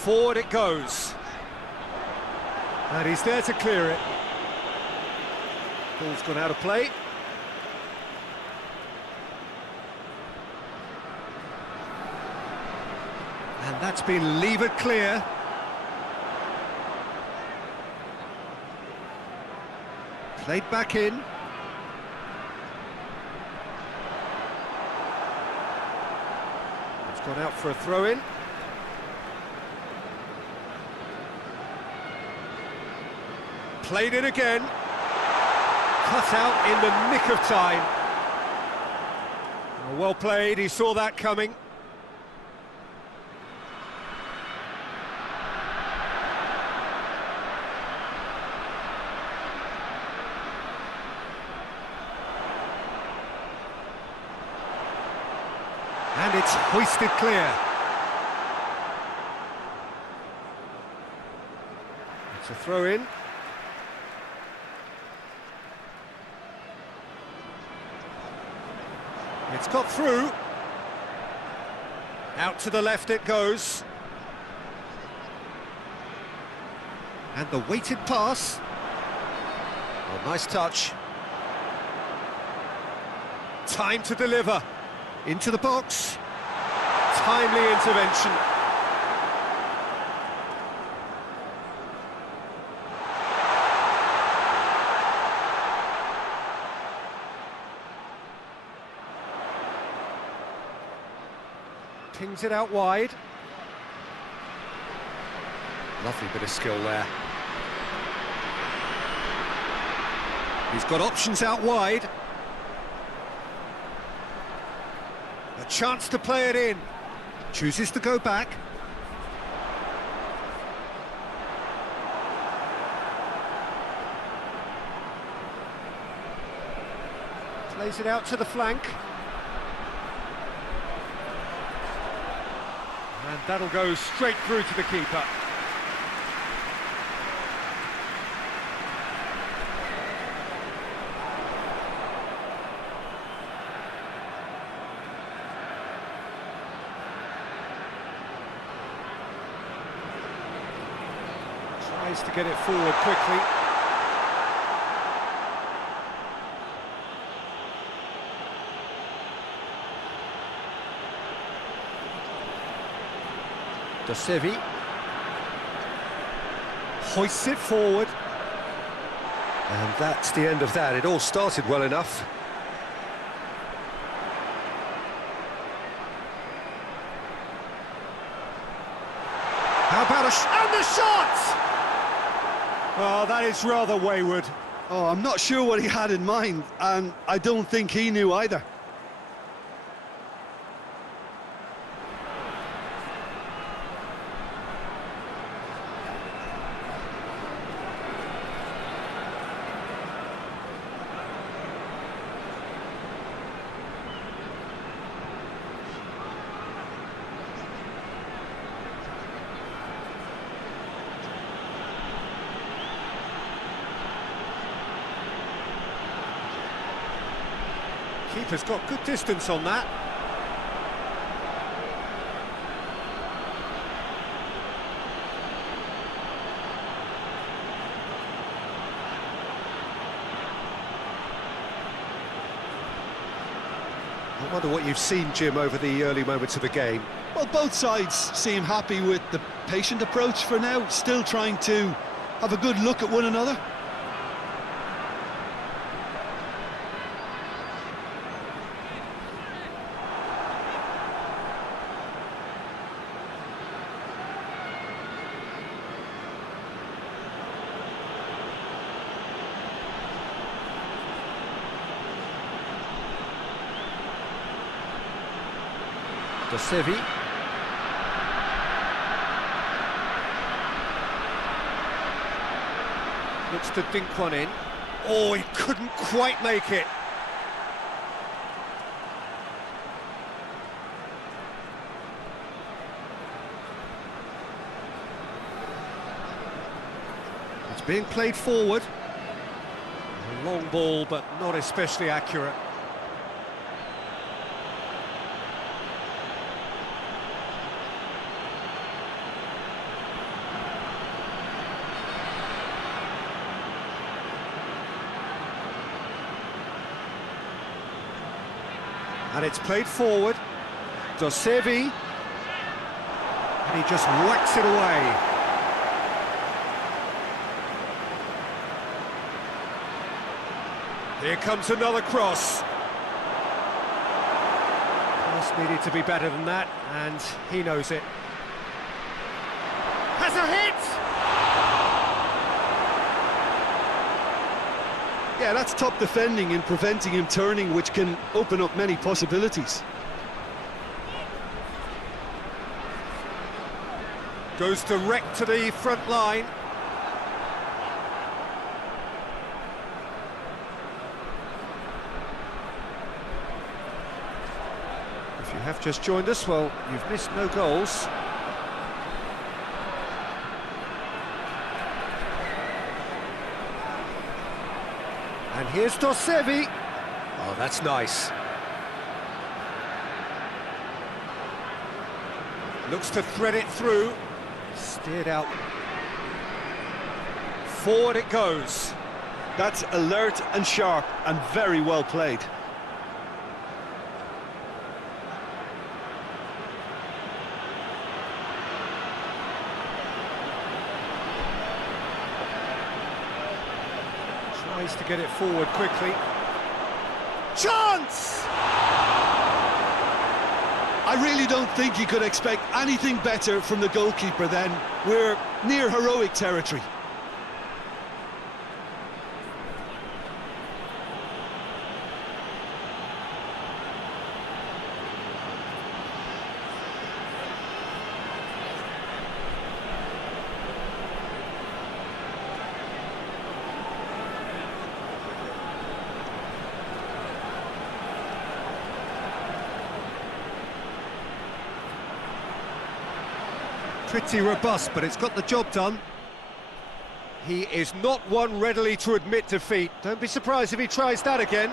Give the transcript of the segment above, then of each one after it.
Forward it goes. And he's there to clear it. Ball's gone out of play. And that's been levered clear. Played back in. It's gone out for a throw-in. Played it again. Cut out in the nick of time. Well played, he saw that coming. And it's hoisted clear. It's a throw-in. It's got through. Out to the left it goes. And the weighted pass. Oh, nice touch. Time to deliver. Into the box. Timely intervention. Pings it out wide. Lovely bit of skill there. He's got options out wide. A chance to play it in. Chooses to go back. Plays it out to the flank. And that'll go straight through to the keeper. Tries to get it forward quickly. DONASI hoists it forward, and that's the end of that. It all started well enough. How about and the shot! Oh, that is rather wayward. Oh, I'm not sure what he had in mind, and I don't think he knew either. Keeper's got good distance on that. I wonder what you've seen, Jim, over the early moments of the game. Well, both sides seem happy with the patient approach for now, still trying to have a good look at one another. DONASI. Looks to dink one in. Oh, he couldn't quite make it. It's being played forward. A long ball, but not especially accurate. And it's played forward. DONASI. And he just whacks it away. Here comes another cross. Pass needed to be better than that, and he knows it. Has a hit! Yeah, that's top defending and preventing him turning, which can open up many possibilities. Goes direct to the front line. If you have just joined us, well, you've missed no goals. And here's DONASI. Oh, that's nice. Looks to thread it through. Steered out. Forward it goes. That's alert and sharp and very well played. Tries to get it forward quickly. Chance! I really don't think you could expect anything better from the goalkeeper then. We're near heroic territory. Pretty robust, but it's got the job done. He is not one readily to admit defeat. Don't be surprised if he tries that again.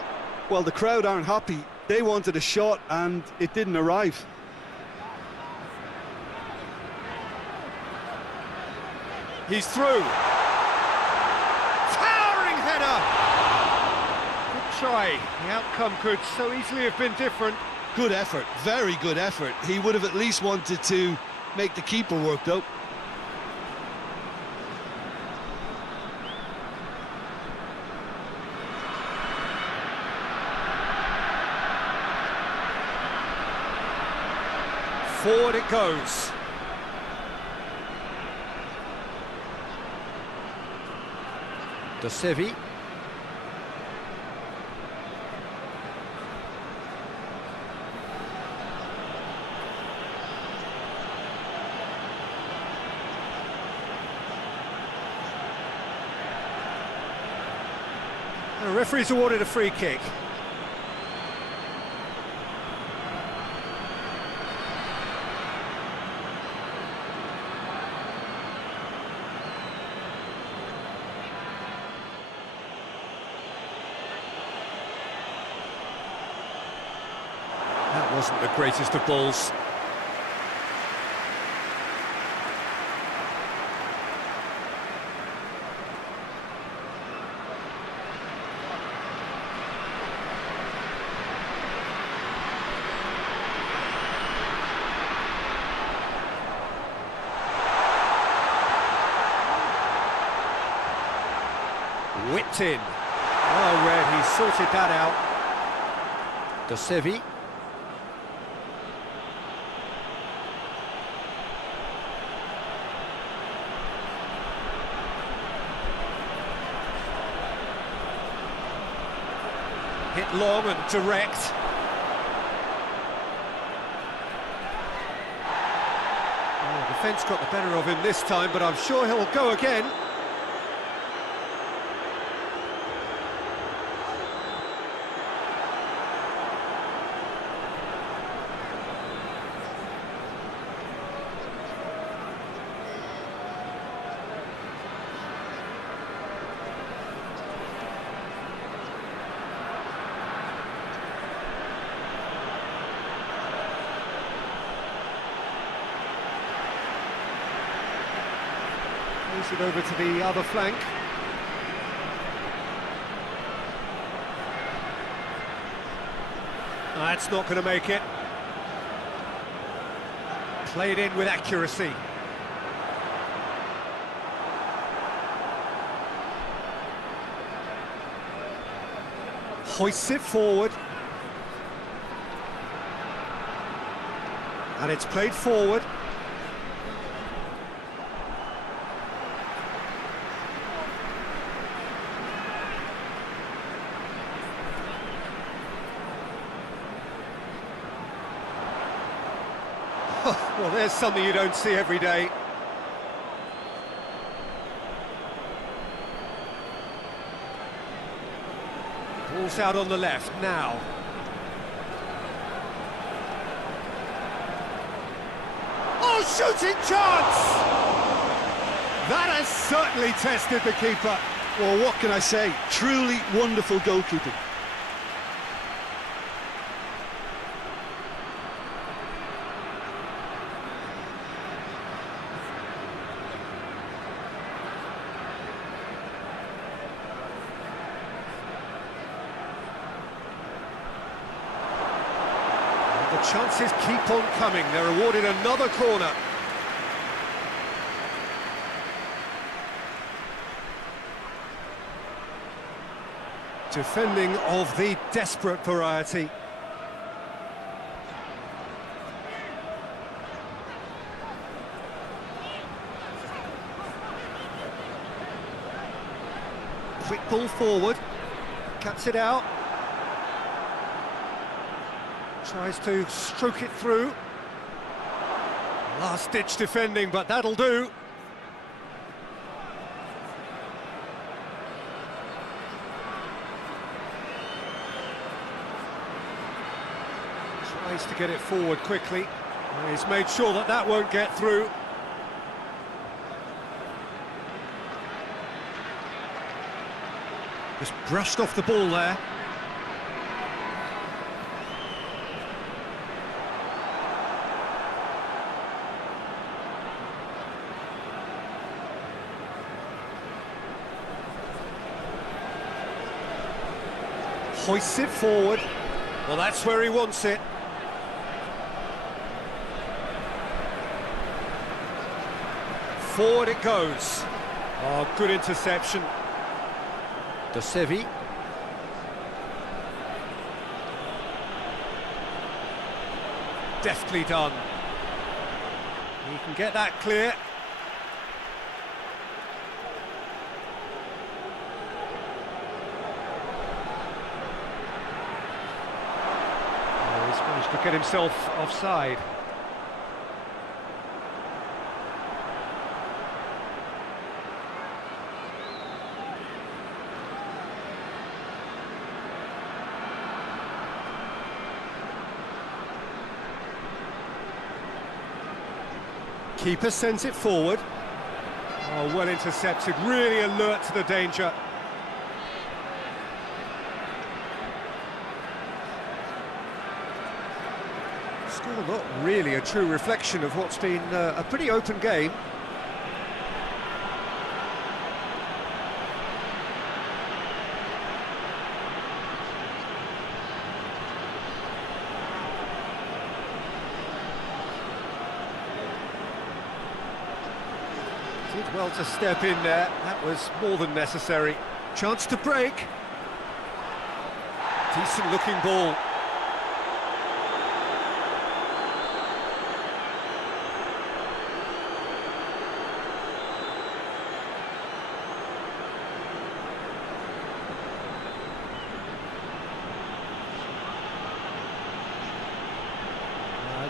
Well, the crowd aren't happy. They wanted a shot and it didn't arrive. He's through. Towering header! Good try. The outcome could so easily have been different. Good effort, very good effort. He would have at least wanted to make the keeper work, though. Forward it goes. DONASI. The referee's awarded a free kick. That wasn't the greatest of balls. Whipped in. Well read, he sorted that out. DONASI. Hit long and direct. Well, the defence got the better of him this time, but I'm sure he'll go again. Moves it over to the other flank. That's not going to make it. Played in with accuracy. Hoists it forward. And it's played forward. Well, there's something you don't see every day. Ball's out on the left now. Oh, shooting chance! That has certainly tested the keeper. Well, what can I say? Truly wonderful goalkeeping. The chances keep on coming. They're awarded another corner. Defending of the desperate variety. Quick ball forward. Cuts it out. Tries to stroke it through. Last-ditch defending, but that'll do. Tries to get it forward quickly. He's made sure that that won't get through. Just brushed off the ball there. Hoists it forward. Well, that's where he wants it. Forward it goes. Oh, good interception. De Sevi. Deftly done. He can get that clear. To get himself offside. Keeper sends it forward. Oh, well intercepted, really alert to the danger. Score not really a true reflection of what's been a pretty open game. Did well to step in there, that was more than necessary. Chance to break. Decent looking ball.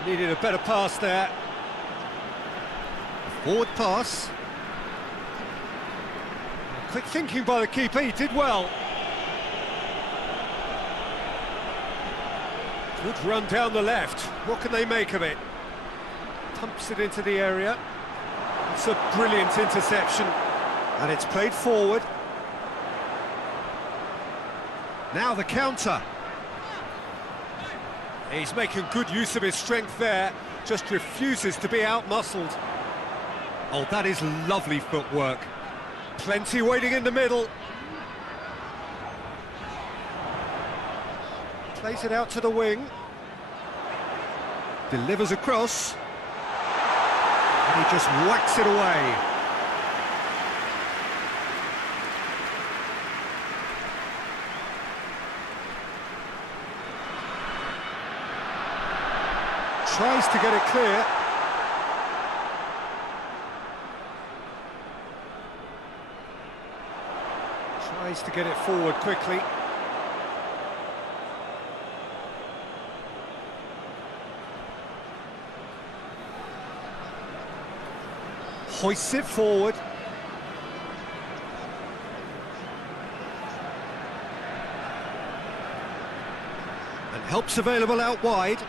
Needed a better pass there. Forward pass. Quick thinking by the keeper, he did well. Good run down the left. What can they make of it? Pumps it into the area. It's a brilliant interception. And it's played forward. Now the counter. He's making good use of his strength there, just refuses to be out-muscled. Oh, that is lovely footwork. Plenty waiting in the middle. Plays it out to the wing. Delivers across. And he just whacks it away. Tries to get it clear. Tries to get it forward quickly. Hoists it forward. And help's available out wide.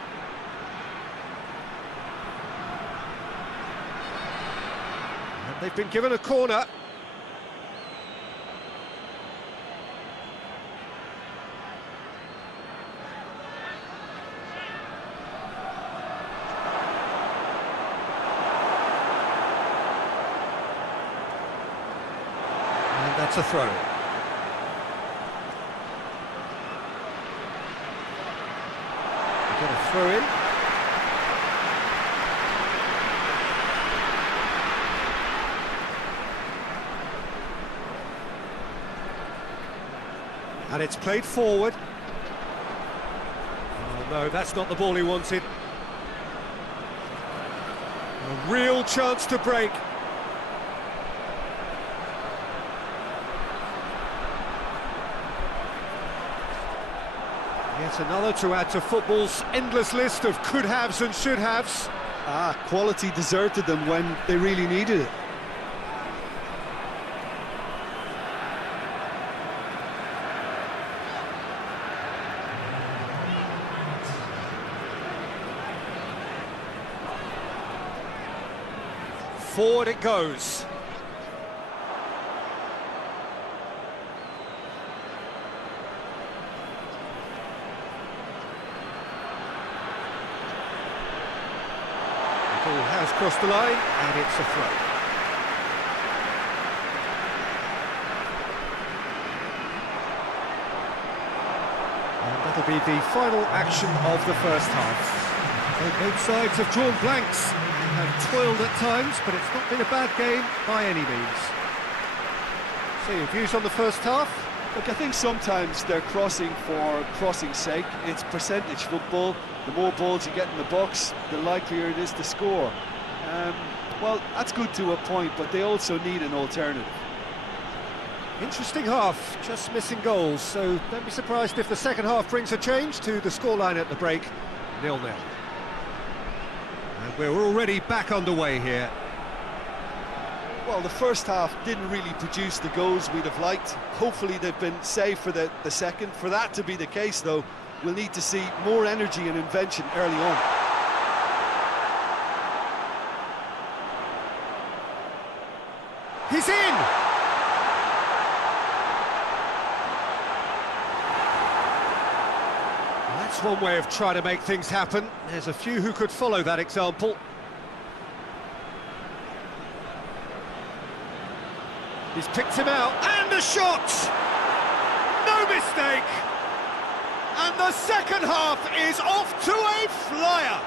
And they've been given a corner. That's a throw. We get a throw in. And it's played forward. Oh no, that's not the ball he wanted. A real chance to break. Yet another to add to football's endless list of could-haves and should-haves. Quality deserted them when they really needed it. Forward it goes. Ball has crossed the line, and it's a throw. And that'll be the final action of the first half. So both sides have drawn blanks and have toiled at times, but it's not been a bad game by any means. So your views on the first half? Look, I think sometimes they're crossing for crossing's sake. It's percentage football. The more balls you get in the box, the likelier it is to score. Well, that's good to a point, but they also need an alternative. Interesting half, just missing goals, so don't be surprised if the second half brings a change to the scoreline at the break, 0-0. And we're already back underway here. Well, the first half didn't really produce the goals we'd have liked. Hopefully they've been saved for the second. For that to be the case, though, we'll need to see more energy and invention early on. He's in! That's one way of trying to make things happen. There's a few who could follow that example. He's picked him out, and a shot! No mistake! And the second half is off to a flyer!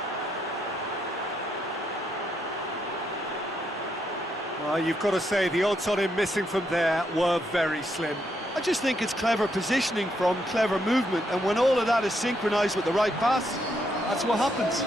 Well, you've got to say the odds on him missing from there were very slim. I just think it's clever positioning from clever movement, and when all of that is synchronised with the right pass, that's what happens.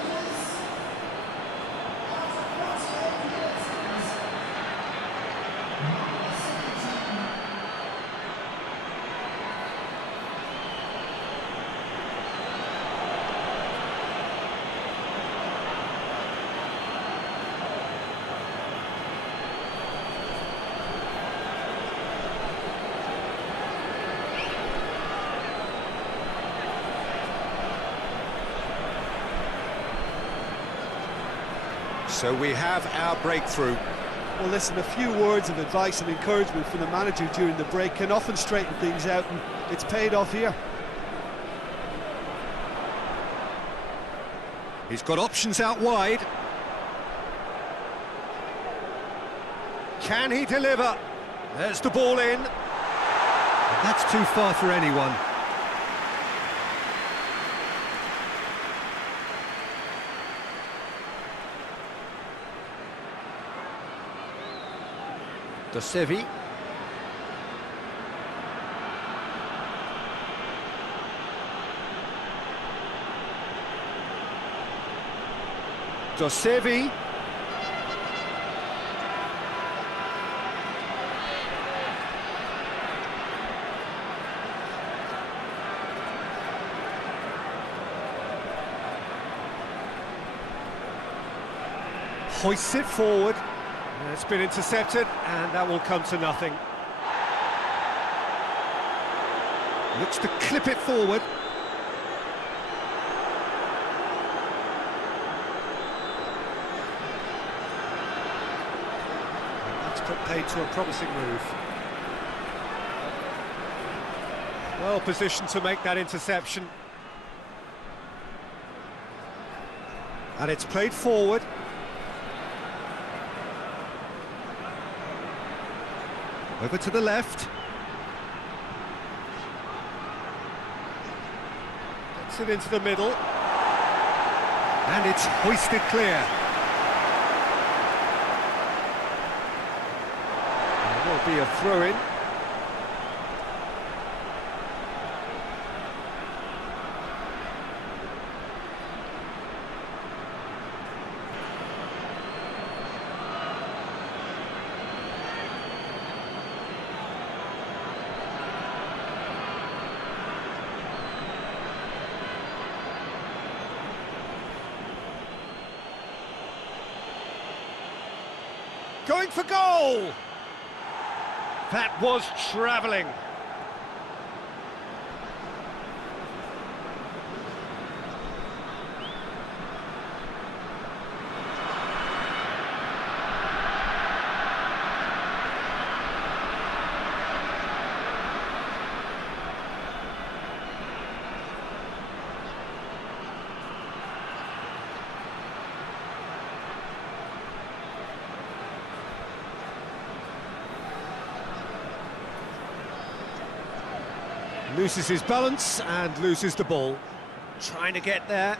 So we have our breakthrough. Well, listen, a few words of advice and encouragement from the manager during the break can often straighten things out, and it's paid off here. He's got options out wide. Can he deliver? There's the ball in. And that's too far for anyone. Dosevi. Dosevi. Hoists it forward. It's been intercepted, and that will come to nothing. Looks to clip it forward. Paid to a promising move. Well positioned to make that interception. And it's played forward. Over to the left. Gets it into the middle. And it's hoisted clear. Will be a throw-in. Going for goal! That was travelling. Loses his balance and loses the ball. Trying to get there.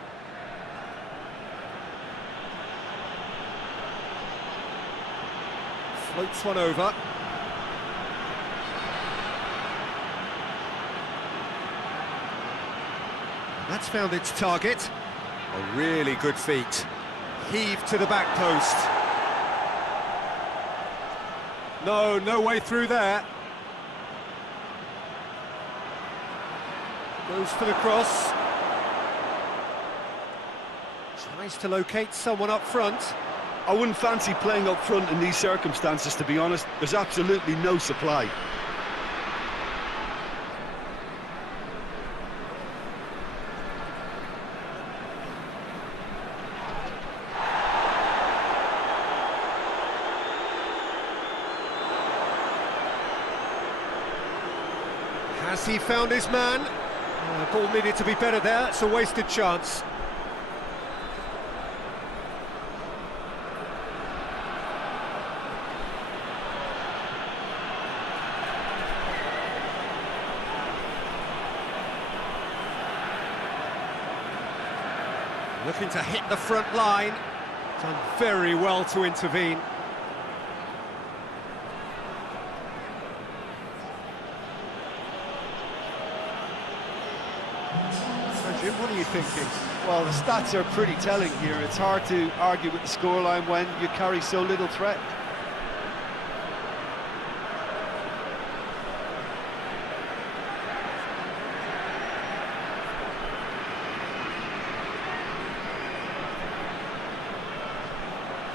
Floats one over. That's found its target. A really good feat. Heave to the back post. No way through there. Goes for the cross. Tries to locate someone up front. I wouldn't fancy playing up front in these circumstances, to be honest. There's absolutely no supply. Has he found his man? Ball needed to be better there, it's a wasted chance. Looking to hit the front line. Done very well to intervene. What are you thinking? Well, the stats are pretty telling here. It's hard to argue with the scoreline when you carry so little threat.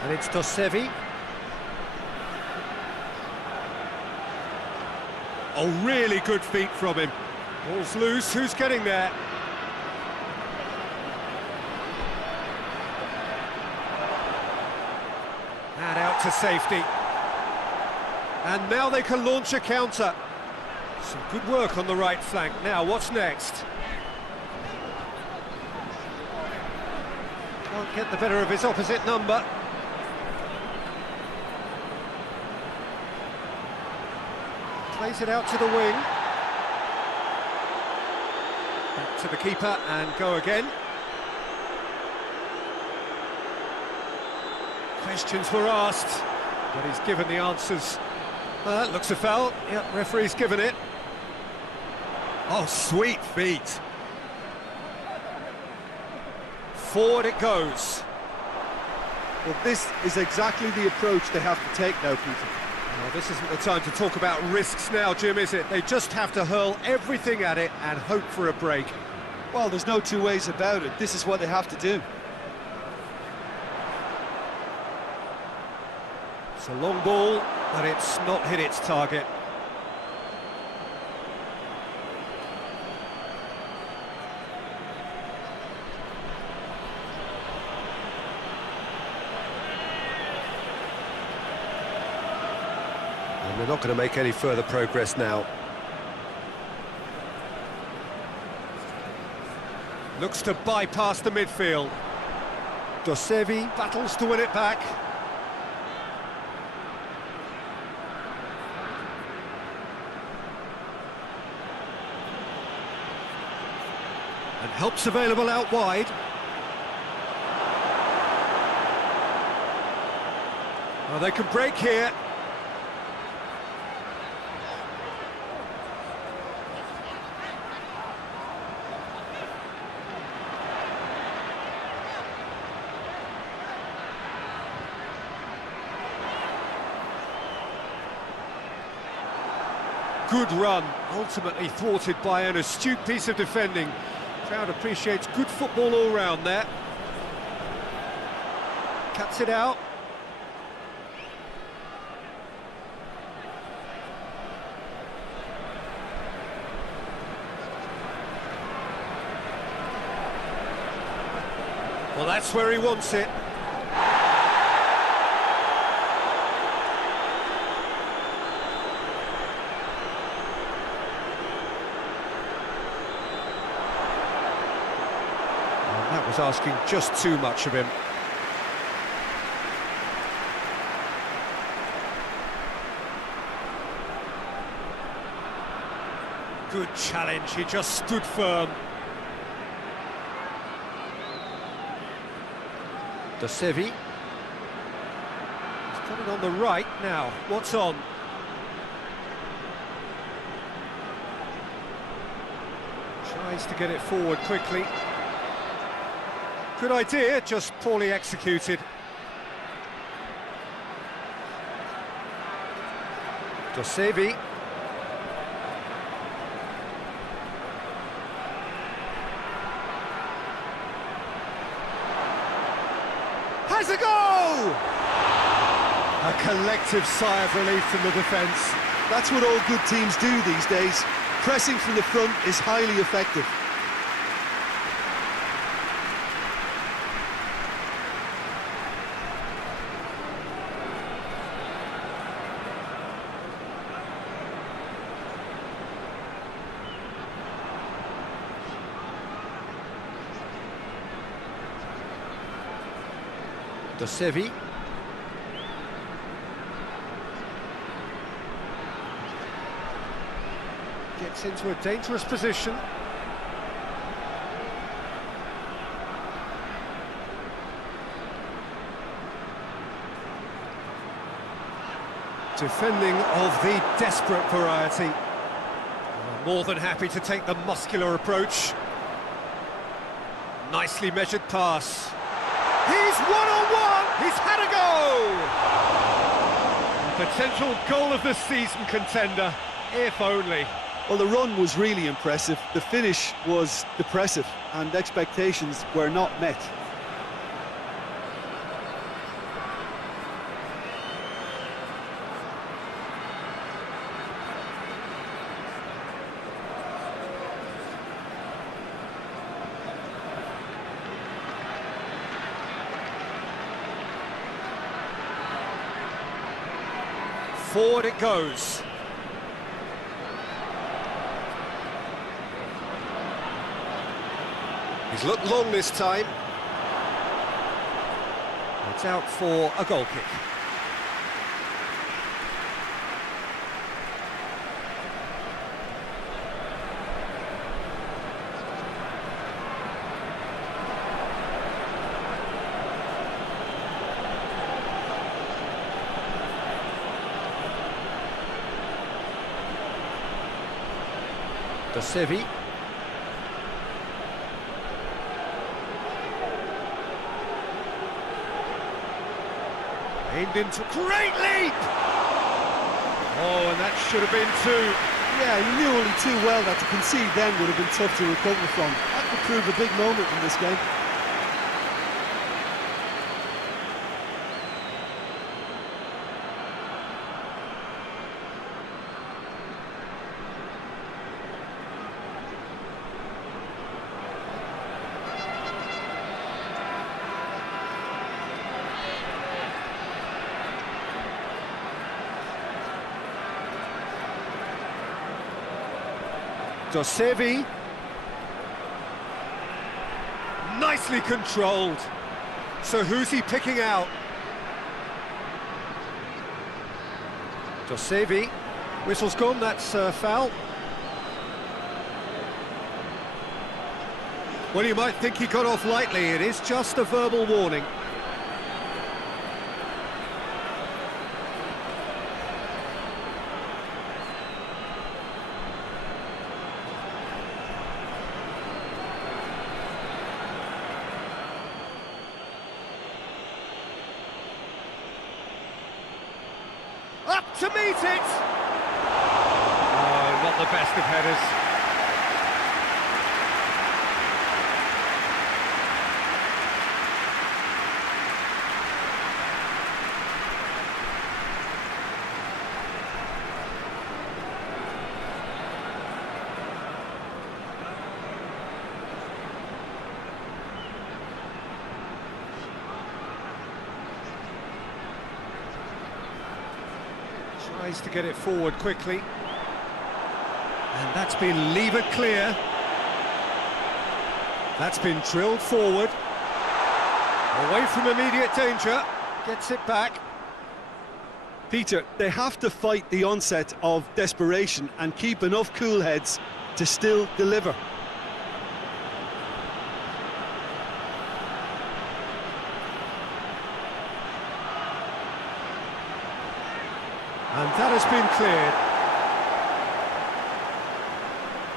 And it's Dosevi. A really good feat from him. Ball's loose, who's getting there? And out to safety. And now they can launch a counter. Some good work on the right flank. Now, what's next? Can't get the better of his opposite number. Plays it out to the wing. Back to the keeper and go again. Questions were asked, but he's given the answers. That looks a foul. Yep, referee's given it. Oh, sweet feet. Forward it goes. Well, this is exactly the approach they have to take now, Peter. Well, this isn't the time to talk about risks now, Jim, is it? They just have to hurl everything at it and hope for a break. Well, there's no two ways about it. This is what they have to do. It's a long ball, but it's not hit its target. And they're not going to make any further progress now. Looks to bypass the midfield. Dosevi battles to win it back. And help's available out wide. Well, they can break here. Good run, ultimately thwarted by an astute piece of defending. Crowd appreciates good football all round there. Cuts it out. Well, that's where he wants it. That was asking just too much of him. Good challenge, he just stood firm. Dosevi. He's coming on the right now. What's on? Tries to get it forward quickly. Good idea, just poorly executed. Dosevi. Has a go! A collective sigh of relief from the defence. That's what all good teams do these days. Pressing from the front is highly effective. Dosevi. Gets into a dangerous position. Defending of the desperate variety. More than happy to take the muscular approach. Nicely measured pass. He's one-on-one! He's had a go! Potential goal of the season contender, if only. Well, the run was really impressive. The finish was depressive, and expectations were not met. Forward it goes. He's looked long this time. It's out for a goal kick. Sevi. Aimed into great leap! Oh, and that should have been two. Yeah, you knew only too well that to concede then would have been tough to recover from. That could prove a big moment in this game. Sevi. Nicely controlled. So who's he picking out? Sevi. Whistle's gone, that's foul. Well, you might think he got off lightly. It is just a verbal warning. Up to meet it! Oh, not the best of headers. Tries to get it forward quickly. And that's been levered clear. That's been drilled forward. Away from immediate danger. Gets it back. Peter, they have to fight the onset of desperation and keep enough cool heads to still deliver. And that has been cleared.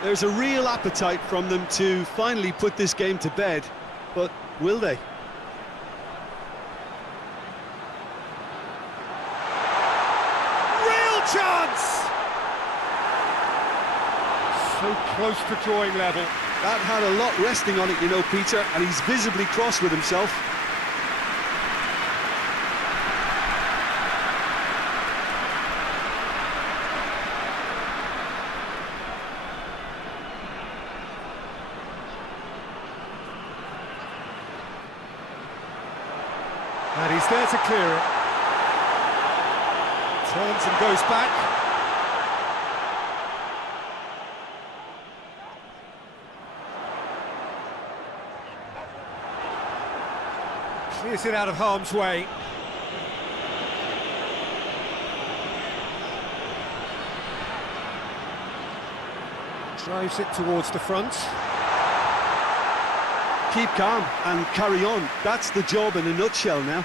There's a real appetite from them to finally put this game to bed, but will they? Real chance! So close to drawing level. That had a lot resting on it, you know, Peter, and he's visibly cross with himself. And he's there to clear it. Turns and goes back. Clears it out of harm's way. Drives it towards the front. Keep calm and carry on. That's the job in a nutshell now.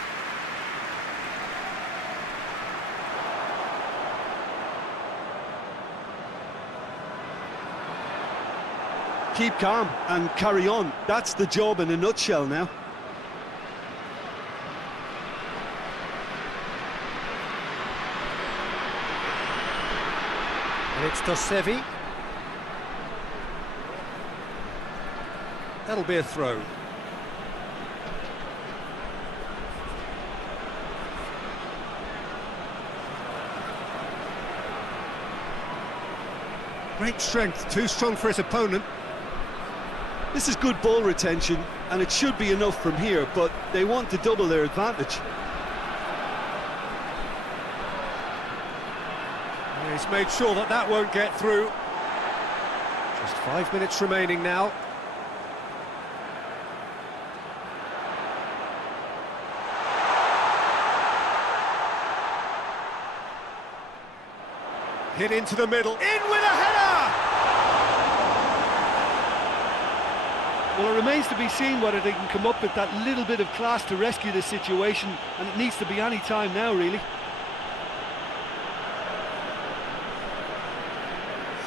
Keep calm and carry on. That's the job in a nutshell now. And it's Sevi. That'll be a throw. Great strength, too strong for his opponent. This is good ball retention, and it should be enough from here, but they want to double their advantage. He's made sure that that won't get through. Just 5 minutes remaining now. Hit into the middle, in with a header! Well, it remains to be seen whether they can come up with that little bit of class to rescue this situation, and it needs to be any time now, really.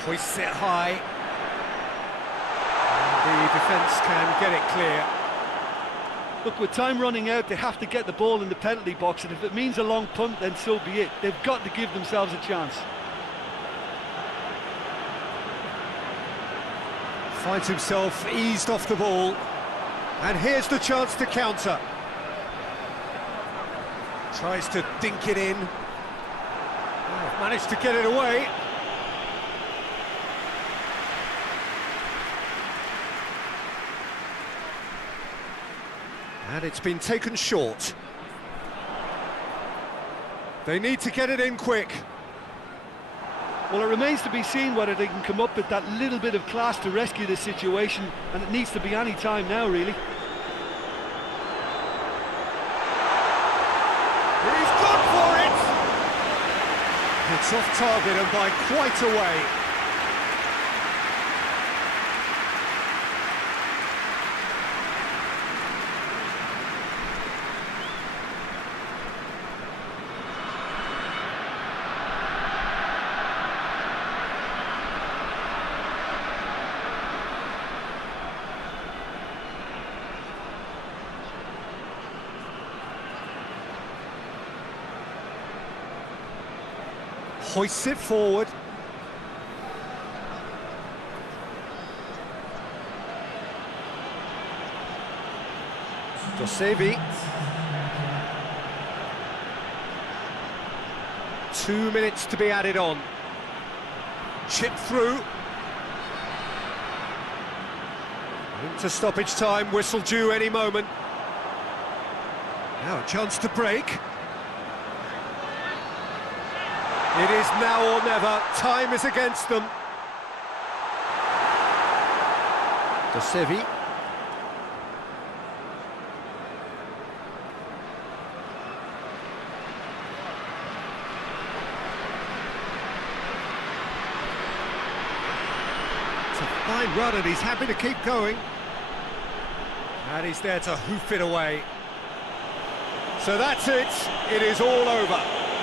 Hoists it high. The defence can get it clear. Look, with time running out, they have to get the ball in the penalty box, and if it means a long punt, then so be it. They've got to give themselves a chance. Finds himself eased off the ball, and here's the chance to counter. Tries to dink it in. Oh, managed to get it away. And it's been taken short. They need to get it in quick. Well, it remains to be seen whether they can come up with that little bit of class to rescue this situation, and it needs to be any time now, really. He's gone for it! It's off target and by quite a way. Hoists it forward. Dosevi. 2 minutes to be added on. Chip through. Into stoppage time, whistle due any moment. Now a chance to break. It is now or never. Time is against them. Dosevi. It's a fine run and he's happy to keep going. And he's there to hoof it away. So that's it. It is all over.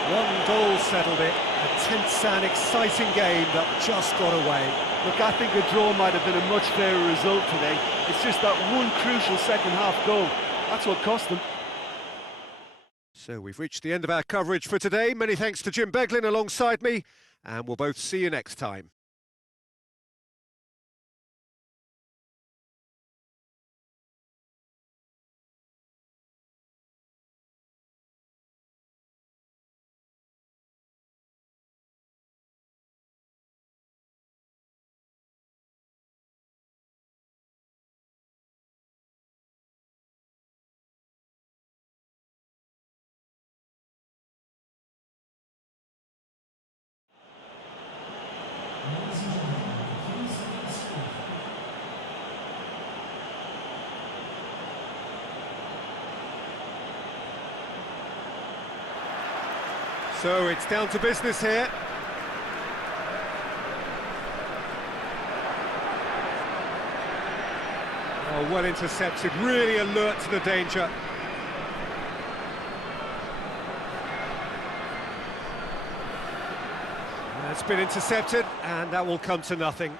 One goal settled it, a tense and exciting game that just got away. Look, I think a draw might have been a much fairer result today. It's just that one crucial second-half goal. That's what cost them. So we've reached the end of our coverage for today. Many thanks to Jim Beglin alongside me, and we'll both see you next time. So it's down to business here. Oh, well intercepted, really alert to the danger. That's been intercepted, and that will come to nothing.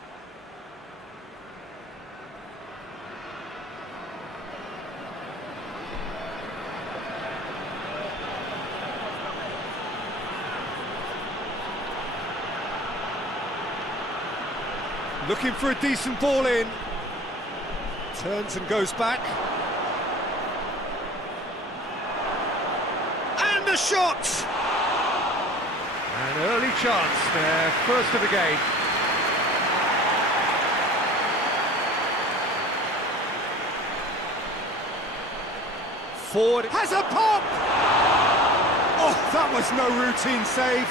Looking for a decent ball in. Turns and goes back. And the shot! An early chance there, first of the game. Forward, has a pop! Oh, that was no routine save.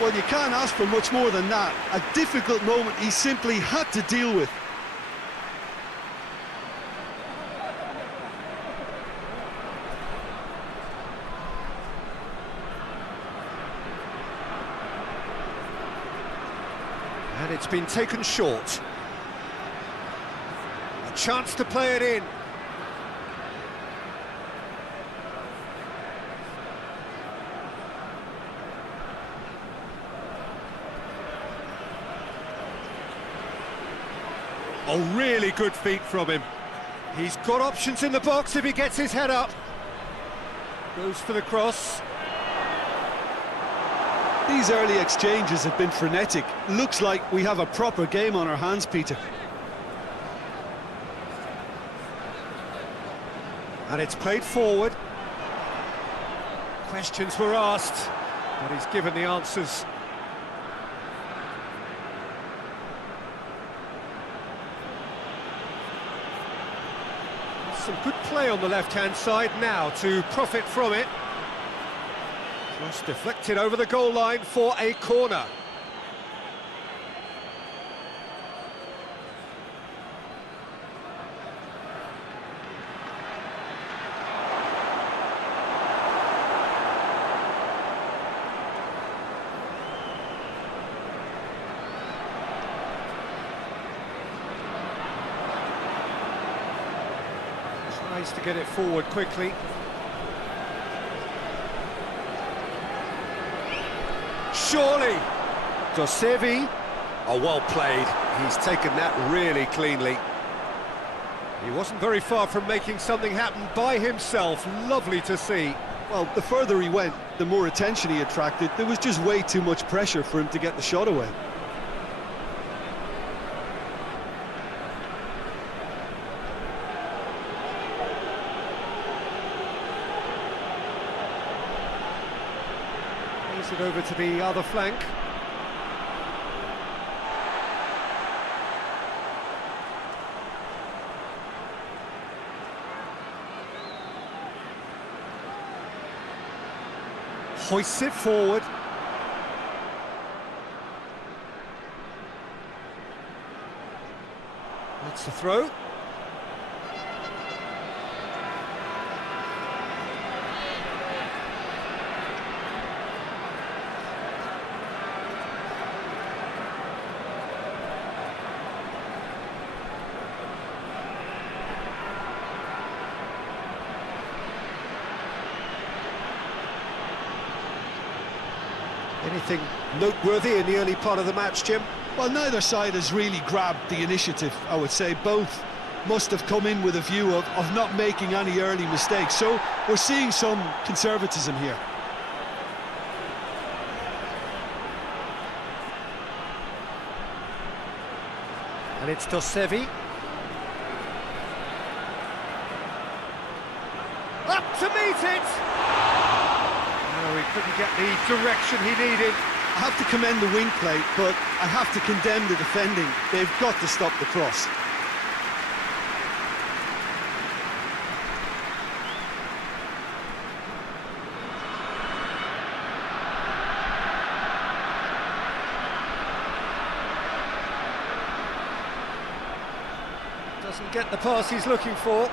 Well, you can't ask for much more than that. A difficult moment he simply had to deal with. And it's been taken short. A chance to play it in. Oh, really good feet from him. He's got options in the box if he gets his head up. Goes for the cross. These early exchanges have been frenetic. Looks like we have a proper game on our hands, Peter. And it's played forward. Questions were asked, but he's given the answers. Some good play on the left-hand side now to profit from it. Cross deflected over the goal line for a corner. Tries to get it forward quickly. Surely! Dosevi. Oh, well played. He's taken that really cleanly. He wasn't very far from making something happen by himself. Lovely to see. Well, the further he went, the more attention he attracted. There was just way too much pressure for him to get the shot away. It over to the other flank. Hoists it forward. That's the throw. Anything noteworthy in the early part of the match, Jim? Well, neither side has really grabbed the initiative, I would say. Both must have come in with a view of not making any early mistakes. So we're seeing some conservatism here. And it's Dosevi. Up to meet it! No, he couldn't get the direction he needed. I have to commend the wing play, but I have to condemn the defending. They've got to stop the cross. Doesn't get the pass he's looking for.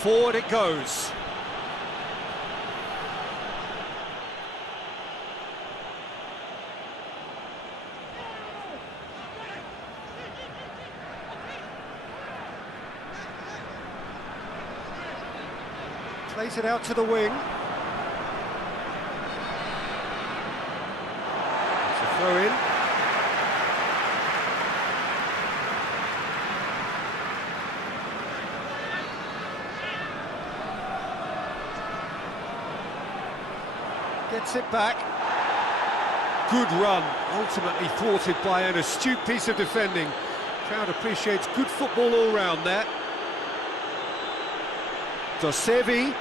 Forward it goes. Plays it out to the wing. It's a throw in. Gets it back. Good run, ultimately thwarted by an astute piece of defending. Crowd appreciates good football all round there. Dosevi.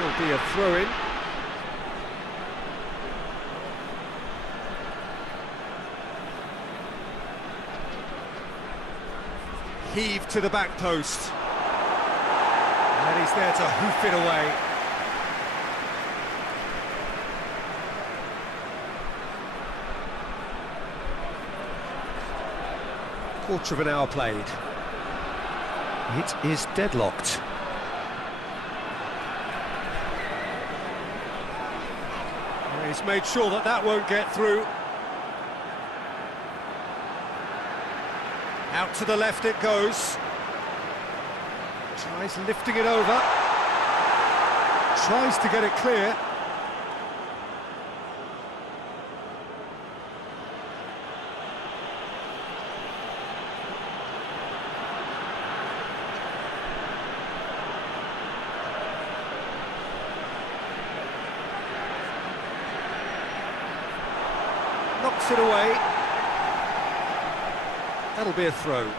Will be a throw-in. Heave to the back post. And he's there to hoof it away. Quarter of an hour played. It is deadlocked. He's made sure that that won't get through. Out to the left it goes. Tries lifting it over. Tries to get it clear. Chips it away. That'll be a throw.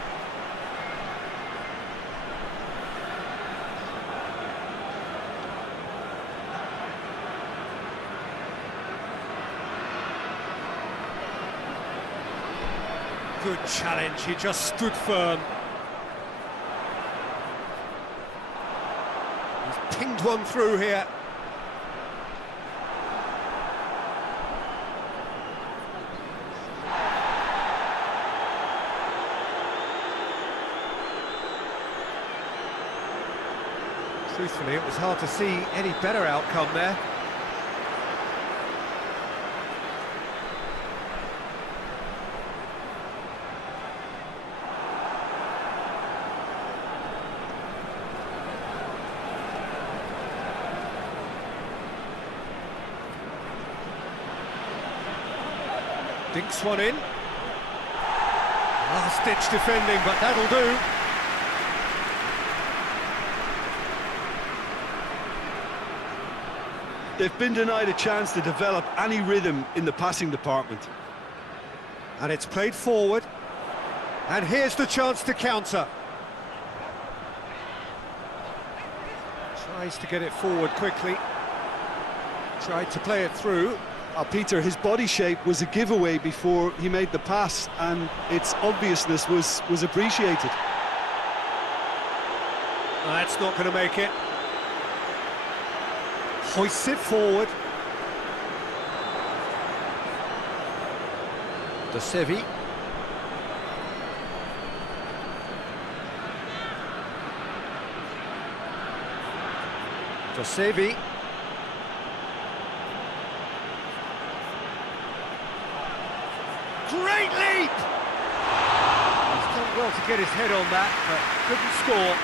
Good challenge, he just stood firm. He's pinged one through here. Truthfully, it was hard to see any better outcome there. Dinks one in. Last-ditch defending, but that'll do. They've been denied a chance to develop any rhythm in the passing department. And it's played forward. And here's the chance to counter. Tries to get it forward quickly. Tried to play it through. Peter, his body shape was a giveaway before he made the pass, and its obviousness was appreciated. That's not going to make it. Hoists it forward. De Sevi. De Sevi. Great leap! He's done well to get his head on that, but couldn't score.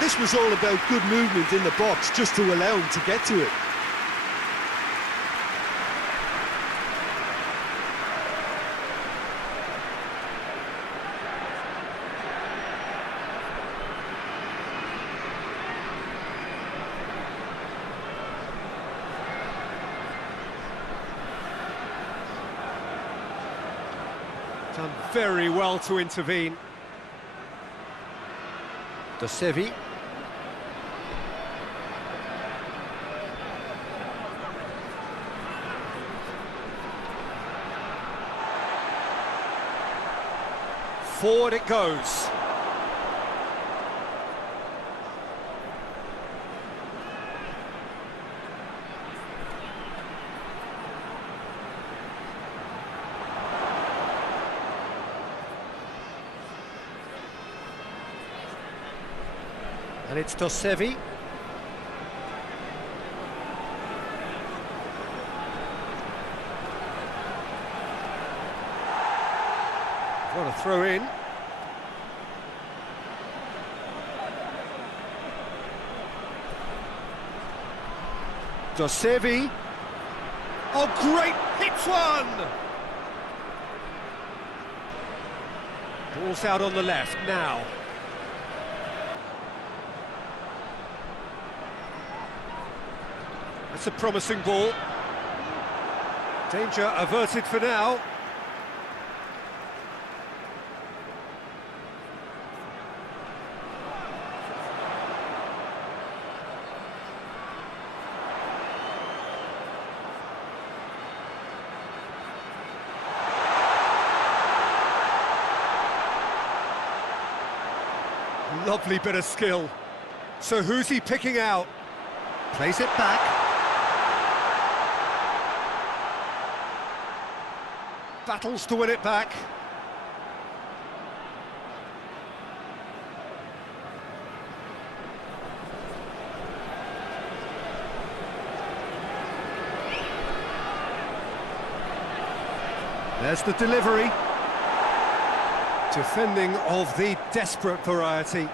This was all about good movement in the box, just to allow him to get to it. Done very well to intervene. De Sevi. Forward it goes. And it's De Sevi. What a throw in. De Sevi. Oh, great, hits one! Ball's out on the left now. That's a promising ball. Danger averted for now. Lovely bit of skill. So who's he picking out? Plays it back. Battles to win it back. There's the delivery. Defending of the desperate variety.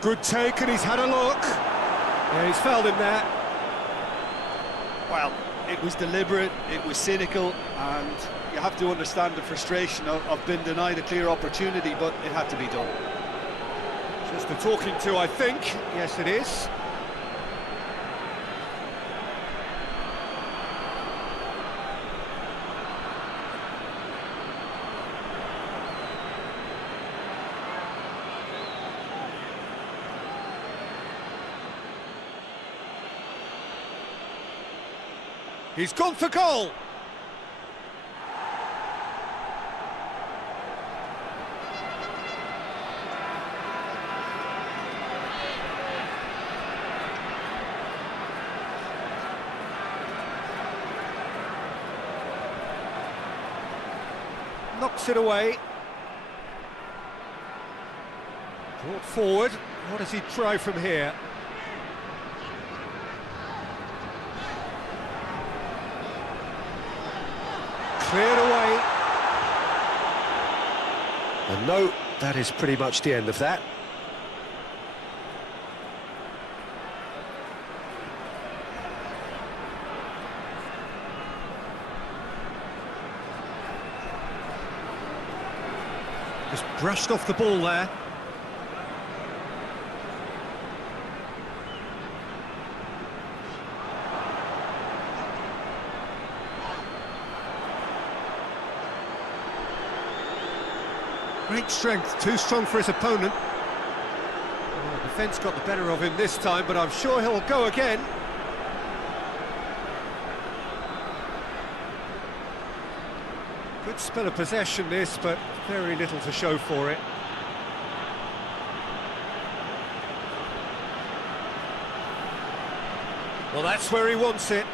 Good take, and he's had a look. Yeah, he's fouled him there. Well, it was deliberate, it was cynical, and you have to understand the frustration of being denied a clear opportunity, but it had to be done. Just a talking to, I think. Yes, it is. He's gone for goal. Knocks it away. Brought forward. What does he try from here? Cleared away. And no, that is pretty much the end of that. Just brushed off the ball there. Great strength, too strong for his opponent. Well, the defence got the better of him this time, but I'm sure he'll go again. Good spell of possession this, but very little to show for it. Well, that's where he wants it.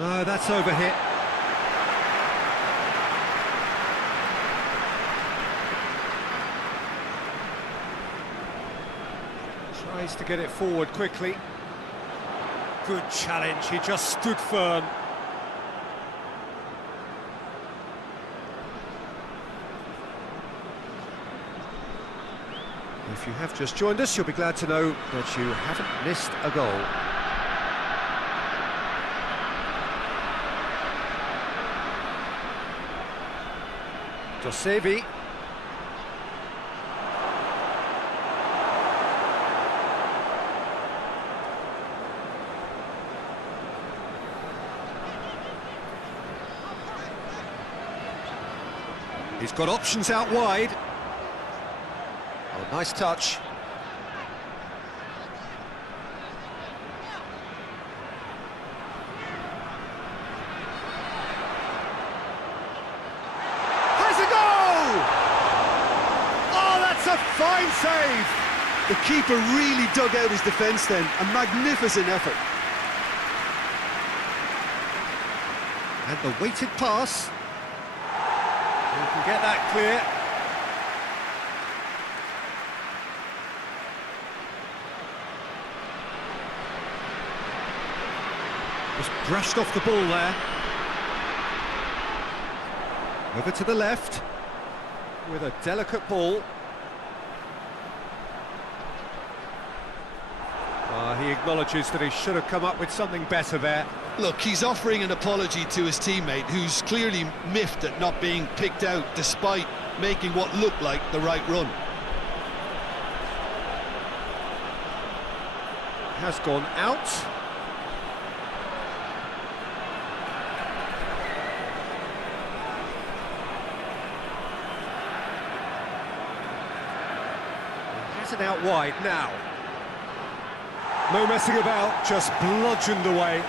No, that's overhit. Tries to get it forward quickly. Good challenge, he just stood firm. If you have just joined us, you'll be glad to know that you haven't missed a goal. Dosevi. He's got options out wide. Oh, nice touch. Has a goal! Oh, that's a fine save! The keeper really dug out his defence then. A magnificent effort. And the weighted pass. You can get that clear. Just brushed off the ball there. Over to the left with a delicate ball. He acknowledges that he should have come up with something better there. Look, he's offering an apology to his teammate, who's clearly miffed at not being picked out despite making what looked like the right run. Has gone out. Has it out wide now. No messing about, just bludgeoned away.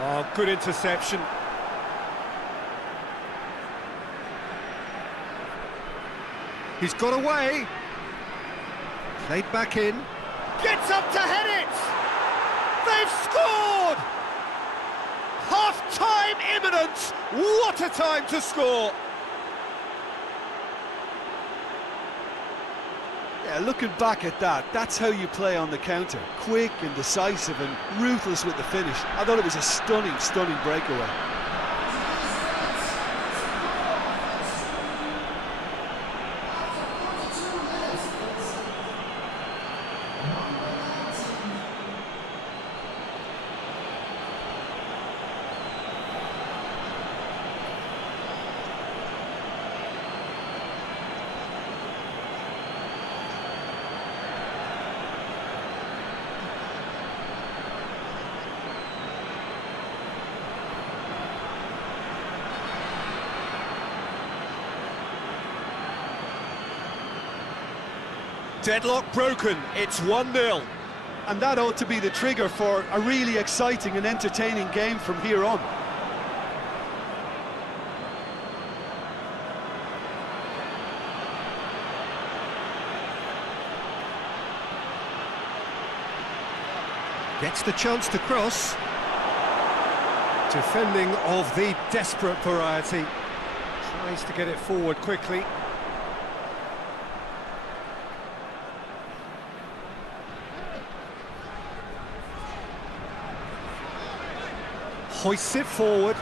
Oh, good interception. He's got away. Played back in. Gets up to head it! They've scored! Half-time imminent! What a time to score! Yeah, looking back at that, that's how you play on the counter. Quick and decisive and ruthless with the finish. I thought it was a stunning, stunning breakaway. Deadlock broken, it's 1-0. And that ought to be the trigger for a really exciting and entertaining game from here on. Gets the chance to cross. Defending of the desperate variety. Tries to get it forward quickly. Hoists it forward.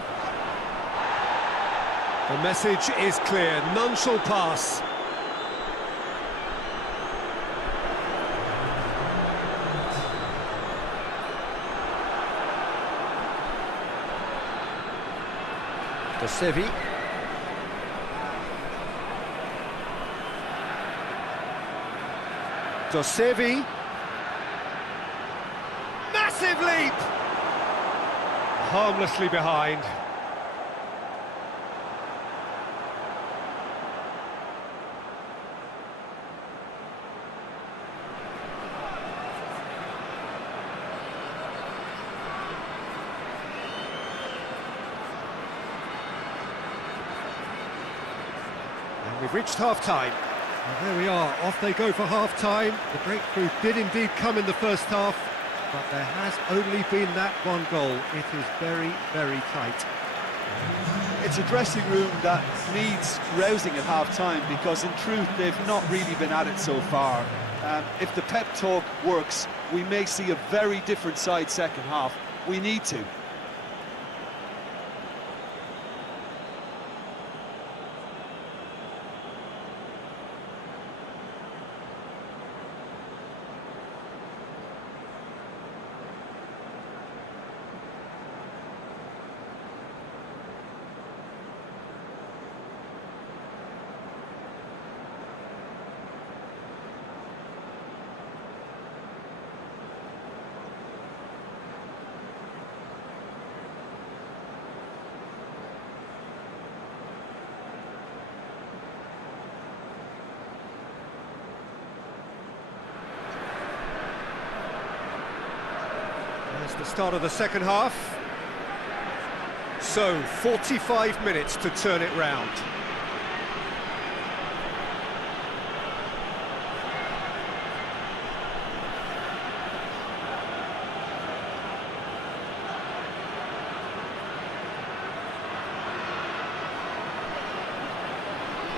The message is clear, none shall pass. DONASI. DONASI. Massive leap! Harmlessly behind. And we've reached half-time. Well, there we are, off they go for half-time. The breakthrough did indeed come in the first half, but there has only been that one goal. It is very, very tight. It's a dressing room that needs rousing at half-time because, in truth, they've not really been at it so far. If the pep talk works, we may see a very different side second half. We need to. There's the start of the second half. So, 45 minutes to turn it round.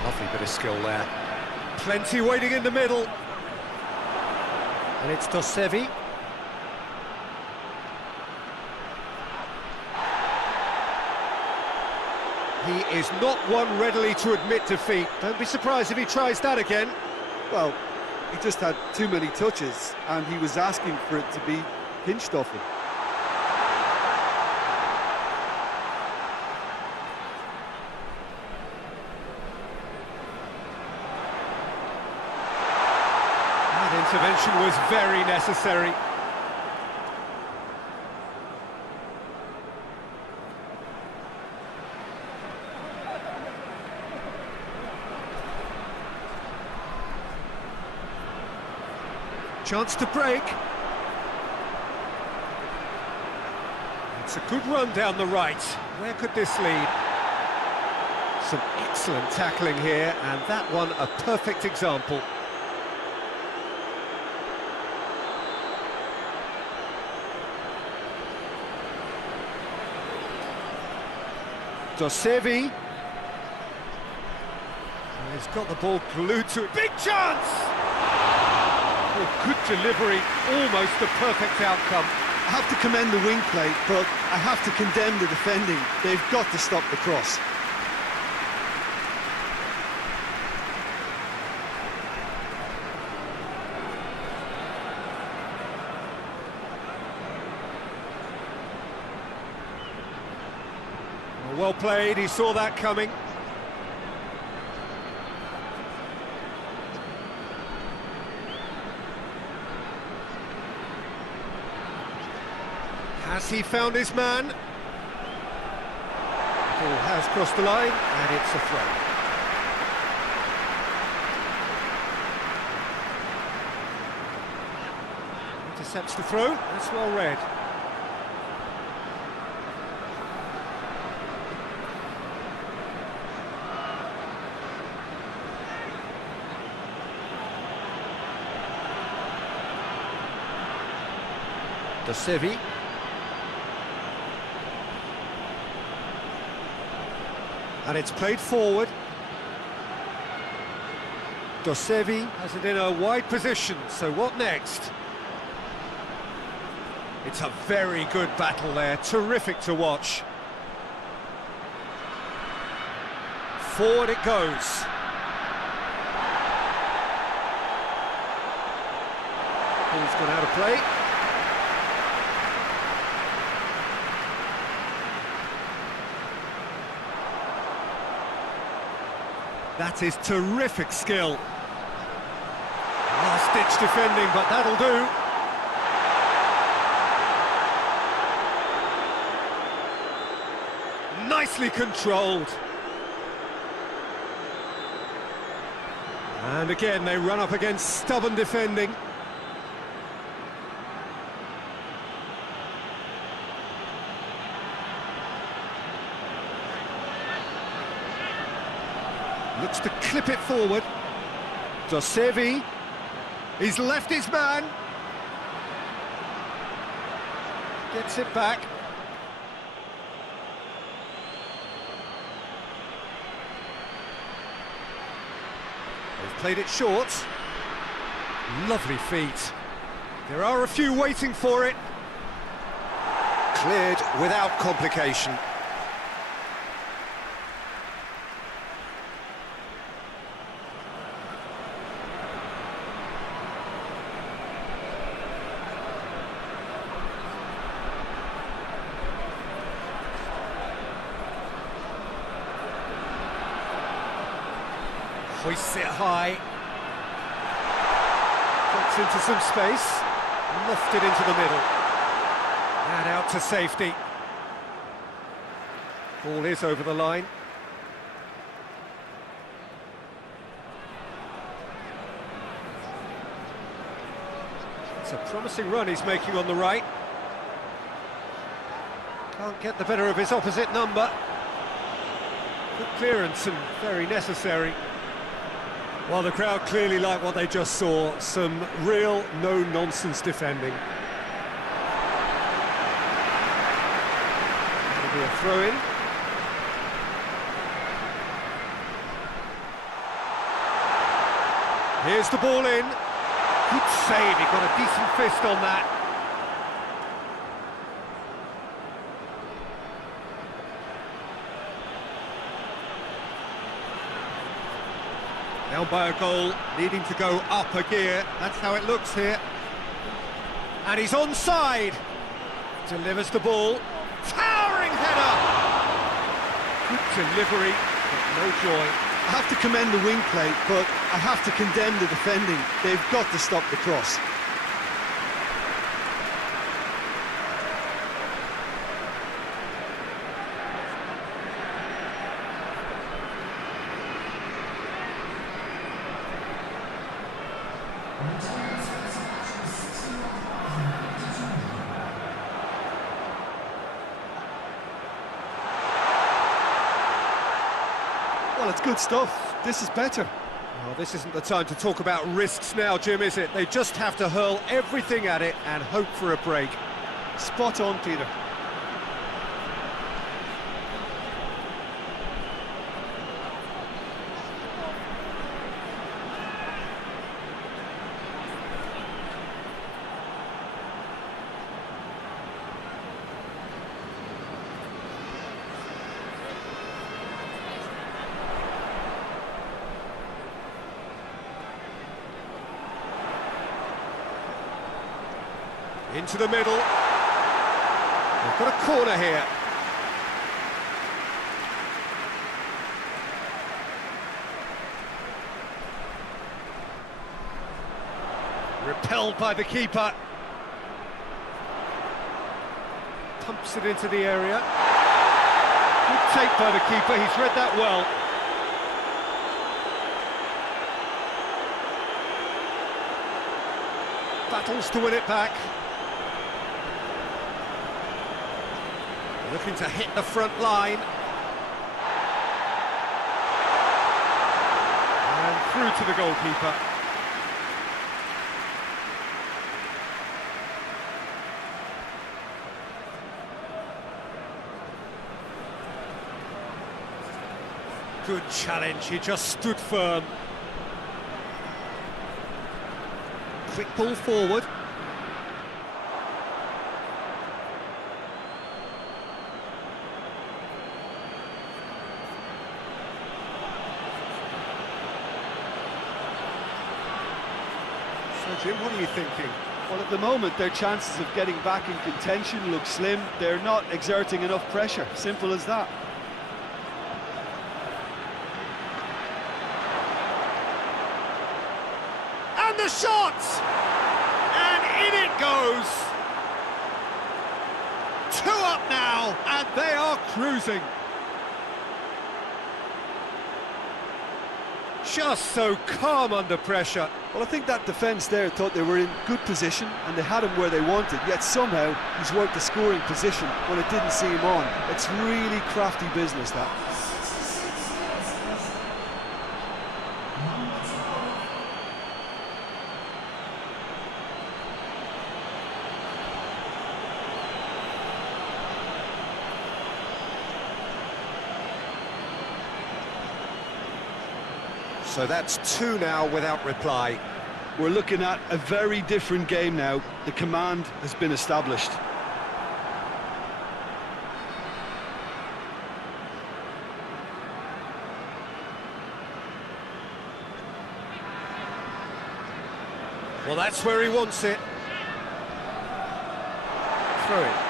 Lovely bit of skill there. Plenty waiting in the middle. And it's DONASI. He is not one readily to admit defeat. Don't be surprised if he tries that again. Well, he just had too many touches and he was asking for it to be pinched off him. That intervention was very necessary. Chance to break. It's a good run down the right. Where could this lead? Some excellent tackling here, and that one a perfect example. DONASI. He's got the ball glued to it. Big chance! Oh, good delivery, almost the perfect outcome. I have to commend the wing play, but I have to condemn the defending. They've got to stop the cross. Well played, he saw that coming. Has he found his man? The ball has crossed the line, and it's a throw. Intercepts the throw, that's well read. DONASI. And it's played forward. DONASI has it in a wide position, so what next? It's a very good battle there, terrific to watch. Forward it goes. Ball's gone out of play. That is terrific skill. Last-ditch defending, but that'll do. Nicely controlled. And again, they run up against stubborn defending. Looks to clip it forward. DONASI. He's left his man. Gets it back. They've played it short. Lovely feet. There are a few waiting for it. Cleared without complication. Hoists it high. Gets into some space. Lofted into the middle. And out to safety. Ball is over the line. It's a promising run he's making on the right. Can't get the better of his opposite number. Good clearance and very necessary. Well, the crowd clearly like what they just saw. Some real no-nonsense defending. That'll be a throw-in. Here's the ball in. Good save, he got a decent fist on that. Down by a goal, needing to go up a gear. That's how it looks here. And he's onside. Delivers the ball. Towering header! Good delivery, but no joy. I have to commend the wing play, but I have to condemn the defending. They've got to stop the cross. Well, it's good stuff. This is better. Well, this isn't the time to talk about risks now, Jim, is it? They just have to hurl everything at it and hope for a break. Spot on, Peter. Into the middle. They've got a corner here. Repelled by the keeper. Pumps it into the area. Good take by the keeper, he's read that well. battles to win it back. Looking to hit the front line. And through to the goalkeeper. Good challenge, he just stood firm. Quick ball forward. So Jim, what are you thinking? Well, at the moment, their chances of getting back in contention look slim. They're not exerting enough pressure. Simple as that. And the shot! And in it goes! 2 up now, and they are cruising. Just so calm under pressure. Well, I think that defence there thought they were in good position and they had him where they wanted, yet somehow he's worked the scoring position when it didn't see him on. It's really crafty business, that. So that's 2 now without reply. We're looking at a very different game now. The command has been established. Well, that's where he wants it. Through it.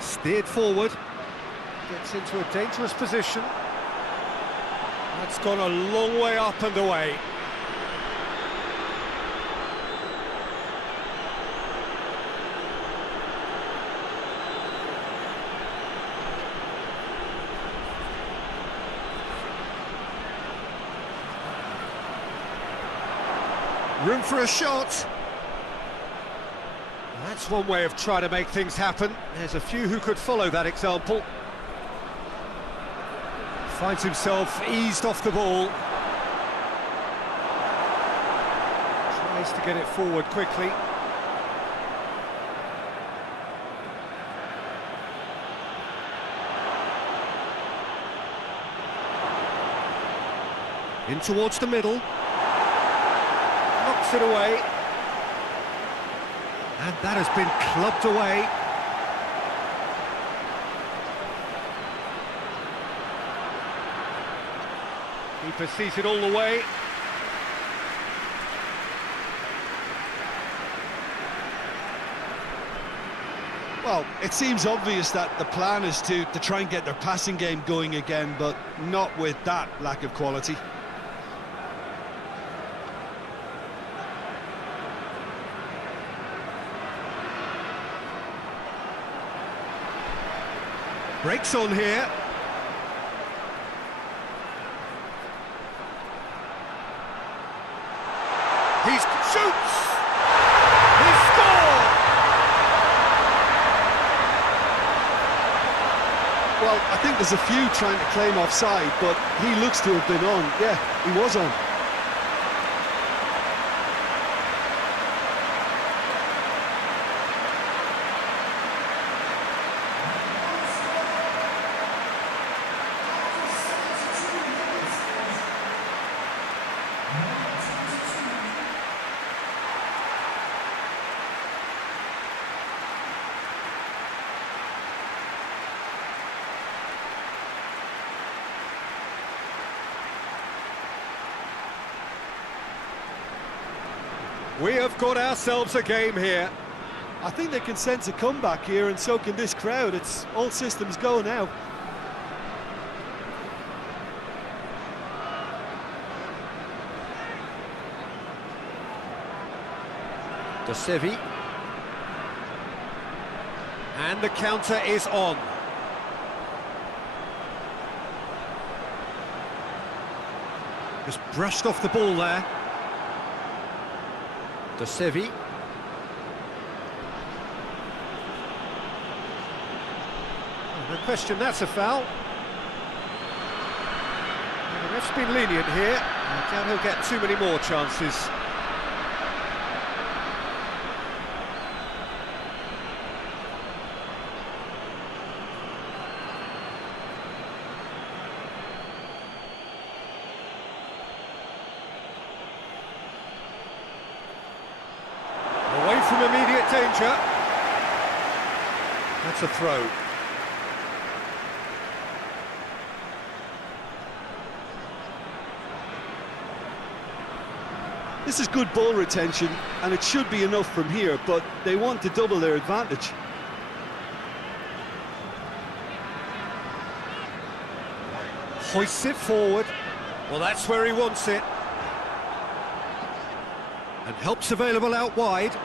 Steered forward, gets into a dangerous position. That's gone a long way up and away. Room for a shot. That's one way of trying to make things happen. There's a few who could follow that example. Finds himself eased off the ball. Tries to get it forward quickly. In towards the middle. Knocks it away. And that has been clubbed away. Keeper sees it all the way. Well, it seems obvious that the plan is to try and get their passing game going again, but not with that lack of quality. Breaks on here. He shoots! He scored! Well, I think there's a few trying to claim offside, but he looks to have been on. Yeah, he was on. We have got ourselves a game here. I think they can sense a comeback here, and so can this crowd. It's all systems go now. De Sevi. And the counter is on. Just brushed off the ball there. DONASI. No question that's a foul. And the ref's been lenient here. I doubt he'll get too many more chances. Away from immediate danger. That's a throw. This is good ball retention, and it should be enough from here, but they want to double their advantage. Hoists it forward. Well, that's where he wants it. And help's available out wide.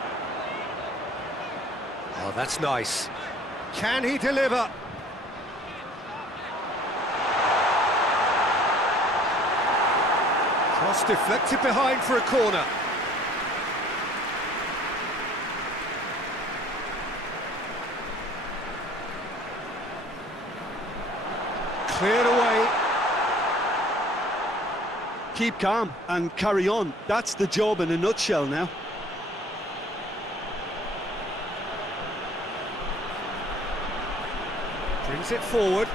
Oh, that's nice. Can he deliver? Cross deflected behind for a corner. Cleared away. Keep calm and carry on. That's the job in a nutshell now. Brings it forward.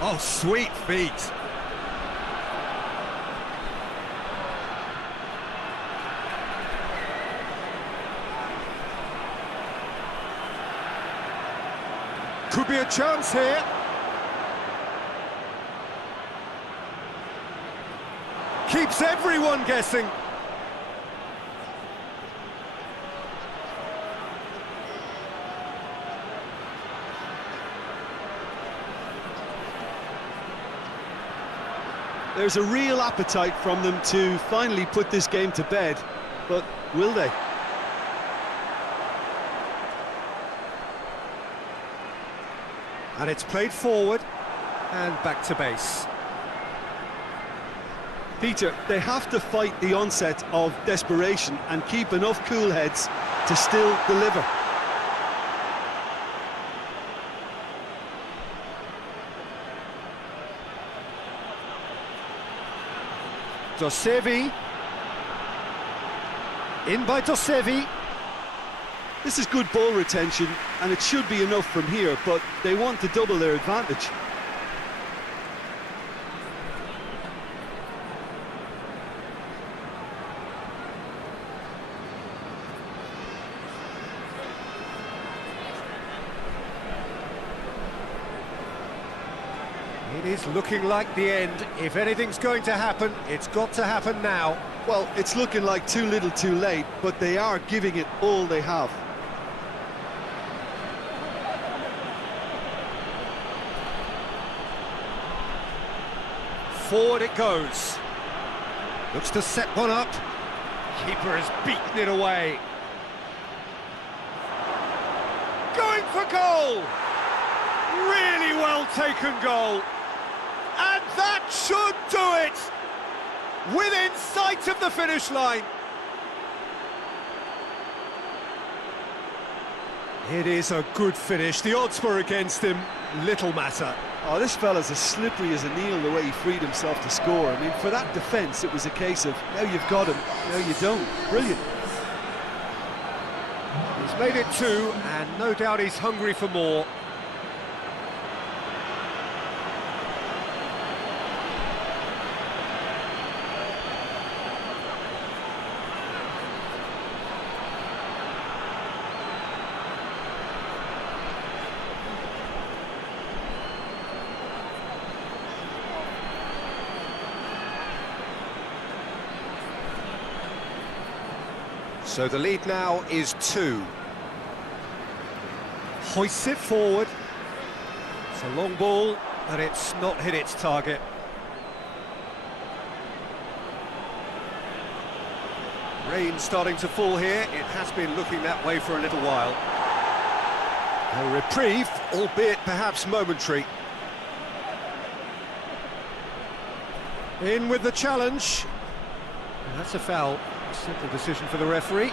Oh, sweet feet. Could be a chance here. Keeps everyone guessing. There's a real appetite from them to finally put this game to bed, but will they? And it's played forward and back to base. Peter, they have to fight the onset of desperation and keep enough cool heads to still deliver. DONASI. In by DONASI. This is good ball retention, and it should be enough from here, but they want to double their advantage. It is looking like the end. If anything's going to happen, it's got to happen now. Well, it's looking like too little too late, but they are giving it all they have. Forward it goes. Looks to set one up. Keeper has beaten it away. Going for goal! Really well taken goal. And that should do it! Within sight of the finish line. It is a good finish. The odds were against him. Little matter. Oh, this fella's as slippery as an eel the way he freed himself to score. I mean, for that defence, it was a case of, now you've got him, now you don't. Brilliant. He's made it 2, and no doubt he's hungry for more. So the lead now is 2. Hoists it forward. It's a long ball, but it's not hit its target. Rain starting to fall here. It has been looking that way for a little while. A reprieve, albeit perhaps momentary. In with the challenge. And that's a foul. Simple decision for the referee.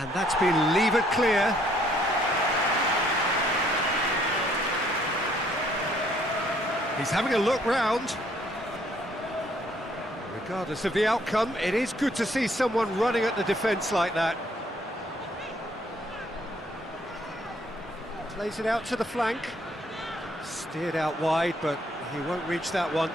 And that's been levered clear. He's having a look round. Regardless of the outcome, it is good to see someone running at the defence like that. Plays it out to the flank. Steered out wide, but he won't reach that one.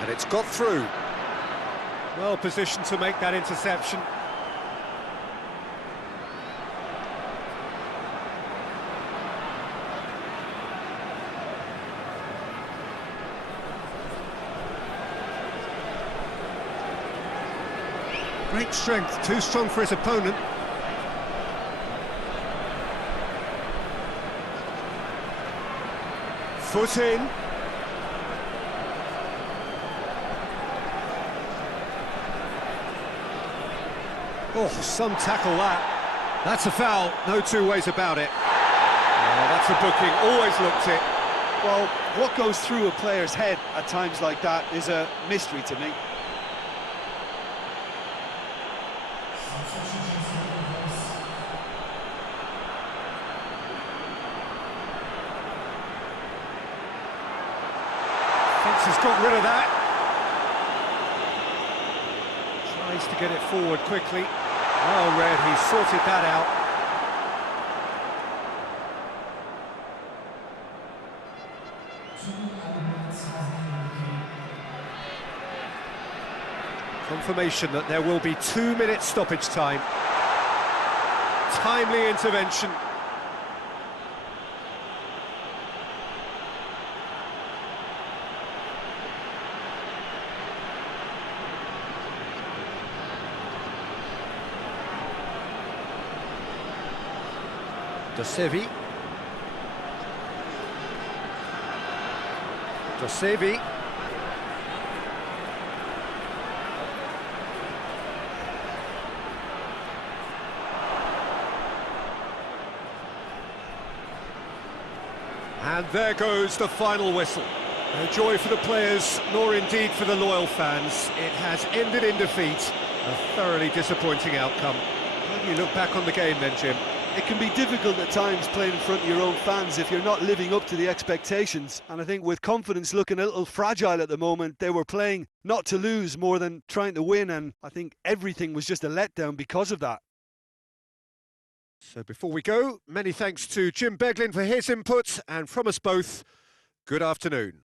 And it's got through. Well positioned to make that interception. Great strength, too strong for his opponent. Foot in. Oh, some tackle that. That's a foul, no two ways about it. Oh, that's a booking, always looked it. Well, what goes through a player's head at times like that is a mystery to me. Fence has got rid of that. Tries to get it forward quickly. Oh, Red, he's sorted that out. Confirmation that there will be 2 minutes stoppage time. Timely intervention. Dosevi. And there goes the final whistle. No joy for the players, nor indeed for the loyal fans. It has ended in defeat. A thoroughly disappointing outcome. How do you look back on the game then, Jim? It can be difficult at times playing in front of your own fans if you're not living up to the expectations. And I think with confidence looking a little fragile at the moment, they were playing not to lose more than trying to win. And I think everything was just a letdown because of that. So before we go, many thanks to Jim Beglin for his input, and from us both, good afternoon.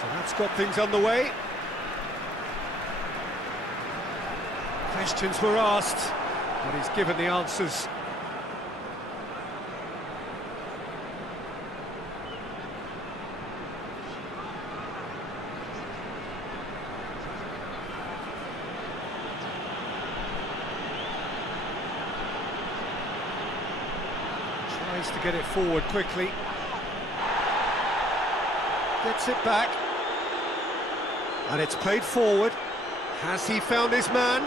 So that's got things underway. Questions were asked, but he's given the answers. Tries to get it forward quickly. Gets it back. And it's played forward. Has he found his man?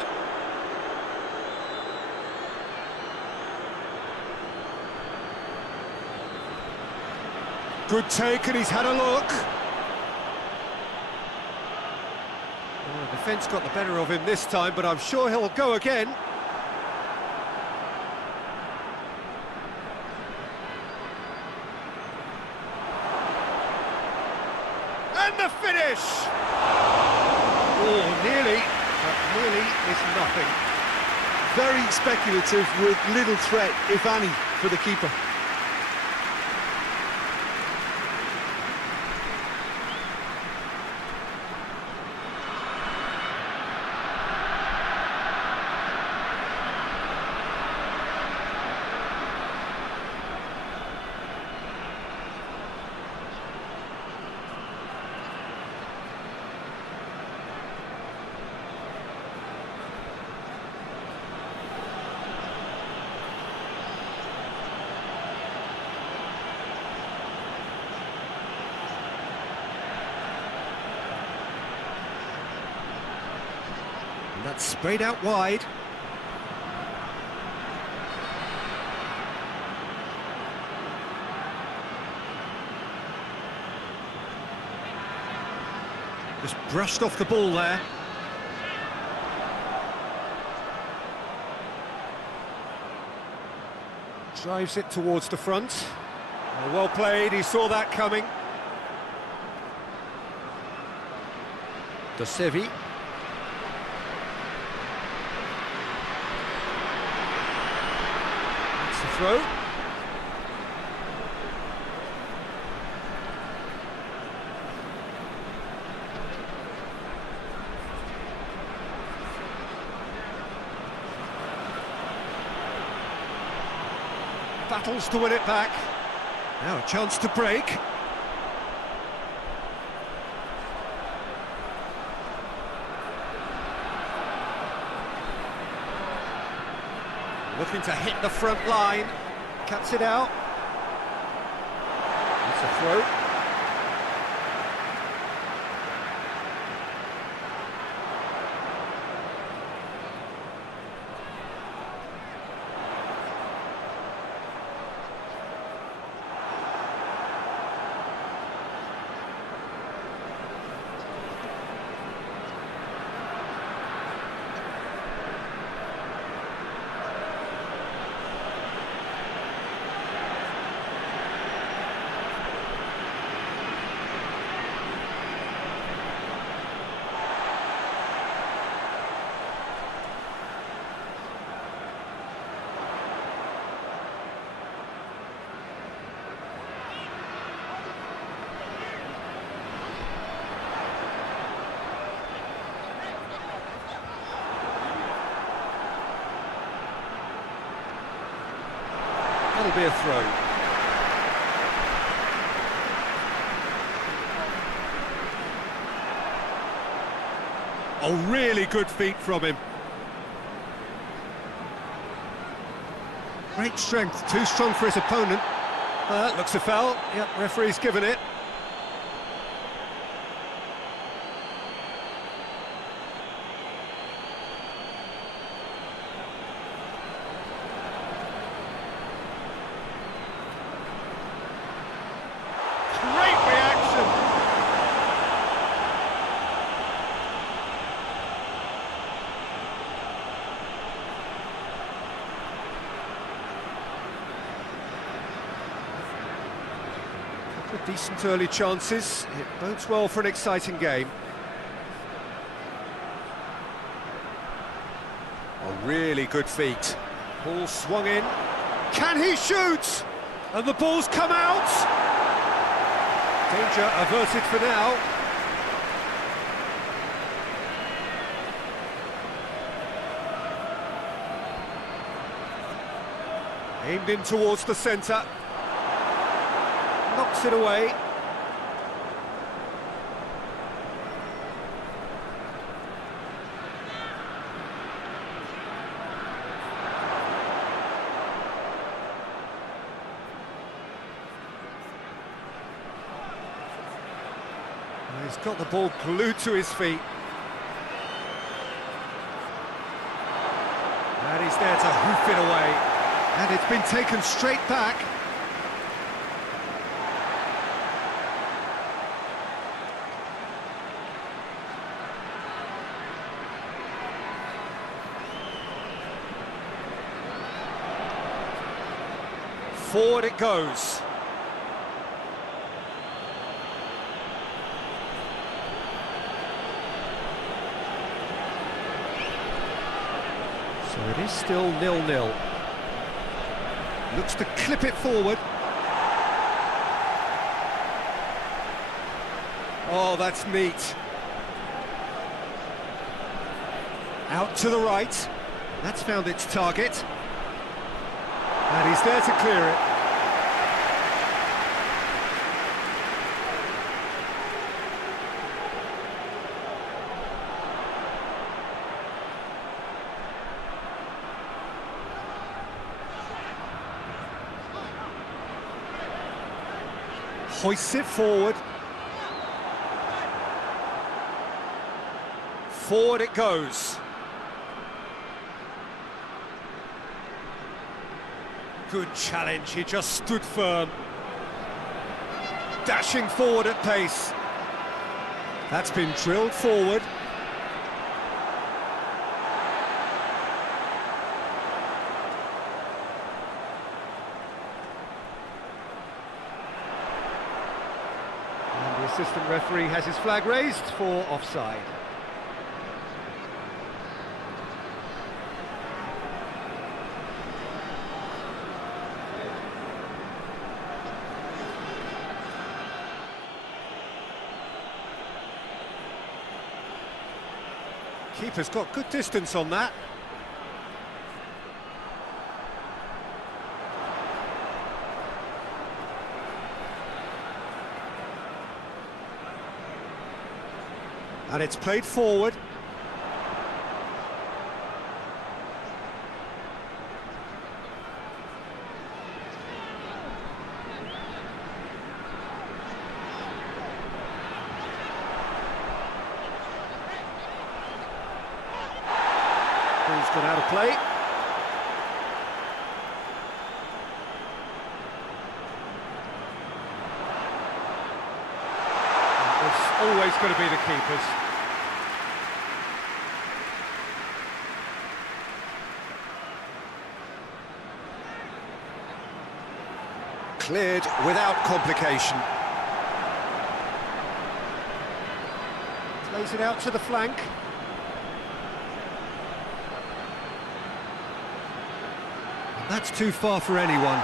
Good take, and he's had a look. Well, the defence got the better of him this time, but I'm sure he'll go again. And the finish! Oh, nearly, but nearly is nothing. Very speculative with little threat, if any, for the keeper. And that's sprayed out wide. Just brushed off the ball there. Drives it towards the front. Oh, well played, he saw that coming. De Sevi. That's the throw. Battles to win it back. Now a chance to break. Looking to hit the front line. Cuts it out. It's a throw. That'll be a throw. Oh, really good feet from him. Great strength, too strong for his opponent. Looks a foul. Yep, referee's given it. Decent early chances. It bodes well for an exciting game. Oh, really good feet. Ball swung in. Can he shoot? And the ball's come out. Danger averted for now. Aimed in towards the centre. Knocks it away. He's got the ball glued to his feet. And he's there to hoof it away. And it's been taken straight back. Forward it goes. So it is still 0-0. Looks to clip it forward. Oh, that's neat. Out to the right. That's found its target. And he's there to clear it. Hoists it forward. Forward it goes. Good challenge, he just stood firm. Dashing forward at pace. That's been drilled forward. And the assistant referee has his flag raised for offside. Keeper's got good distance on that. And it's played forward. Ball's gone out of play. It's always going to be the keepers. Cleared without complication. Plays it out to the flank. And that's too far for anyone.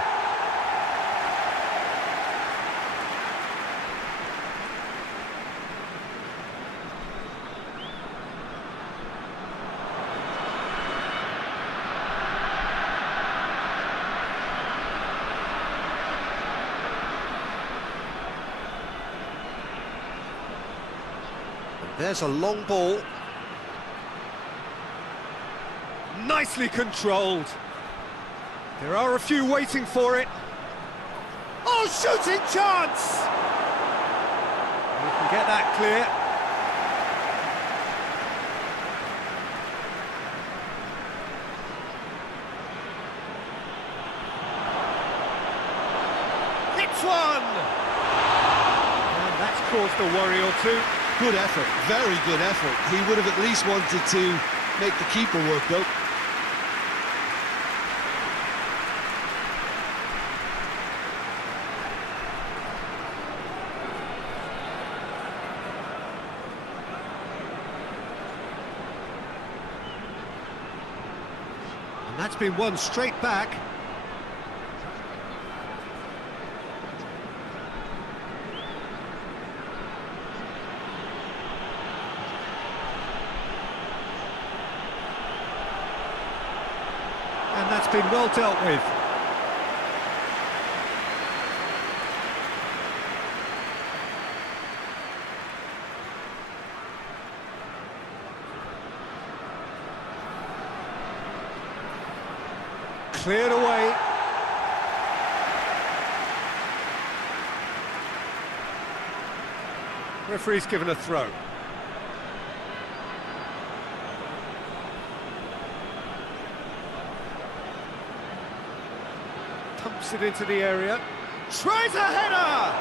There's a long ball. Nicely controlled. There are a few waiting for it. Oh, shooting chance! You can get that clear. Hits one! And that's caused a worry or two. Good effort, very good effort. He would have at least wanted to make the keeper work though. And that's been won straight back. And that's been well dealt with. Cleared away. Referee's given a throw. Pumps it into the area. Tries a header!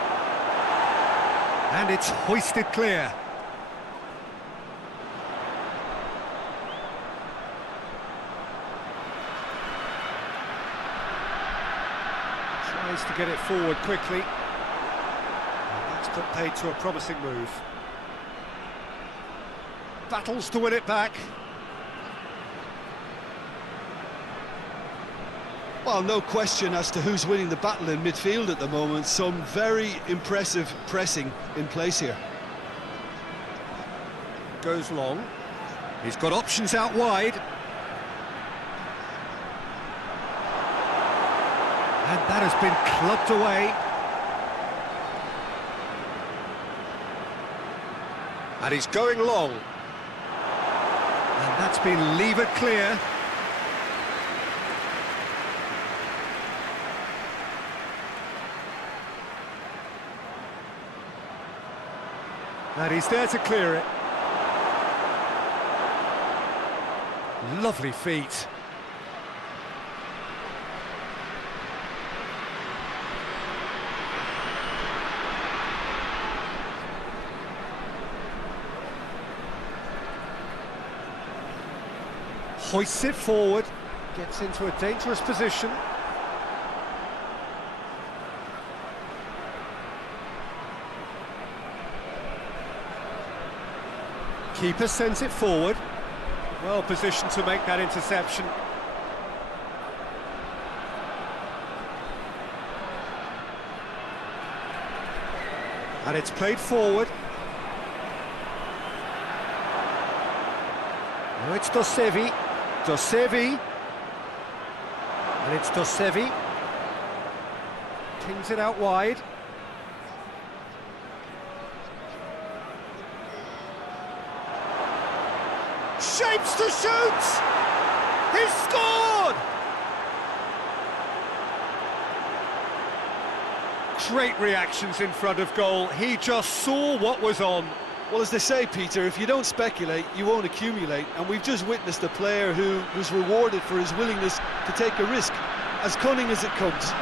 And it's hoisted clear. Tries to get it forward quickly. And that's put paid to a promising move. Battles to win it back. Well, no question as to who's winning the battle in midfield at the moment. Some very impressive pressing in place here. Goes long. He's got options out wide. And that has been clubbed away. And he's going long. And that's been levered clear. And he's there to clear it. Lovely feet. Hoists it forward, gets into a dangerous position. Keeper sends it forward. Well positioned to make that interception. And it's played forward. Now it's Dosevi. Dosevi. And it's Dosevi. Pings it out wide. Shapes to shoot! He's scored! Great reactions in front of goal. He just saw what was on. Well, as they say, Peter, if you don't speculate, you won't accumulate. And we've just witnessed a player who was rewarded for his willingness to take a risk, as cunning as it comes.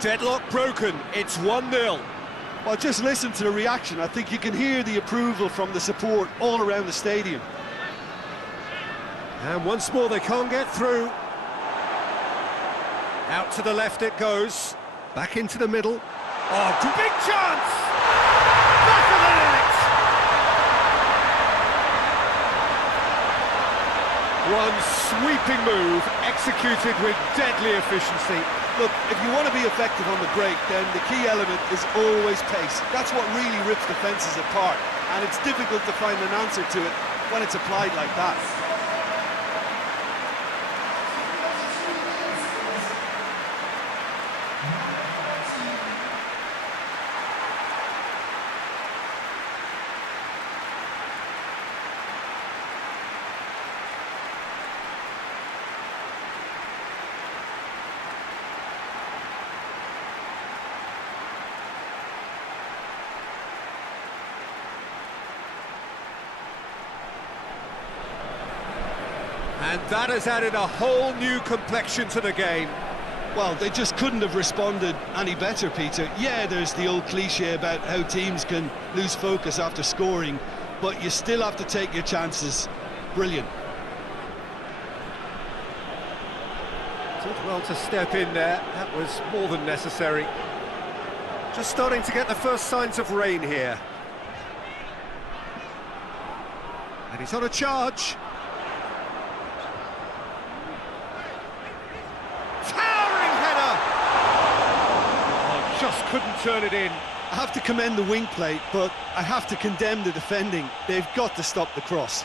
Deadlock broken, it's 1-0. Well, just listen to the reaction. I think you can hear the approval from the support all around the stadium. And once more they can't get through. Out to the left it goes. Back into the middle. Oh, big chance! Back of the net! One sweeping move, executed with deadly efficiency. Look, if you want to be effective on the break, then the key element is always pace. That's what really rips defences apart, and it's difficult to find an answer to it when it's applied like that. And that has added a whole new complexion to the game. Well, they just couldn't have responded any better, Peter. Yeah, there's the old cliche about how teams can lose focus after scoring, but you still have to take your chances. Brilliant. Did well to step in there, that was more than necessary. Just starting to get the first signs of rain here. And he's on a charge. Just couldn't turn it in. I have to commend the wing play, but I have to condemn the defending. They've got to stop the cross.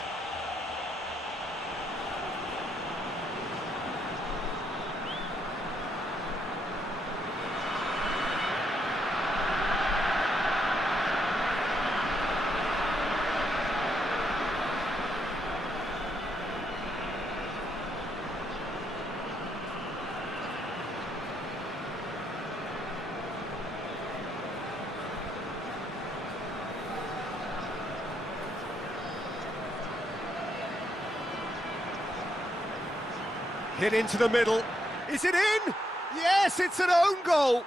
Hit into the middle. Is it in? Yes, it's an own goal.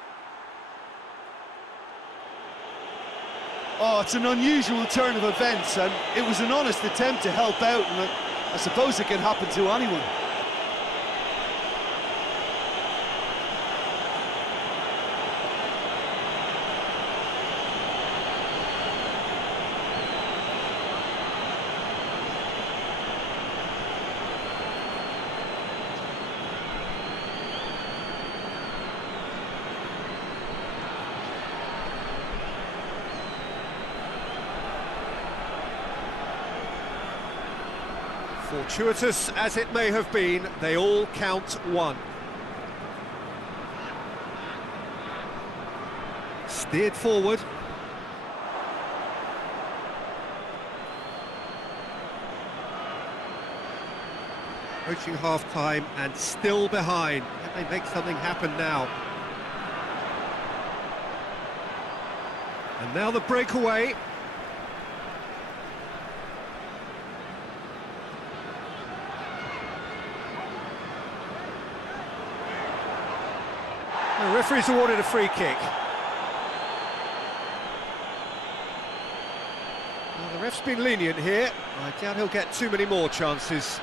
Oh, it's an unusual turn of events, and it was an honest attempt to help out, and I suppose it can happen to anyone. Fortuitous as it may have been, they all count one. Steered forward. Approaching half-time and still behind. Can they make something happen now? And now the breakaway. The referee's awarded a free kick. Well, the ref's been lenient here. I doubt he'll get too many more chances.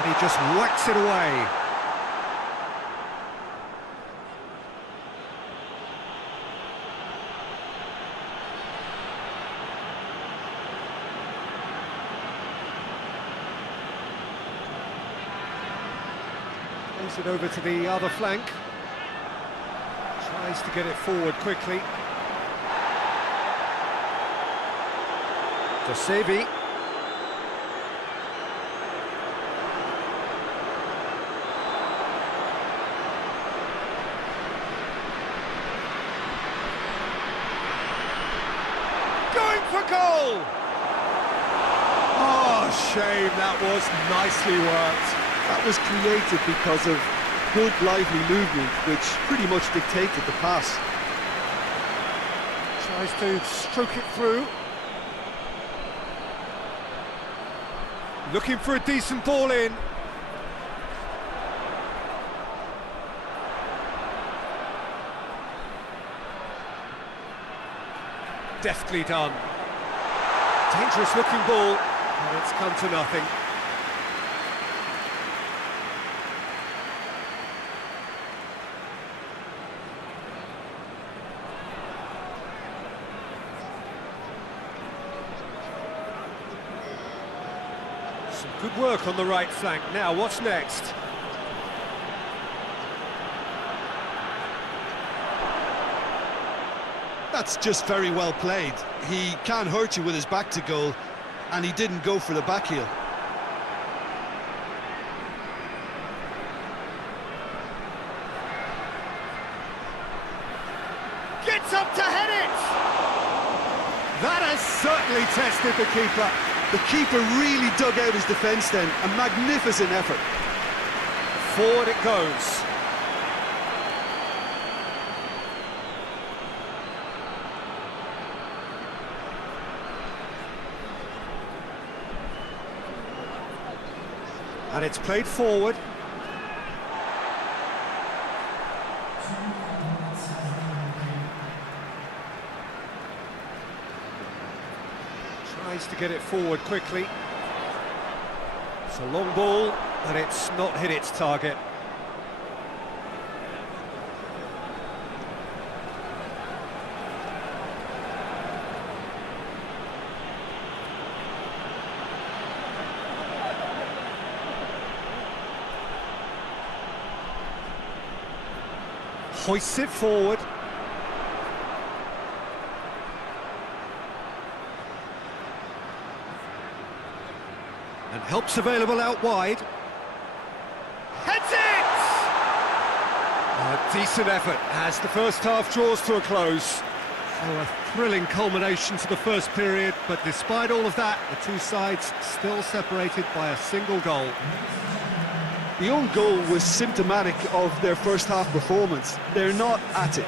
And he just whacks it away. Plays it over to the other flank. Tries to get it forward quickly. To Sevi. For goal! Oh, shame, that was nicely worked. That was created because of good, lively movement, which pretty much dictated the pass. Tries to stroke it through. Looking for a decent ball in. Deftly done. Dangerous looking ball, and it's come to nothing. Some good work on the right flank. Now, what's next? That's just very well played. He can't hurt you with his back to goal, and he didn't go for the back heel. Gets up to head it! That has certainly tested the keeper. The keeper really dug out his defence then, a magnificent effort. Forward it goes. And it's played forward. Tries to get it forward quickly. It's a long ball, and it's not hit its target. Hoists it forward. And help's available out wide. Heads it! A decent effort as the first half draws to a close. Oh, a thrilling culmination to the first period, but despite all of that, the two sides still separated by a single goal. The own goal was symptomatic of their first half performance. They're not at it.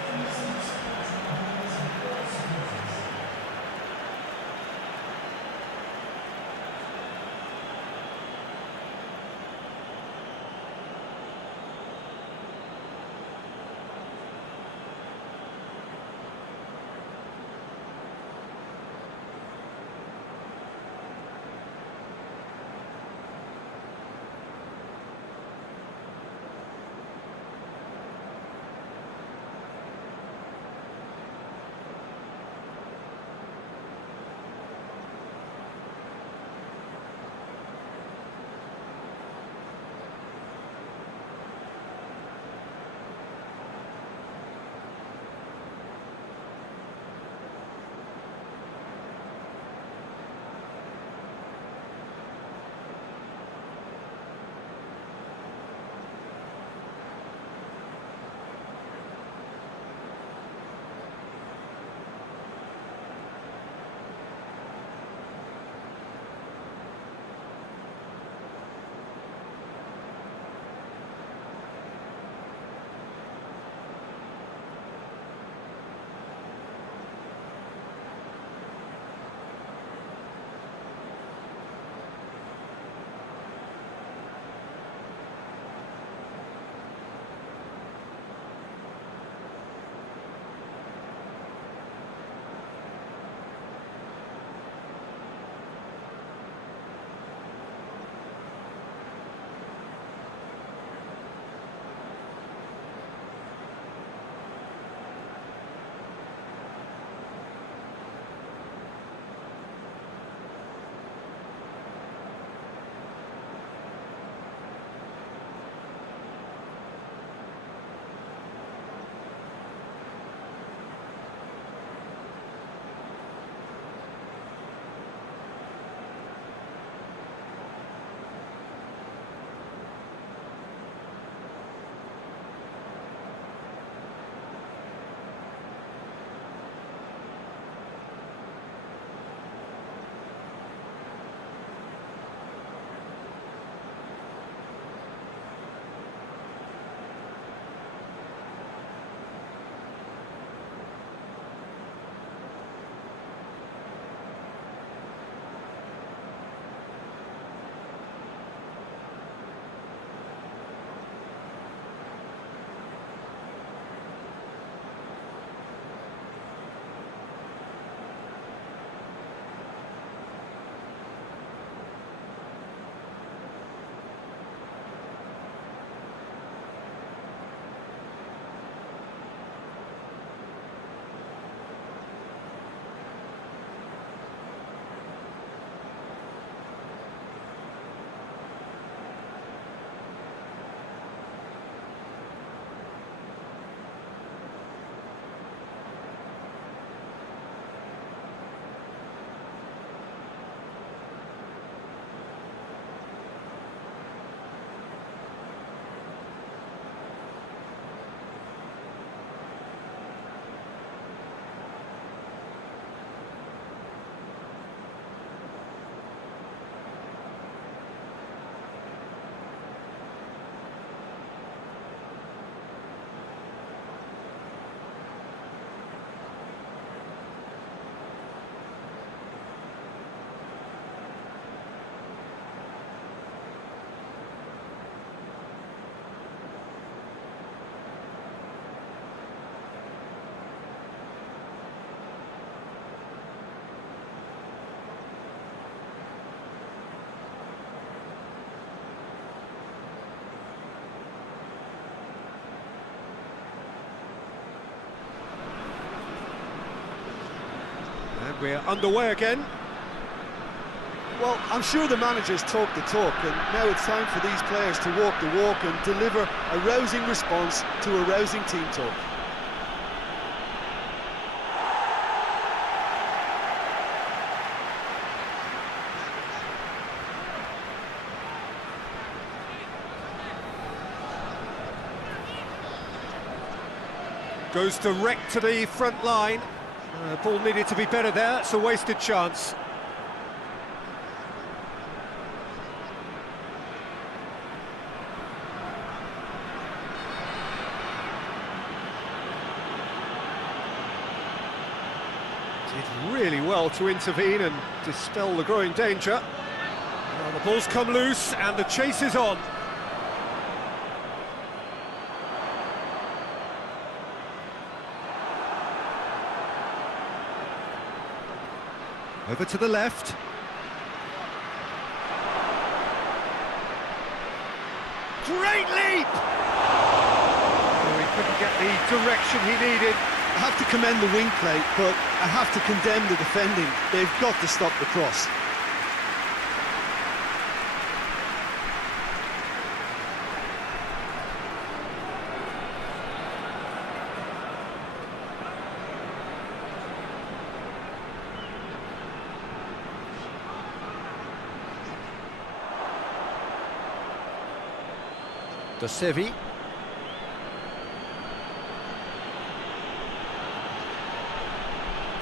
We're underway again. Well, I'm sure the managers talk the talk, and now it's time for these players to walk the walk and deliver a rousing response to a rousing team talk. Goes direct to the front line. Ball needed to be better there, it's a wasted chance. Did really well to intervene and dispel the growing danger. Well, the ball's come loose and the chase is on. Over to the left. Great leap! Oh, he couldn't get the direction he needed. I have to commend the wing play, but I have to condemn the defending. They've got to stop the cross. DONASI.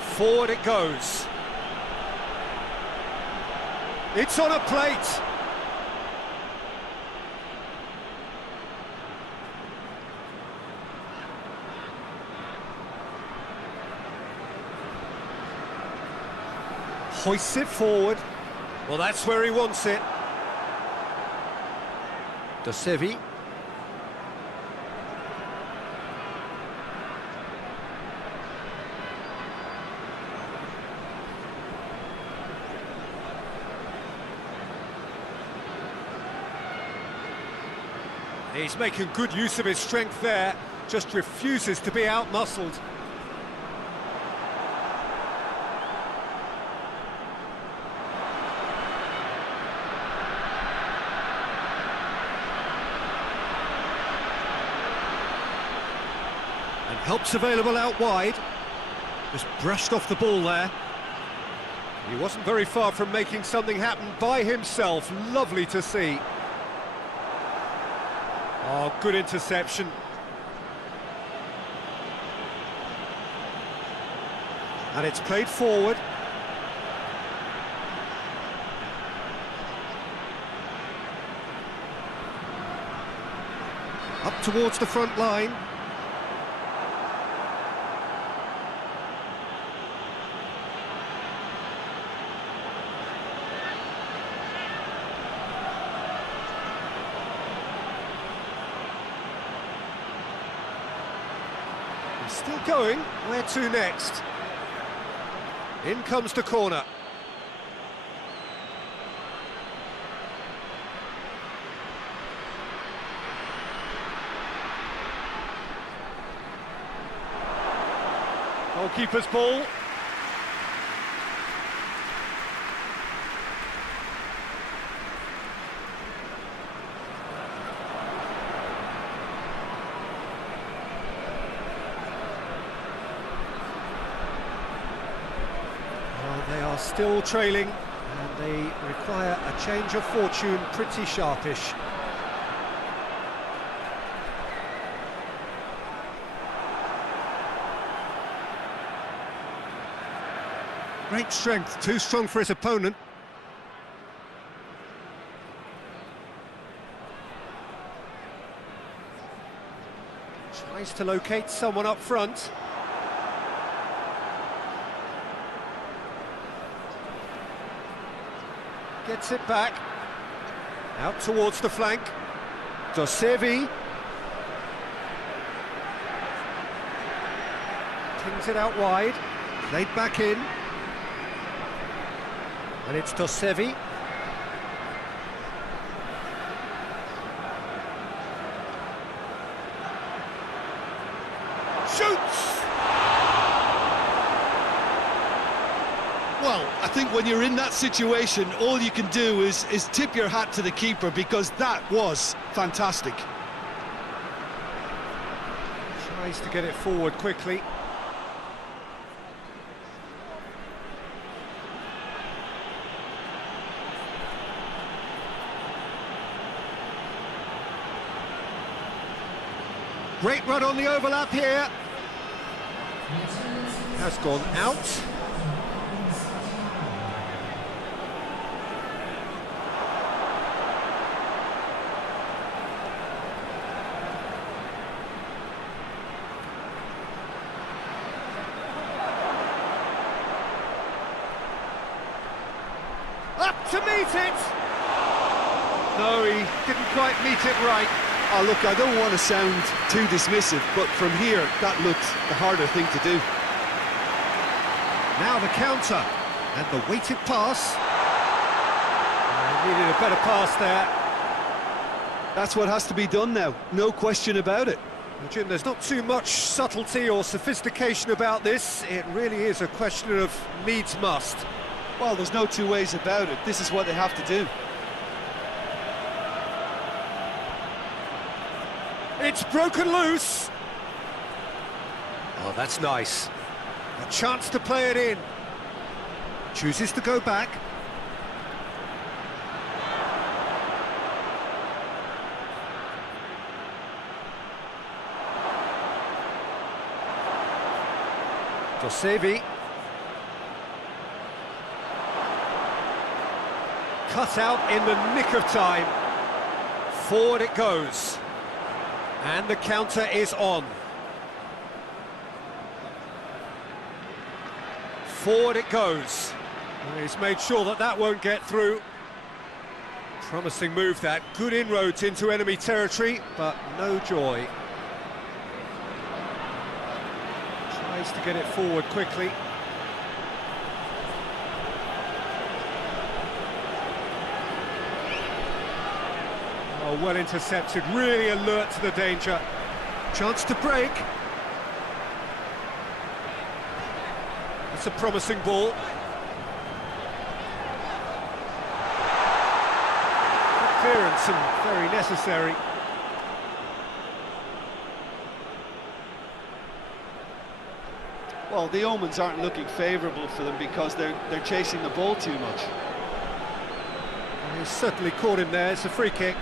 Forward it goes. It's on a plate. Hoists it forward. Well, that's where he wants it. DONASI. He's making good use of his strength there, just refuses to be out-muscled. And help's available out wide. Just brushed off the ball there. He wasn't very far from making something happen by himself. Lovely to see. Oh, good interception. And it's played forward. Up towards the front line. Still going, where to next? In comes the corner. Goalkeeper's ball. They are still trailing, and they require a change of fortune pretty sharpish. Great strength, too strong for his opponent. Tries to locate someone up front. Gets it back. Out towards the flank. DONASI. Pings it out wide. Played back in. And it's DONASI. Shoots! Well, I think when you're in that situation, all you can do is tip your hat to the keeper, because that was fantastic. Tries to get it forward quickly. Great run on the overlap here. has gone out. Up to meet it! No, he didn't quite meet it right. Oh, look, I don't want to sound too dismissive, but from here, that looked the harder thing to do. Now the counter, and the weighted pass. Needed a better pass there. That's what has to be done now, no question about it. Well, Jim, there's not too much subtlety or sophistication about this. It really is a question of needs must. Well, there's no two ways about it. This is what they have to do. It's broken loose. Oh, that's nice. A chance to play it in. Chooses to go back. Josevi. Cut out in the nick of time. Forward it goes. And the counter is on. Forward it goes. He's made sure that that won't get through. Promising move that. Good inroads into enemy territory, but no joy. Tries to get it forward quickly. Oh, well intercepted, really alert to the danger. Chance to break. That's a promising ball. Good clearance and very necessary. Well, the omens aren't looking favourable for them because they're chasing the ball too much. And he's certainly caught him there. It's a free kick.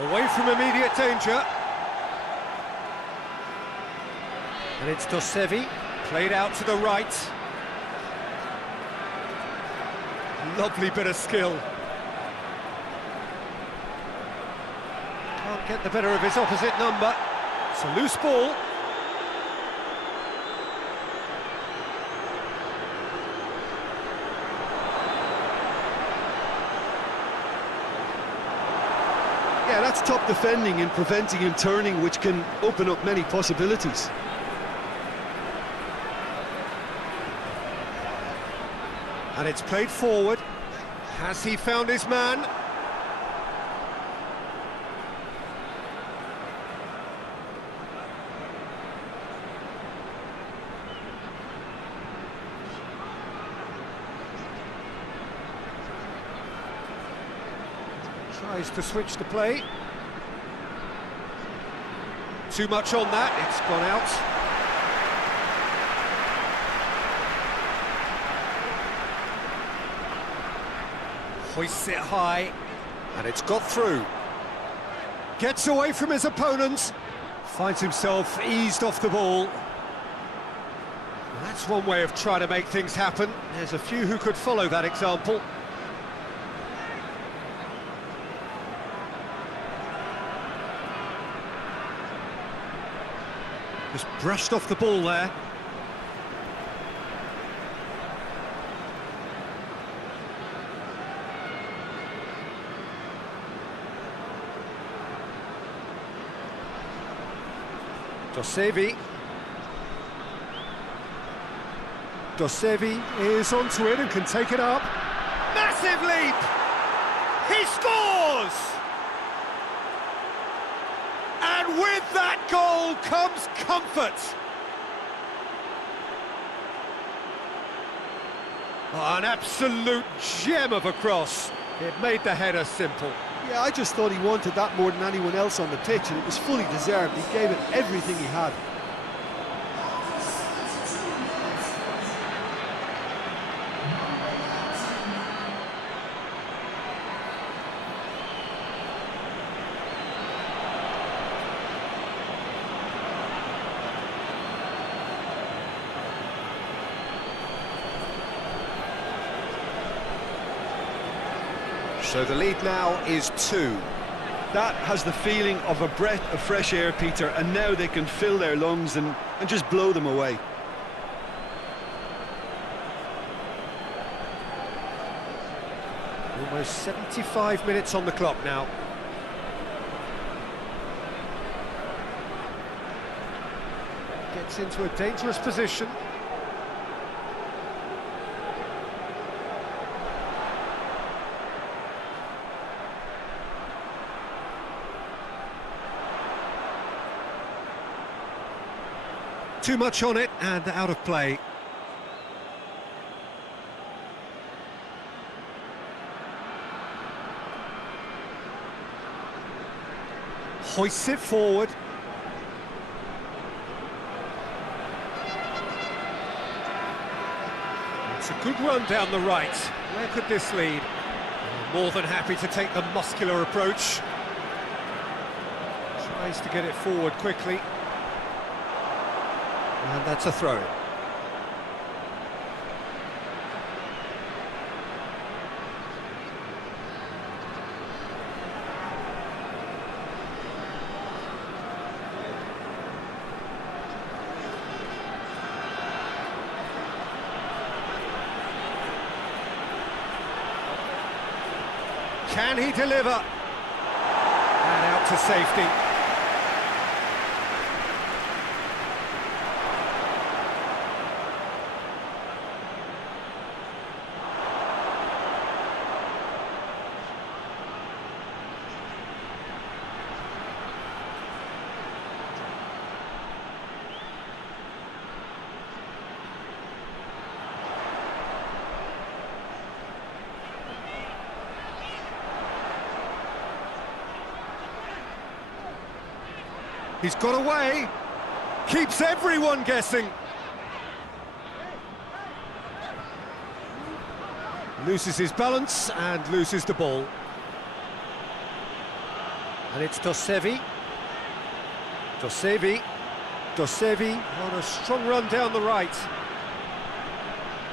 Away from immediate danger. And it's Josevi, played out to the right. Lovely bit of skill. Can't get the better of his opposite number. It's a loose ball. Yeah, that's top defending and preventing him turning, which can open up many possibilities. And it's played forward. Has he found his man? Tries to switch the play. Too much on that, it's gone out. Hoists it high, and it's got through. Gets away from his opponents, finds himself eased off the ball. Well, that's one way of trying to make things happen. There's a few who could follow that example. Just brushed off the ball there. Josevi. Josevi is onto it and can take it up. Massive leap! He scores! And with that goal comes comfort. Oh, an absolute gem of a cross. It made the header simple. Yeah, I just thought he wanted that more than anyone else on the pitch, and it was fully deserved. He gave it everything he had. So the lead now is 2. That has the feeling of a breath of fresh air, Peter, and now they can fill their lungs and just blow them away. Almost 75 minutes on the clock now. Gets into a dangerous position. Too much on it and out of play. Hoists it forward. It's a good run down the right. Where could this lead? More than happy to take the muscular approach. Tries to get it forward quickly. And that's a throw. Can he deliver? And out to safety. He's got away, keeps everyone guessing. Loses his balance and loses the ball. And it's Dosevi. Dosevi on a strong run down the right.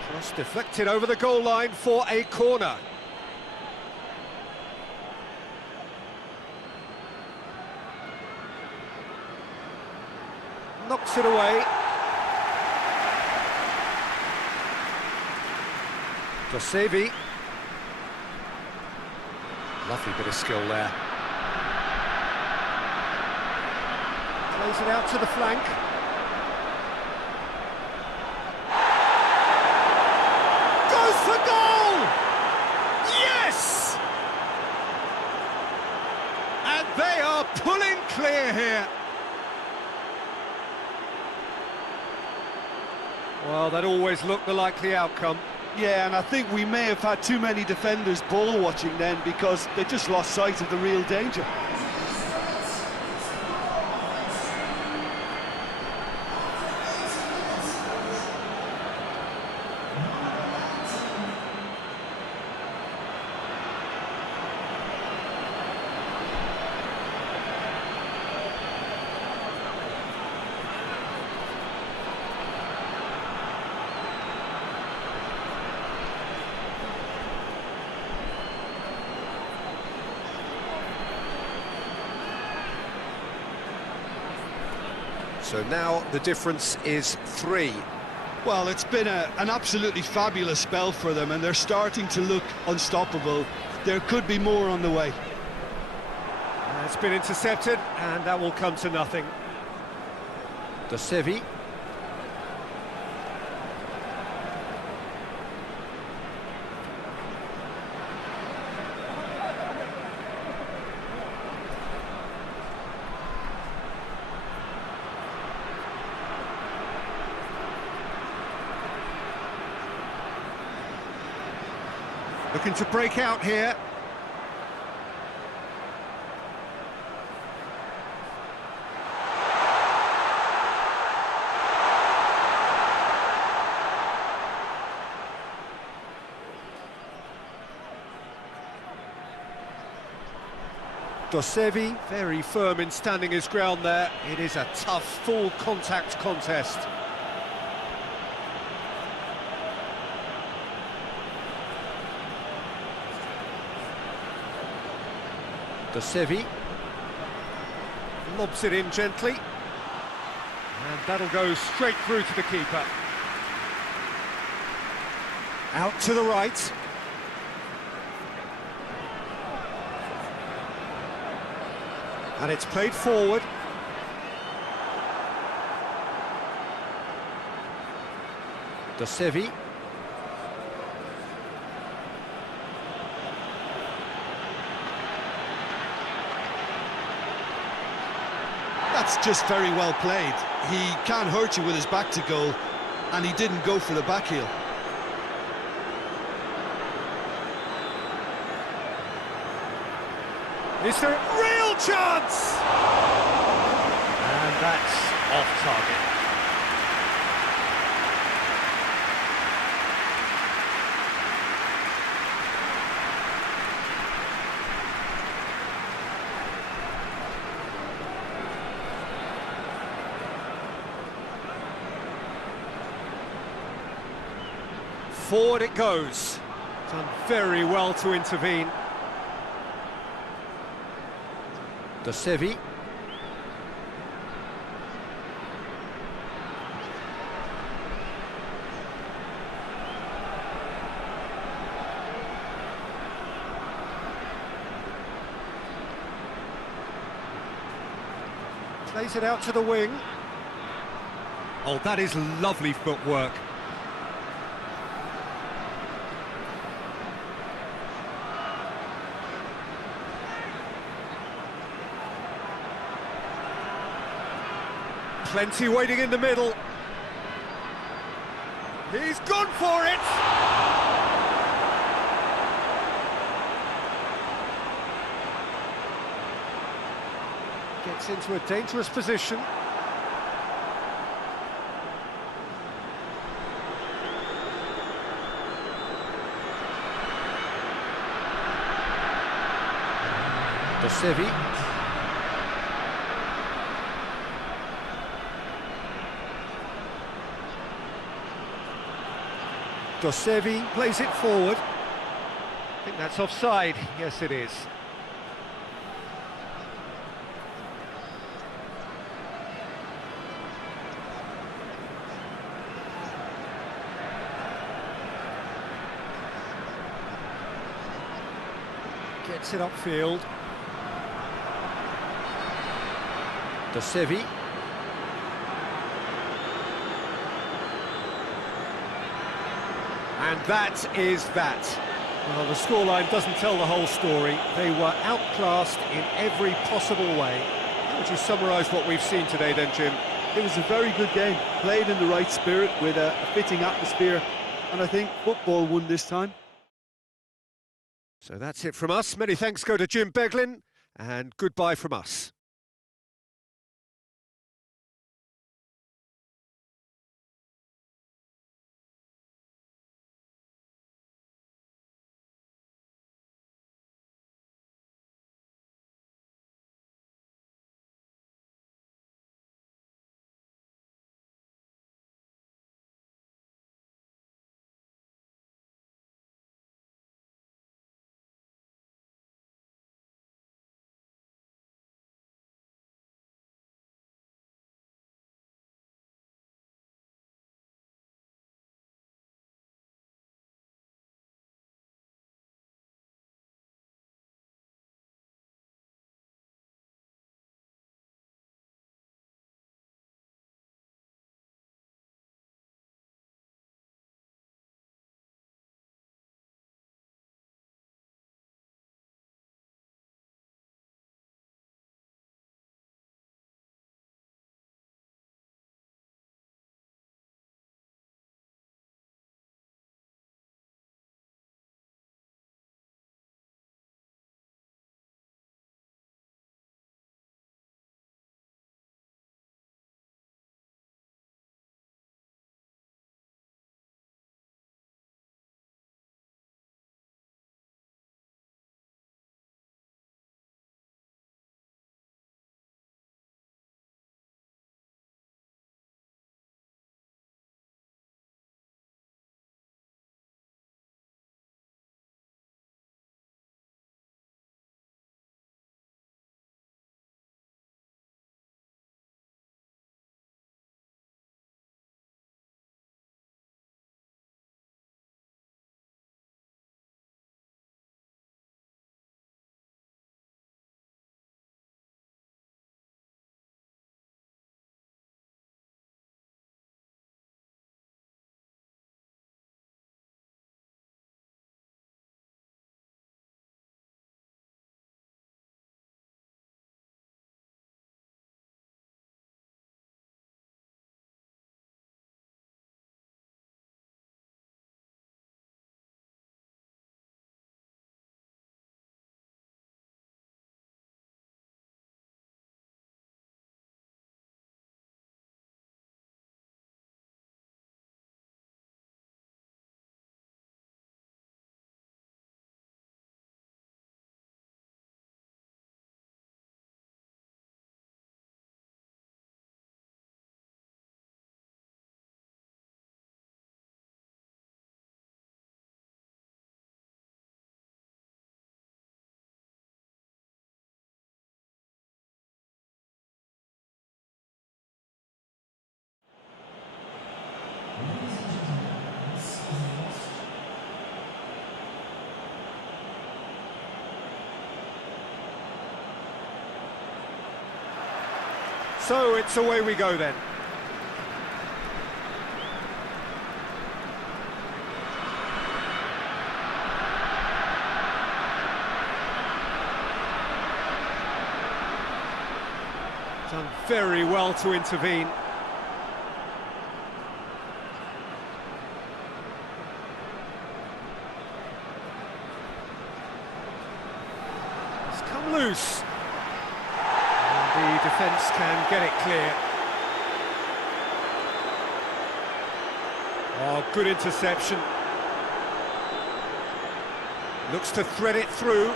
Cross deflected over the goal line for a corner. Knocks it away. Dosevi. Lovely bit of skill there. Plays it out to the flank. Goes for goal! Yes! And they are pulling clear here. Well, that always looked the likely outcome. Yeah, and I think we may have had too many defenders ball watching then, because they just lost sight of the real danger. So now the difference is 3. Well, it's been an absolutely fabulous spell for them, and they're starting to look unstoppable. There could be more on the way. It's been intercepted, and that will come to nothing. Dosevi. Looking to break out here. Dosevi, very firm in standing his ground there. It is a tough, full contact contest. Dosevi lobs it in gently, and that'll go straight through to the keeper. Out to the right. And it's played forward. Dosevi. That's just very well played. He can't hurt you with his back to goal, and he didn't go for the back heel. Is there a real chance? And that's off target. Forward it goes. Done very well to intervene. Dosevi. Plays it out to the wing. Oh, that is lovely footwork. Plenty waiting in the middle. He's gone for it! Gets into a dangerous position. Dosevi. Dosevi plays it forward. I think that's offside. Yes, it is. Gets it upfield. Dosevi. And that is that. Well, the scoreline doesn't tell the whole story. They were outclassed in every possible way. How would you summarise what we've seen today then, Jim? It was a very good game, played in the right spirit with a fitting atmosphere, and I think football won this time. So that's it from us. Many thanks go to Jim Beglin, and goodbye from us. So it's away we go then. Done very well to intervene. It's come loose. And the defence can get it clear. Oh, good interception. Looks to thread it through.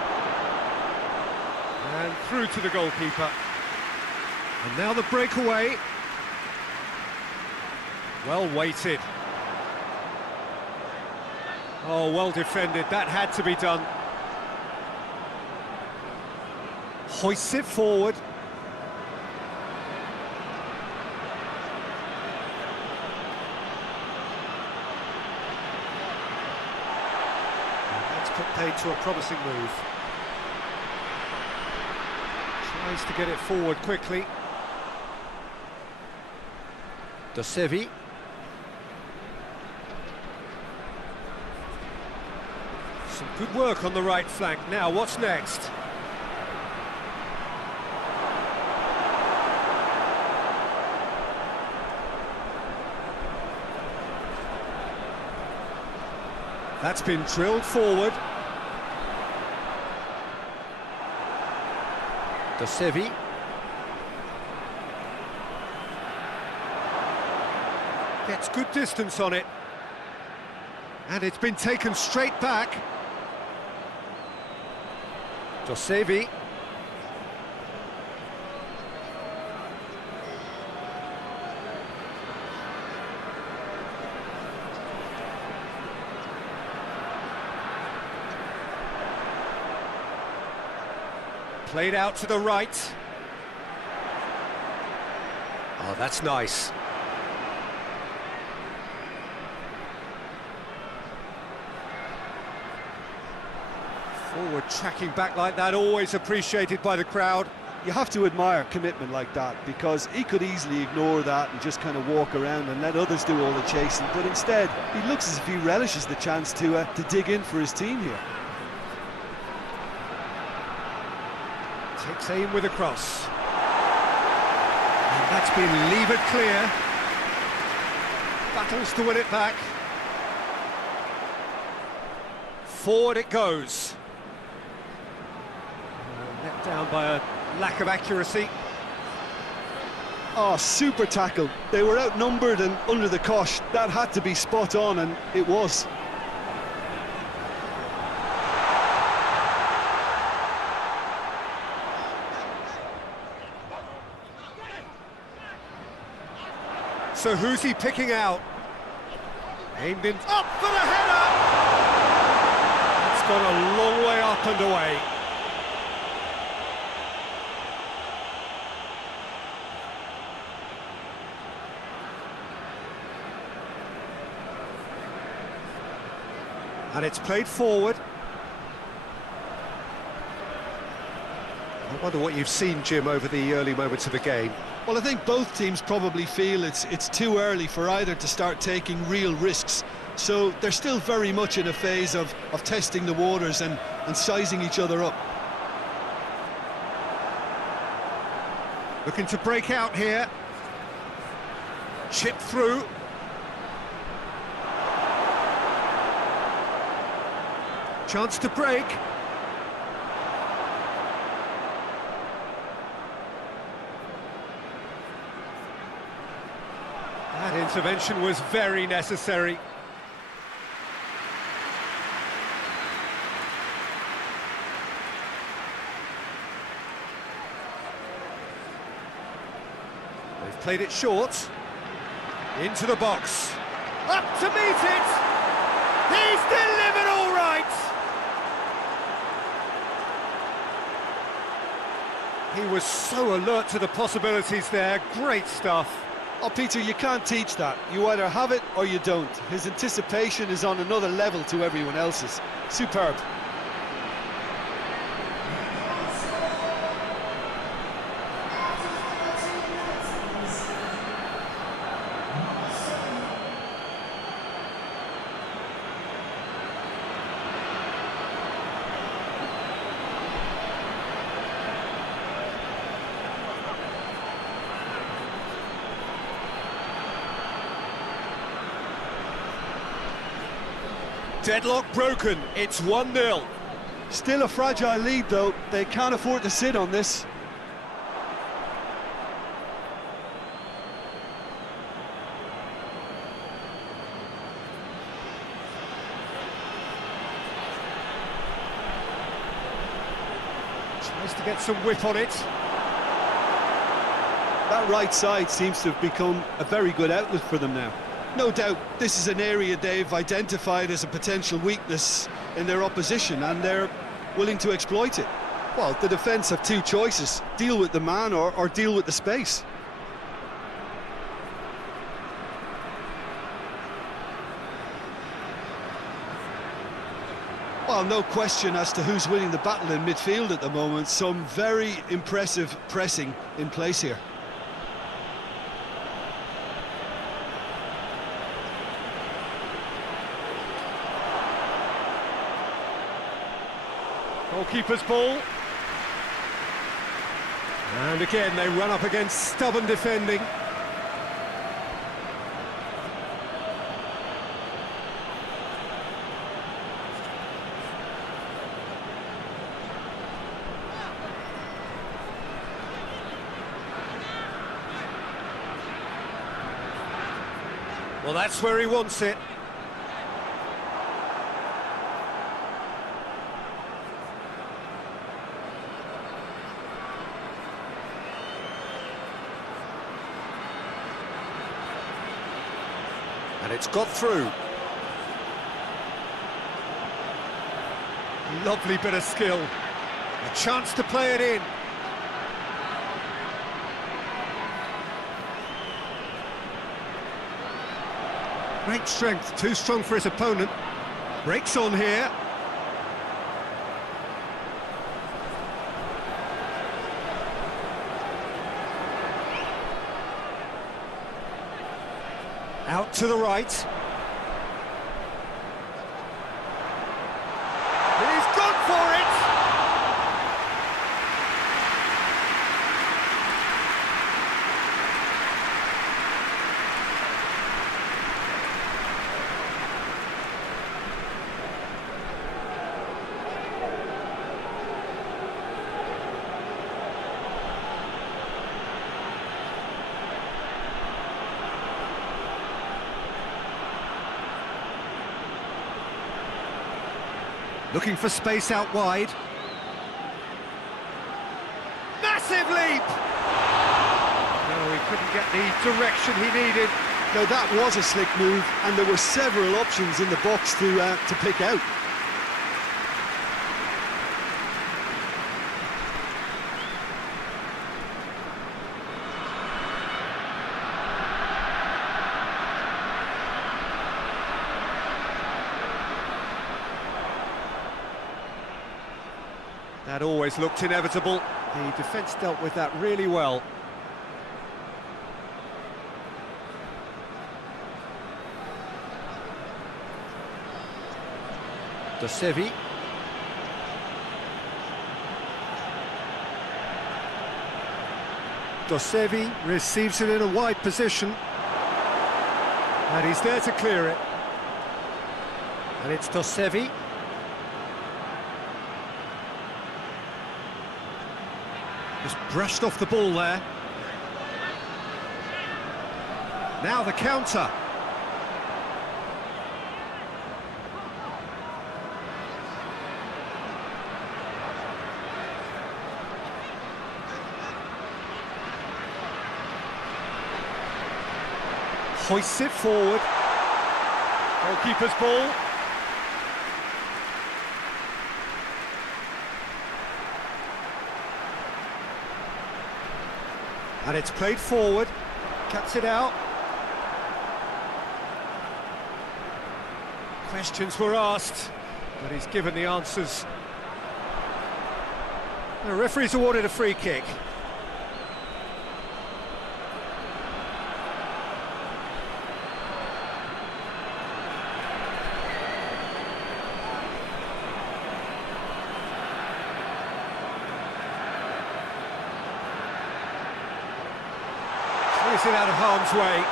And through to the goalkeeper. And now the breakaway. Well weighted. Oh, well defended. That had to be done. Hoists it forward. And that's put paid to a promising move. Tries to get it forward quickly. DONASI. Some good work on the right flank. Now, what's next? That's been drilled forward. DONASI. Gets good distance on it. And it's been taken straight back. DONASI. Played out to the right. Oh, that's nice. Forward tracking back like that, always appreciated by the crowd. You have to admire commitment like that, because he could easily ignore that and just kind of walk around and let others do all the chasing, but instead he looks as if he relishes the chance to dig in for his team here. Takes aim with a cross. And that's been levered clear. Battles to win it back. Forward it goes. Let down by a lack of accuracy. Oh, super tackle. They were outnumbered and under the cosh. That had to be spot on, and it was. So who's he picking out? Aimed in, up for the header! It's gone a long way up and away. And it's played forward. I wonder what you've seen, Jim, over the early moments of the game. Well, I think both teams probably feel it's too early for either to start taking real risks. So they're still very much in a phase of testing the waters and sizing each other up. Looking to break out here. Chip through. Chance to break. That intervention was very necessary. They've played it short. Into the box. Up to meet it! He's delivered all right! He was so alert to the possibilities there. Great stuff. Oh, Peter, you can't teach that. You either have it or you don't. His anticipation is on another level to everyone else's. Superb. Deadlock broken, it's 1-0. Still a fragile lead, though. They can't afford to sit on this. Tries to get some whip on it. That right side seems to have become a very good outlet for them now. No doubt this is an area they've identified as a potential weakness in their opposition, and they're willing to exploit it. Well, the defence have two choices: deal with the man or deal with the space. Well, no question as to who's winning the battle in midfield at the moment. Some very impressive pressing in place here. Goalkeeper's ball. And again, they run up against stubborn defending. Well, that's where he wants it. And it's got through. Lovely bit of skill. A chance to play it in. Great strength, too strong for his opponent. Breaks on here. Out to the right. He's gone for it! Looking for space out wide. Massive leap! No, he couldn't get the direction he needed. Now that was a slick move, and there were several options in the box to pick out. That always looked inevitable. The defence dealt with that really well. Dosevi. Dosevi receives it in a wide position. And he's there to clear it. And it's Dosevi. Just brushed off the ball there. Now the counter. Hoists it forward. Goalkeeper's ball. And it's played forward, cuts it out. Questions were asked, but he's given the answers. The referee's awarded a free kick. Clears it out of harm's way.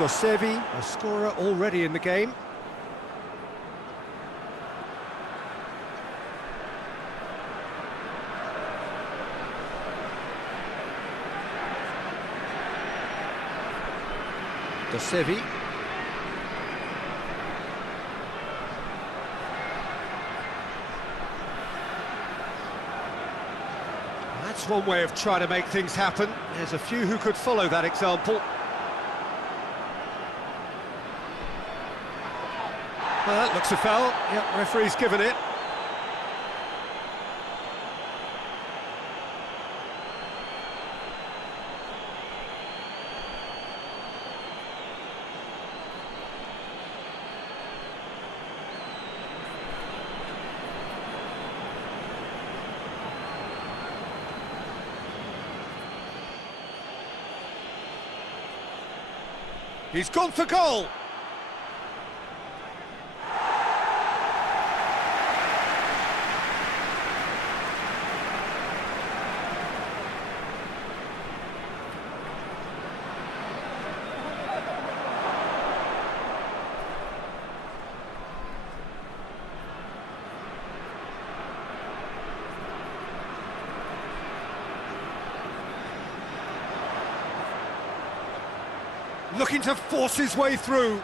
DONASI, a scorer already in the game. DONASI. That's one way of trying to make things happen. There's a few who could follow that example. Well, that looks a foul. Yep, referee's given it. He's gone for goal. Looking to force his way through.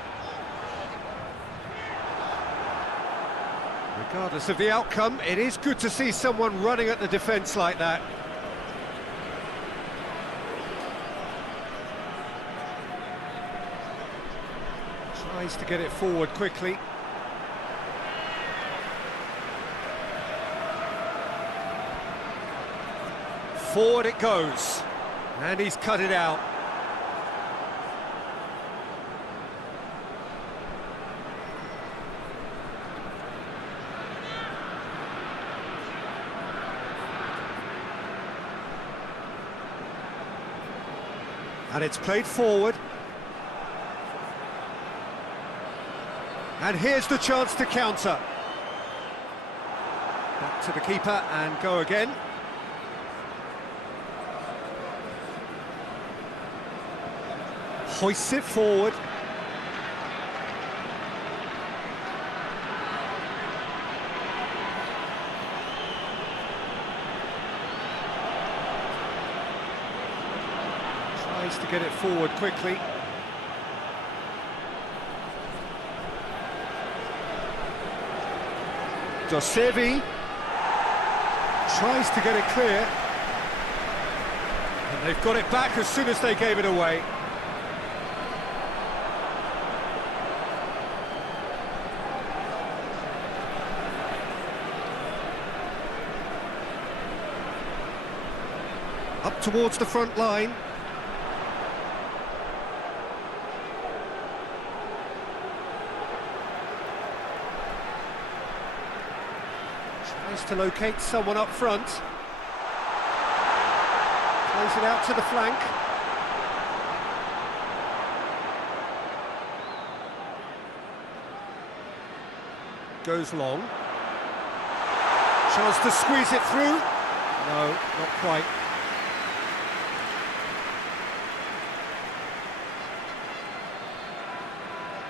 Regardless of the outcome, it is good to see someone running at the defence like that. Tries to get it forward quickly. Forward it goes. And he's cut it out. And it's played forward. And here's the chance to counter. Back to the keeper and go again. Hoists it forward. To get it forward quickly. DONASI tries to get it clear. And they've got it back as soon as they gave it away. Up towards the front line. To locate someone up front. Plays it out to the flank. Goes long. Chance to squeeze it through. No, not quite.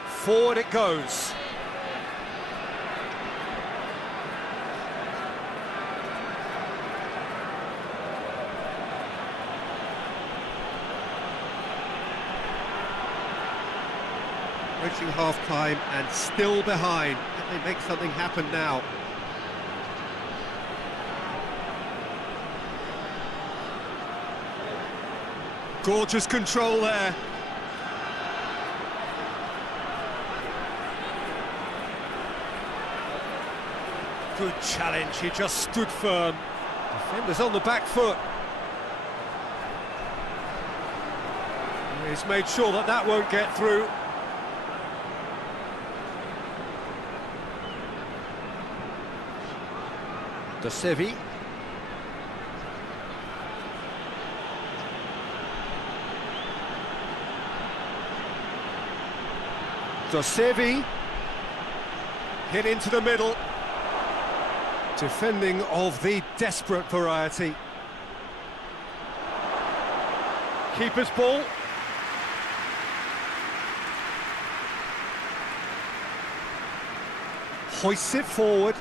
Forward it goes. Reaching half-time and still behind. Can they make something happen now? Gorgeous control there. Good challenge, he just stood firm. Defenders on the back foot. He's made sure that that won't get through. DONASI. DONASI. Hit into the middle. Defending of the desperate variety. Keeper's ball. Hoists it forward.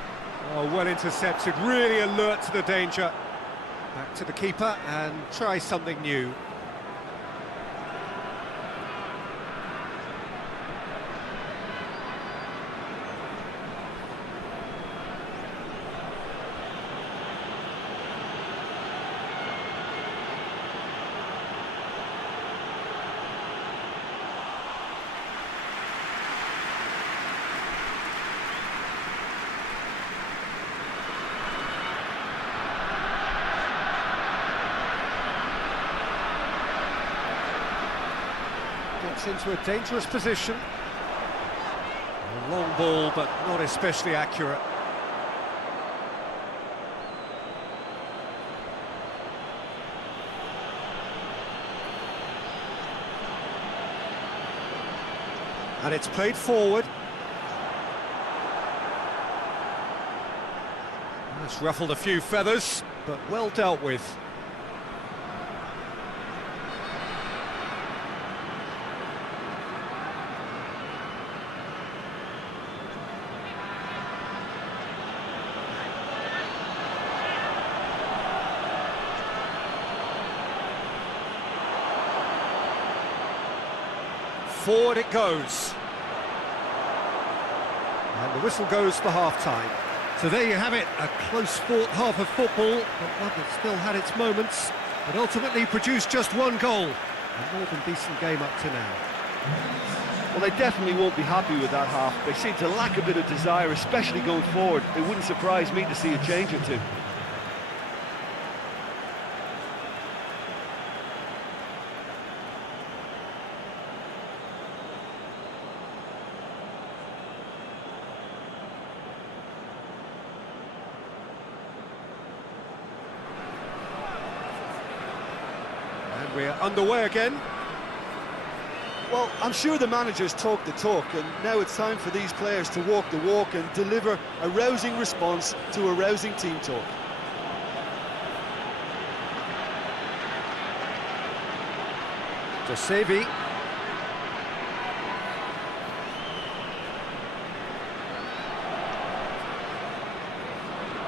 Oh, well intercepted, really alert to the danger. Back to the keeper and try something new. Gets into a dangerous position. A long ball, but not especially accurate. And it's played forward. It's ruffled a few feathers, but well dealt with. Forward it goes. And the whistle goes for half-time. So there you have it, a close-fought half of football, but one that still had its moments, but ultimately produced just one goal. A more than decent game up to now. Well, they definitely won't be happy with that half. They seem to lack a bit of desire, especially going forward. It wouldn't surprise me to see a change or two. We're underway again. Well, I'm sure the managers talk the talk, and now it's time for these players to walk the walk and deliver a rousing response to a rousing team talk. DIBAWAH.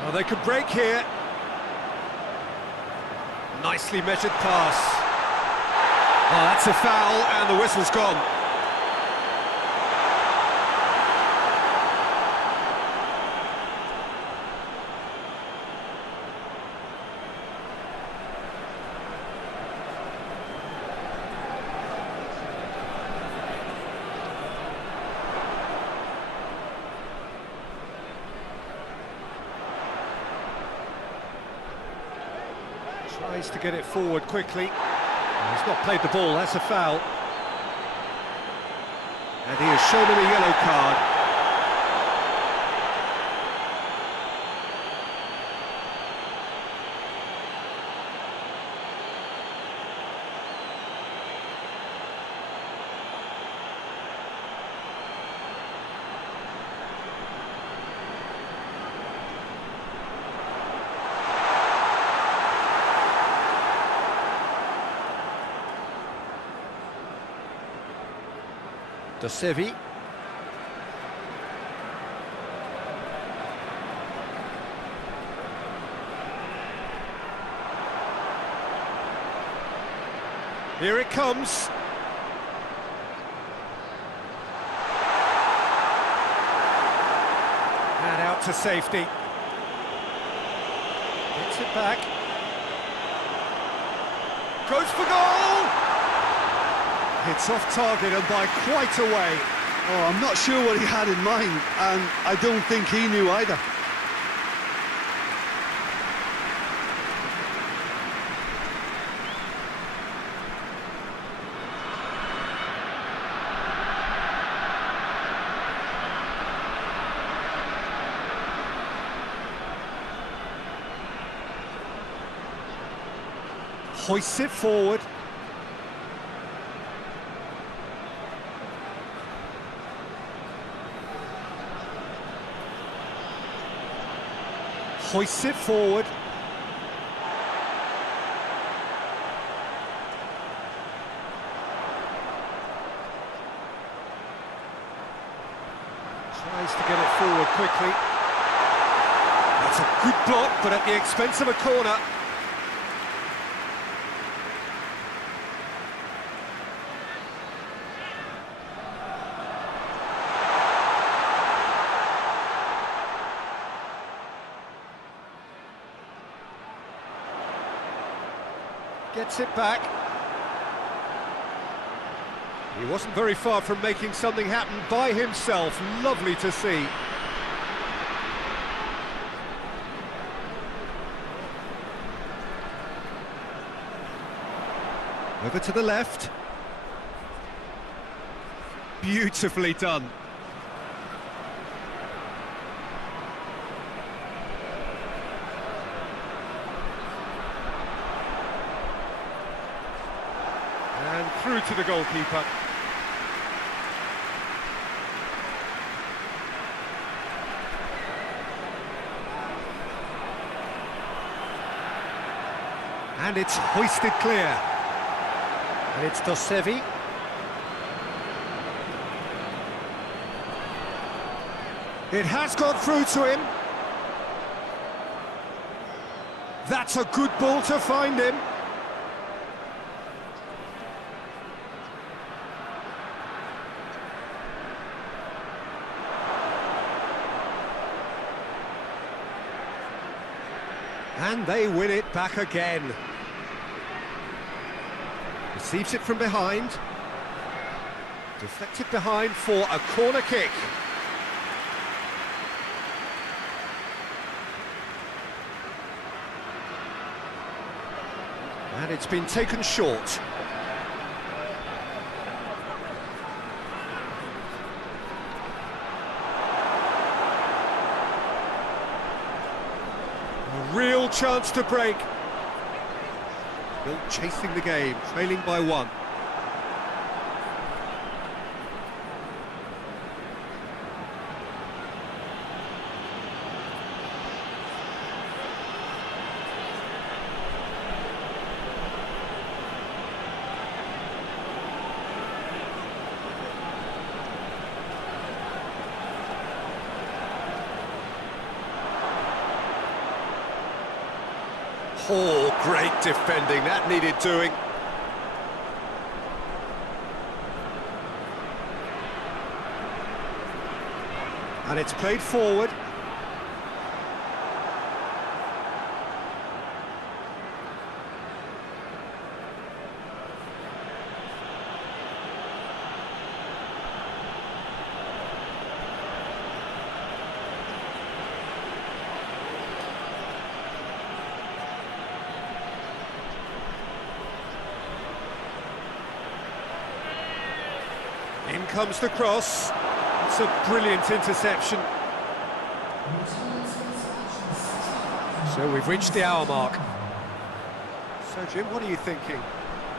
Oh, they could break here. Nicely measured pass. Oh, that's a foul, and the whistle's gone. Tries to get it forward quickly. He's not played the ball, that's a foul. And he has shown him a yellow card. DIBAWAH. Here it comes. And out to safety. Gets it back. Goes for goal! It's off target and by quite a way. Oh, I'm not sure what he had in mind, and I don't think he knew either. Hoists it forward. Hoists it forward. Tries to get it forward quickly. That's a good block, but at the expense of a corner. Gets it back. He wasn't very far from making something happen by himself. Lovely to see. Over to the left. Beautifully done. And through to the goalkeeper. And it's hoisted clear. And it's Dosevi. It has got through to him. That's a good ball to find him. And they win it back again. Receives it from behind. Deflected behind for a corner kick. And it's been taken short. A real chance to break. Still chasing the game, trailing by one. Oh, great defending, that needed doing. And it's played forward. In comes the cross. It's a brilliant interception. So we've reached the hour mark. So Jim, what are you thinking?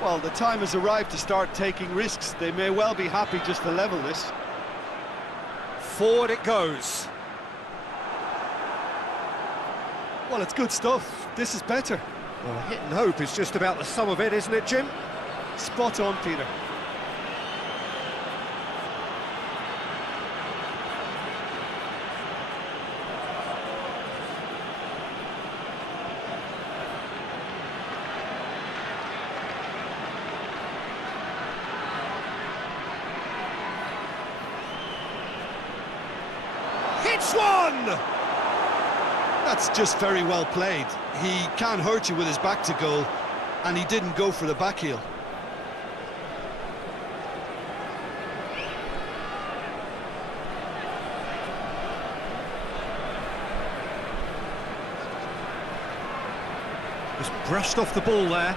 Well, the time has arrived to start taking risks. They may well be happy just to level this. Forward it goes. Well, it's good stuff. This is better. Well, a hit and hope is just about the sum of it, isn't it, Jim? Spot on, Peter. Hits one! That's just very well played. He can hurt you with his back to goal, and he didn't go for the back heel. Just brushed off the ball there.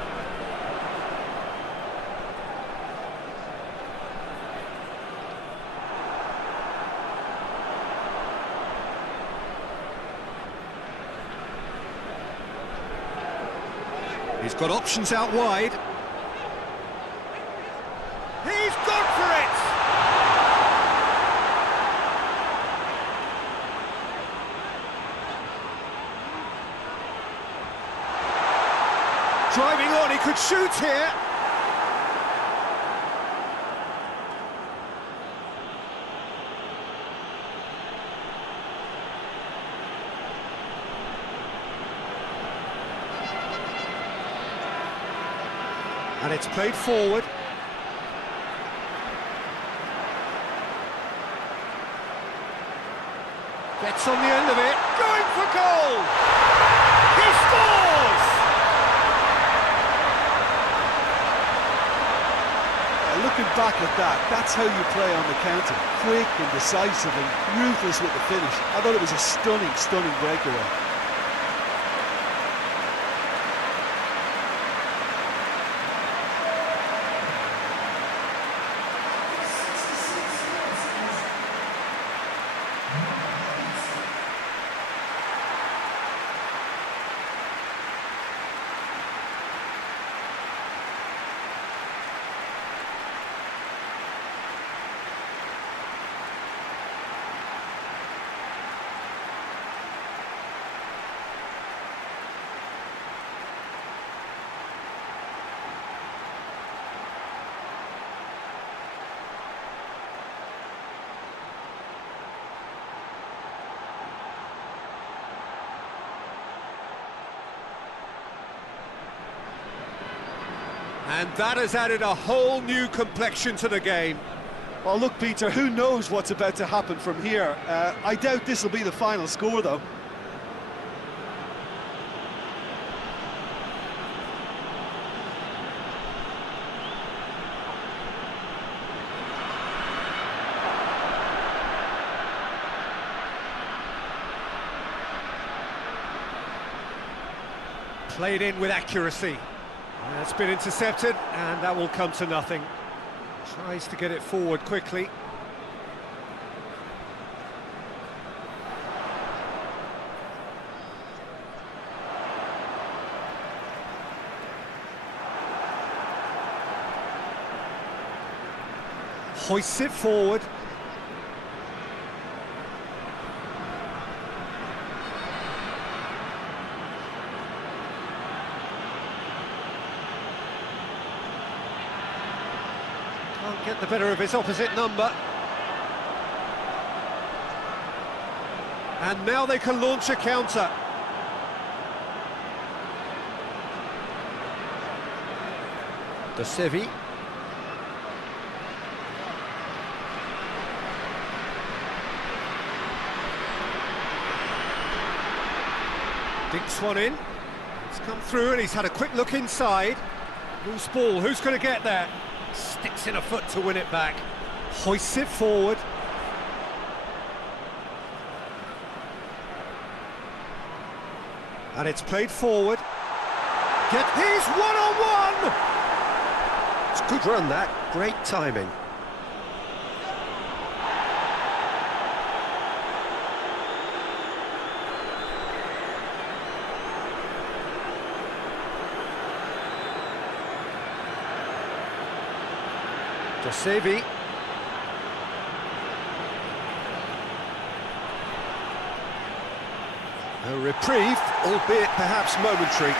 He's got options out wide. He's gone for it! Driving on, he could shoot here. And it's played forward. Gets on the end of it, going for goal! He scores! Looking back at that, that's how you play on the counter. Quick and decisive and ruthless with the finish. I thought it was a stunning, stunning breakaway. And that has added a whole new complexion to the game. Well, look, Peter, who knows what's about to happen from here? I doubt this will be the final score, though. Played in with accuracy. It's been intercepted, and that will come to nothing. Tries to get it forward quickly. Hoists it forward. Can't get the better of his opposite number. And now they can launch a counter. De Sevi. Dinks one in. It's come through and he's had a quick look inside. Loose ball, who's going to get there? Sticks in a foot to win it back. Hoists it forward. And it's played forward. He's one-on-one! It's a good run, that. Great timing. De Sevi. A reprieve, albeit perhaps momentary.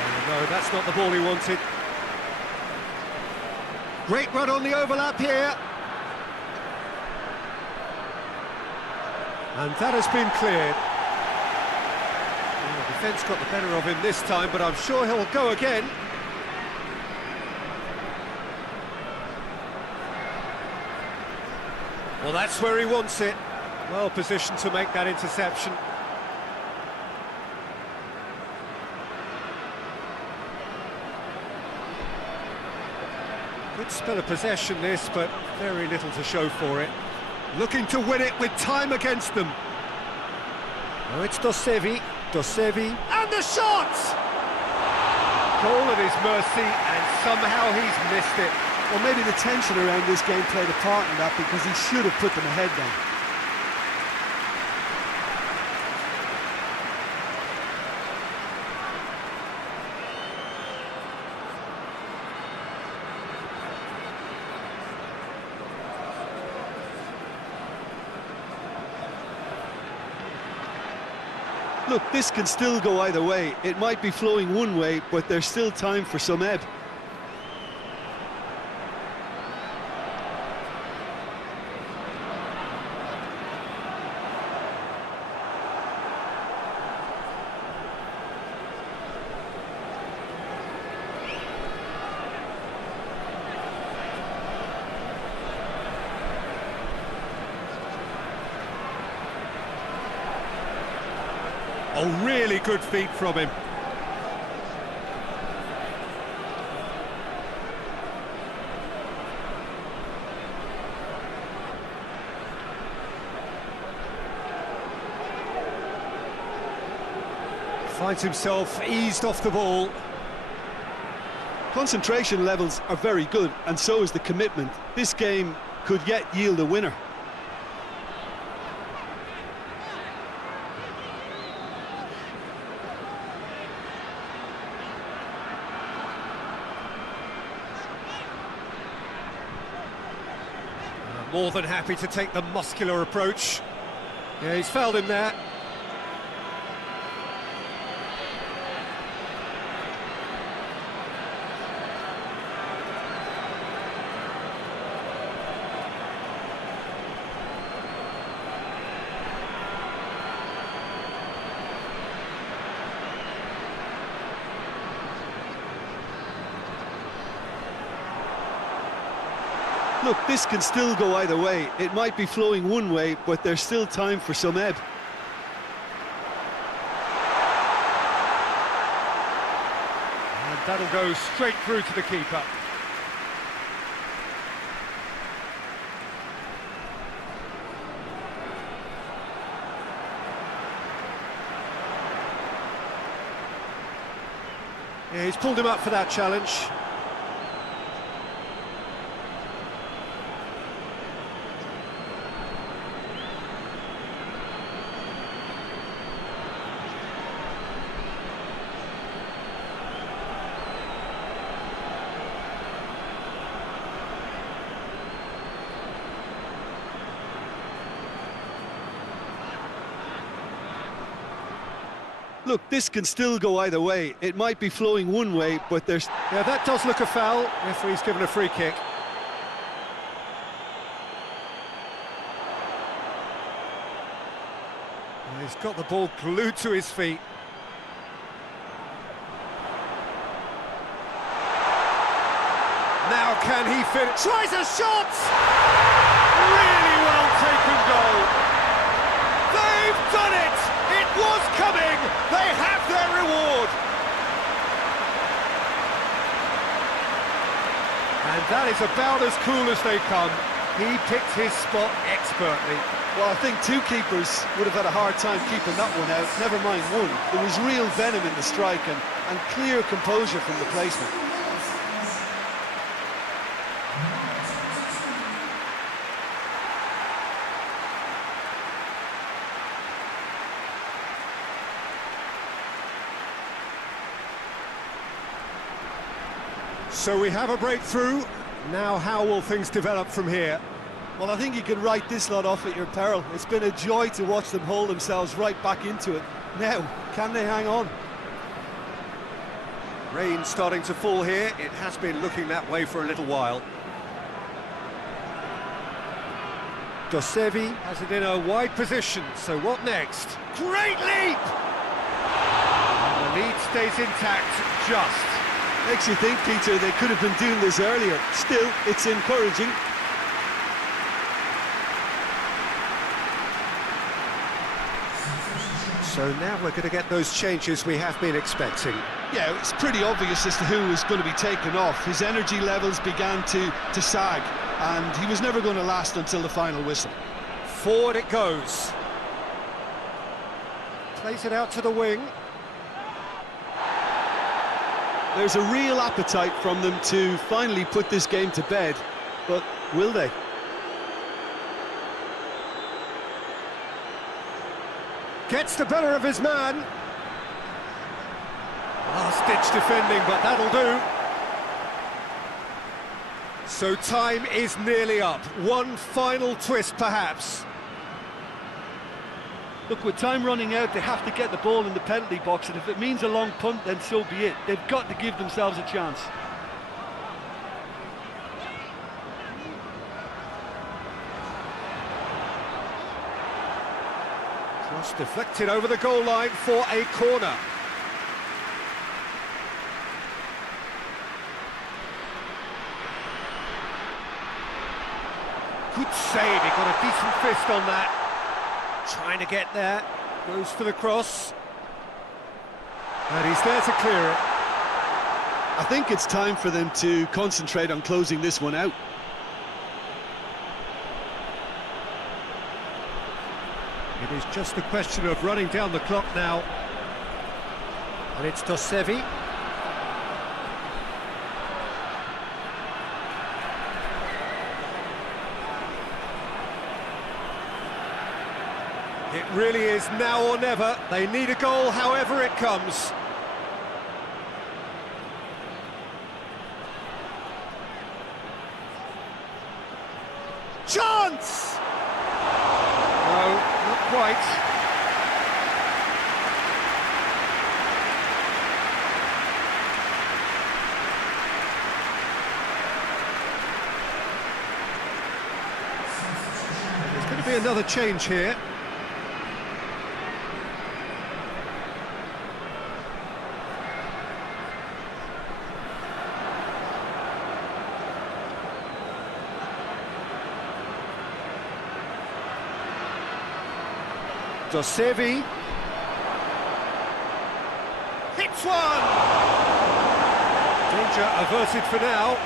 Oh, no, that's not the ball he wanted. Great run on the overlap here. And that has been cleared. Well, the defence got the better of him this time, but I'm sure he'll go again. Well, that's where he wants it. Well positioned to make that interception. Good spell of possession this, but very little to show for it. Looking to win it with time against them. Oh, it's De Sevi. De Sevi. And the shot! Goal at his mercy, and somehow he's missed it. Well, maybe the tension around this game played a part in that, because he should have put them ahead then. Look, this can still go either way. It might be flowing one way, but there's still time for some ebb. Oh, really good feet from him. Finds himself eased off the ball. Concentration levels are very good, and so is the commitment. This game could yet yield a winner. More than happy to take the muscular approach. Yeah, he's fouled him there. Look, this can still go either way. It might be flowing one way, but there's still time for some ebb. And that'll go straight through to the keeper. Yeah, he's pulled him up for that challenge. Look, this can still go either way. It might be flowing one way, but there's... Yeah, that does look a foul. Referee's given a free kick. Well, he's got the ball glued to his feet. Now can he finish? Tries a shot! Really well taken goal. They've done it! It was coming! They have their reward! And that is about as cool as they come. He picked his spot expertly. Well, I think two keepers would have had a hard time keeping that one out, never mind one. There was real venom in the strike and clear composure from the placement. So we have a breakthrough. Now how will things develop from here? Well, I think you can write this lot off at your peril. It's been a joy to watch them hold themselves right back into it. Now, can they hang on? Rain starting to fall here. It has been looking that way for a little while. Dosevi has it in a wide position, so what next? Great leap! And the lead stays intact, just. Makes you think, Peter, they could have been doing this earlier. Still, it's encouraging. So now we're going to get those changes we have been expecting. Yeah, it's pretty obvious as to who was going to be taken off. His energy levels began to sag, and he was never going to last until the final whistle. Forward it goes. Plays it out to the wing. There's a real appetite from them to finally put this game to bed, but will they? Gets the better of his man. Last-ditch defending, but that'll do. So time is nearly up. One final twist, perhaps. Look, with time running out, they have to get the ball in the penalty box, and if it means a long punt, then so be it. They've got to give themselves a chance. Cross deflected over the goal line for a corner. Good save, he got a decent fist on that. Trying to get there, goes for the cross. And he's there to clear it. I think it's time for them to concentrate on closing this one out. It is just a question of running down the clock now. And it's Dosevi. It really is now or never. They need a goal however it comes. Chance! No, not quite. There's going to be another change here. Dosevi hits one! Danger averted for now.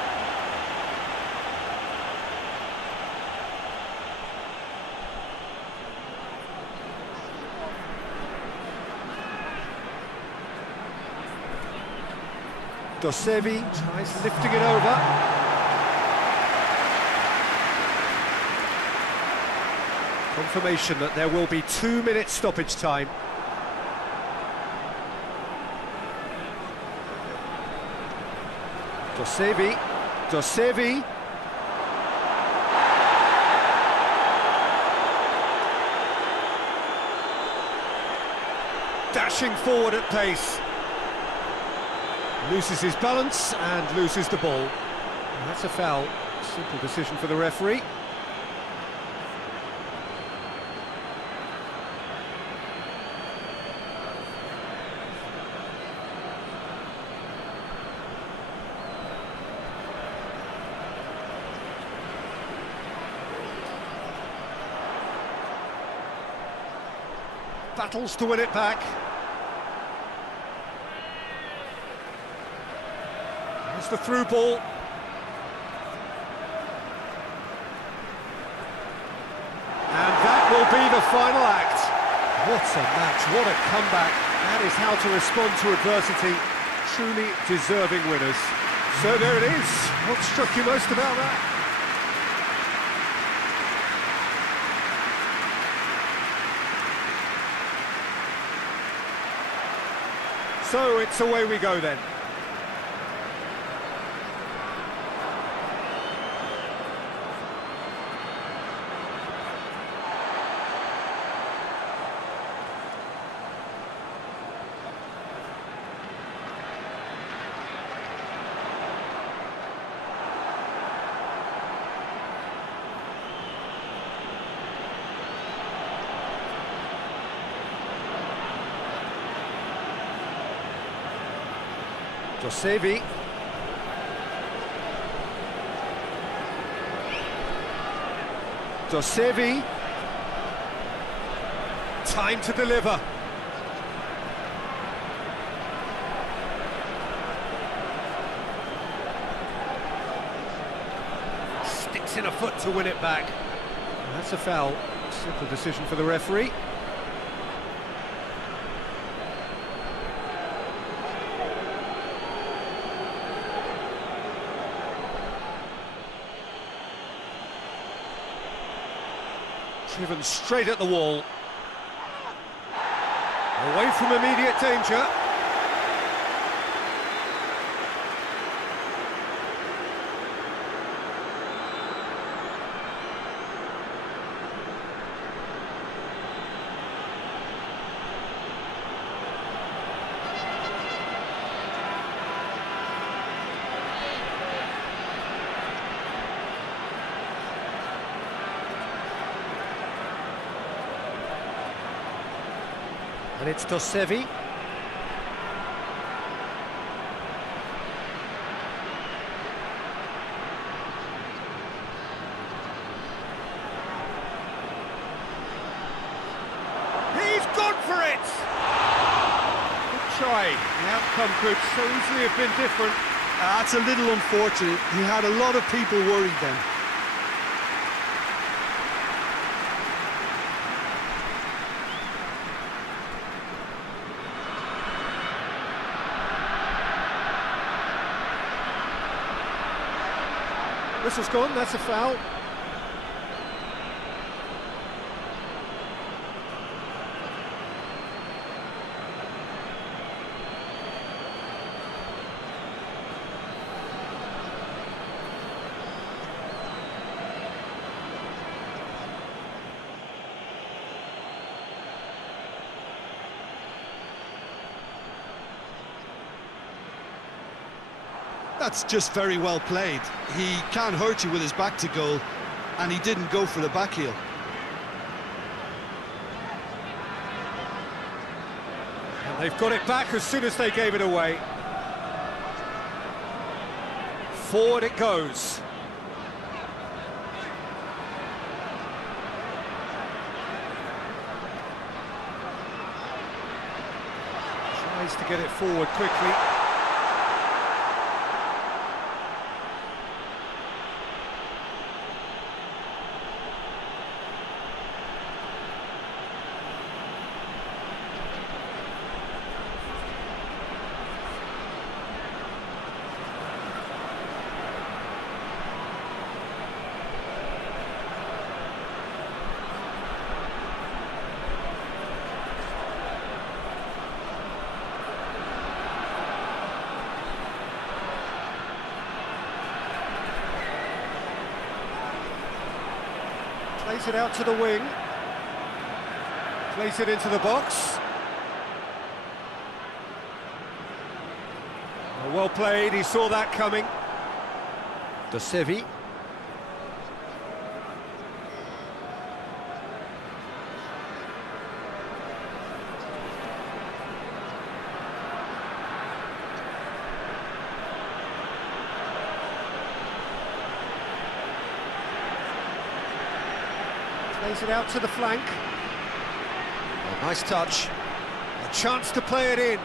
Dosevi tries lifting it over. Confirmation that there will be 2 minutes stoppage time. Dosevi. Dashing forward at pace. Loses his balance and loses the ball. And that's a foul. Simple decision for the referee. Battles to win it back. There's the through ball. And that will be the final act. What a match, what a comeback. That is how to respond to adversity. Truly deserving winners. So there it is. What struck you most about that? So it's away we go then. Dosevi. Dosevi. Time to deliver. Sticks in a foot to win it back. That's a foul. Simple decision for the referee. Driven straight at the wall. Away from immediate danger. And it's Dosevi. He's gone for it! Good try. The outcome could so easily have been different. That's a little unfortunate. He had a lot of people worried then. Whistle's gone, that's a foul. That's just very well played. He can't hurt you with his back to goal, and he didn't go for the back heel. And they've got it back as soon as they gave it away. Forward it goes. Tries to get it forward quickly. Plays it out to the wing. Plays it into the box. Oh, well played, he saw that coming. DONASI. Plays it out to the flank. Oh, nice touch. A chance to play it in.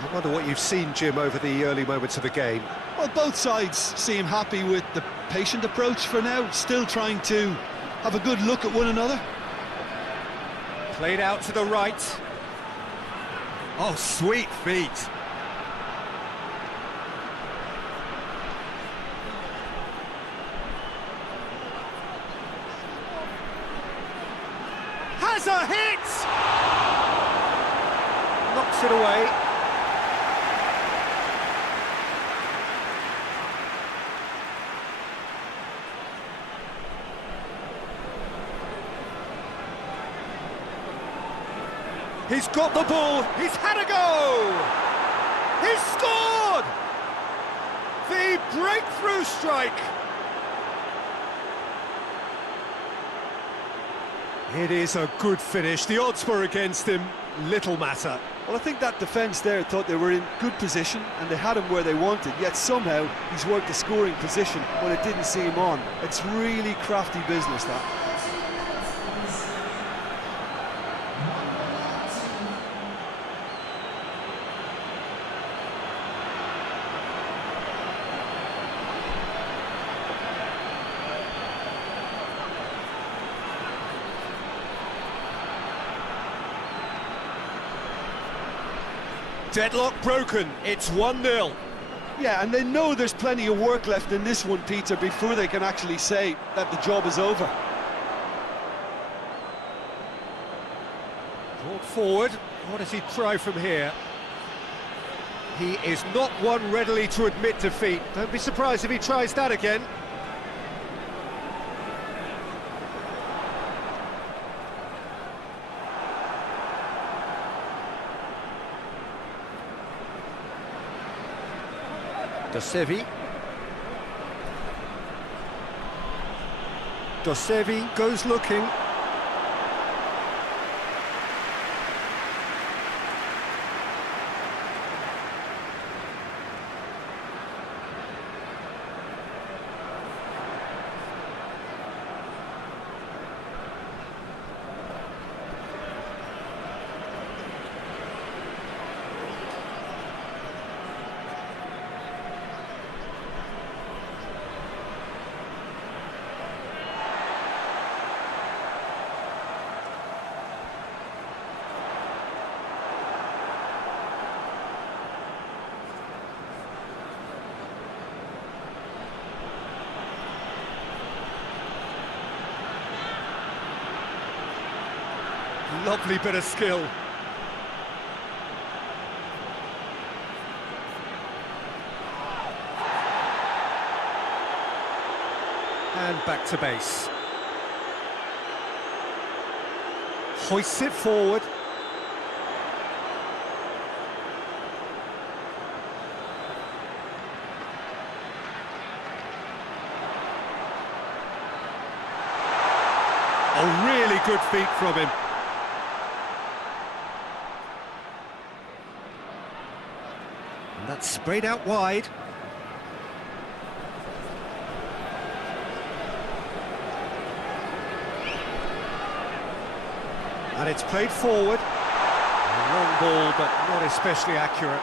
I wonder what you've seen, Jim, over the early moments of the game. Well, both sides seem happy with the patient approach for now, still trying to have a good look at one another. Played out to the right. Oh, sweet feet. Has a hit! Knocks it away. He's got the ball, he's had a go! He's scored! The breakthrough strike! It is a good finish. The odds were against him, little matter. Well, I think that defence there thought they were in good position and they had him where they wanted, yet somehow he's worked a scoring position when it didn't see him on. It's really crafty business, that. Deadlock broken, it's 1-0. Yeah, and they know there's plenty of work left in this one, Peter, before they can actually say that the job is over. Brought forward, what does he try from here? He is not one readily to admit defeat. Don't be surprised if he tries that again. DONASI. DONASI goes looking. Lovely bit of skill. And back to base. Hoists it forward. Oh, really good feet from him. And that's sprayed out wide. And it's played forward. A long ball, but not especially accurate.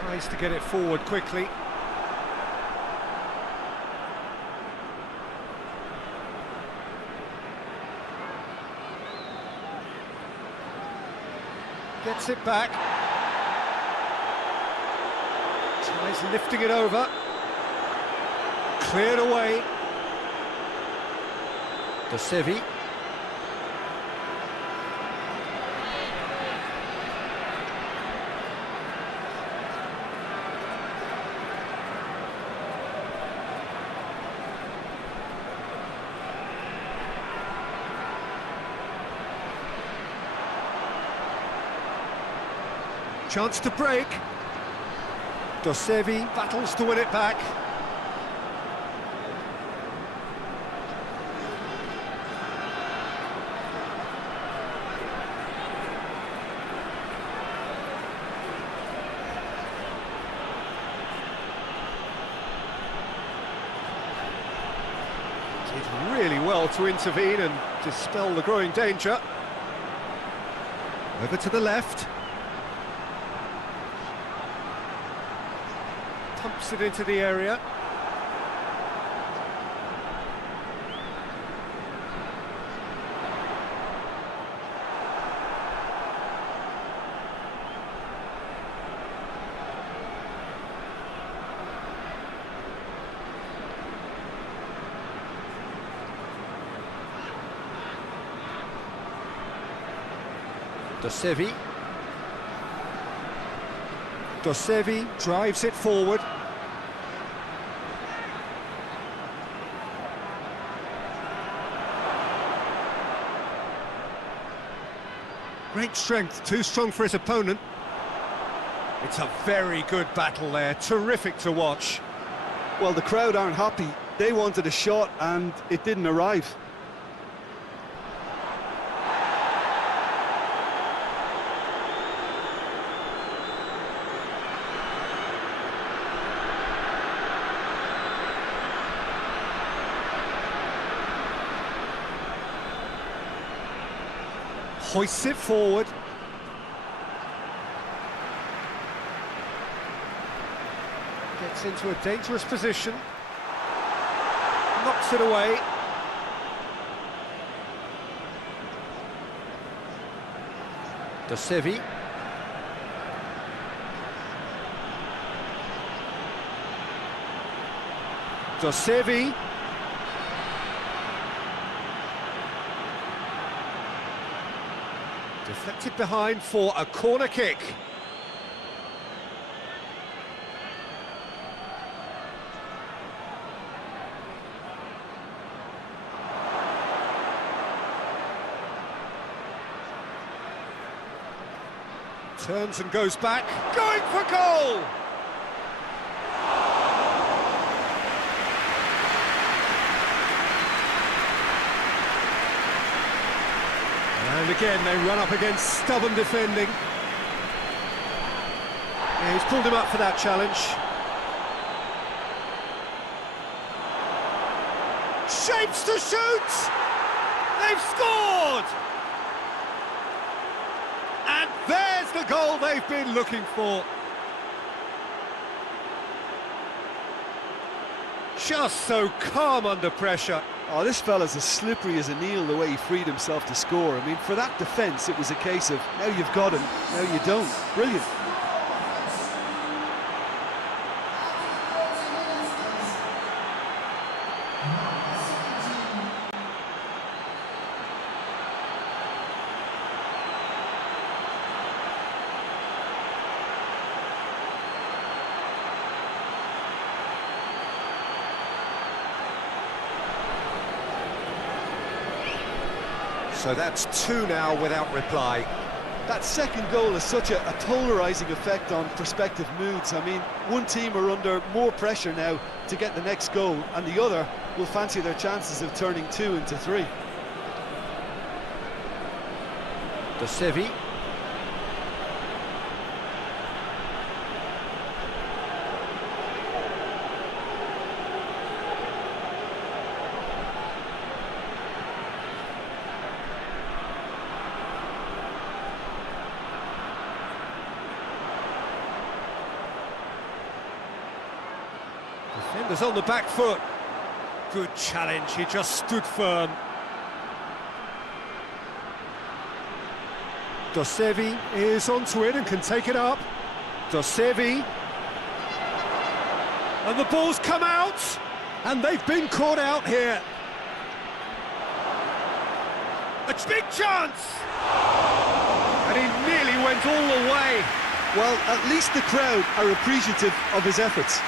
Tries to get it forward quickly. Gets it back. Tries lifting it over. Cleared away. DONASI. Chance to break. DONASI battles to win it back. Did really well to intervene and dispel the growing danger. Over to the left. Pumps it into the area. DONASI. DONASI drives it forward. Great strength, too strong for his opponent. It's a very good battle there, terrific to watch. Well, the crowd aren't happy. They wanted a shot and it didn't arrive. Hoists it forward. Gets into a dangerous position. Knocks it away. DONASI. DONASI. Deflected behind for a corner kick. Turns and goes back, going for goal! And again, they run up against stubborn defending. Yeah, he's pulled him up for that challenge. Shapes to shoot! They've scored! And there's the goal they've been looking for. just so calm under pressure. Oh, this fella's as slippery as an eel the way he freed himself to score. I mean, for that defence, it was a case of, now you've got him, now you don't. Brilliant. So that's 2 now without reply. That second goal has such a polarising effect on prospective moods. I mean, one team are under more pressure now to get the next goal, and the other will fancy their chances of turning 2 into 3. DONASI. Defenders on the back foot. Good challenge, he just stood firm. DONASI is onto it and can take it up. DONASI. And the ball's come out, and they've been caught out here. A big chance! And he nearly went all the way. Well, at least the crowd are appreciative of his efforts.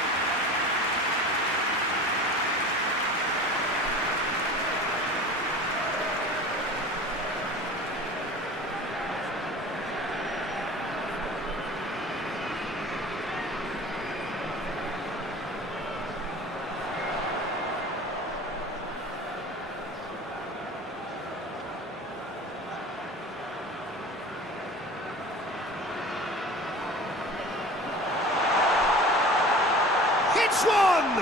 One!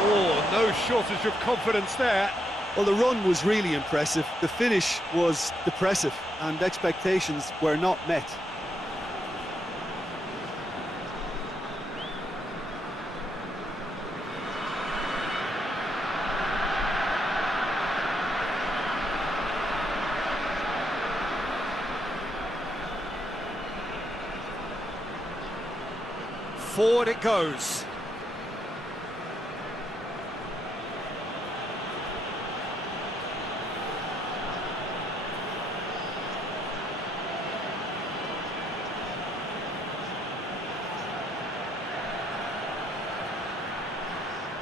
Oh, no shortage of confidence there. Well, the run was really impressive. The finish was depressive, and expectations were not met. Forward it goes.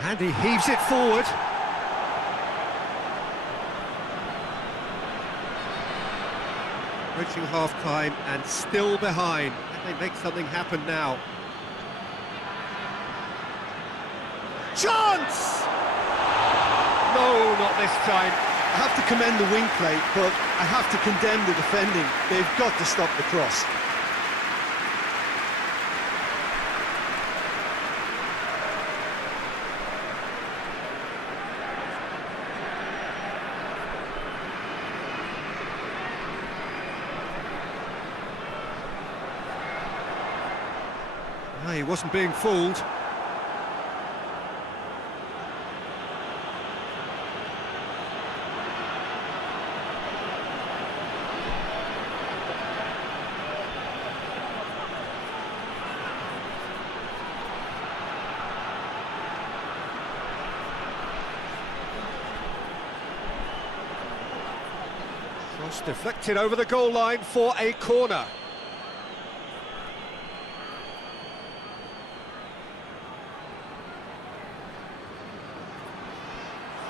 And he heaves it forward. Reaching half-time and still behind. Can they make something happen now? Chance! No, not this time. I have to commend the wing play, but I have to condemn the defending. They've got to stop the cross. No, he wasn't being fooled. Cross deflected over the goal line for a corner.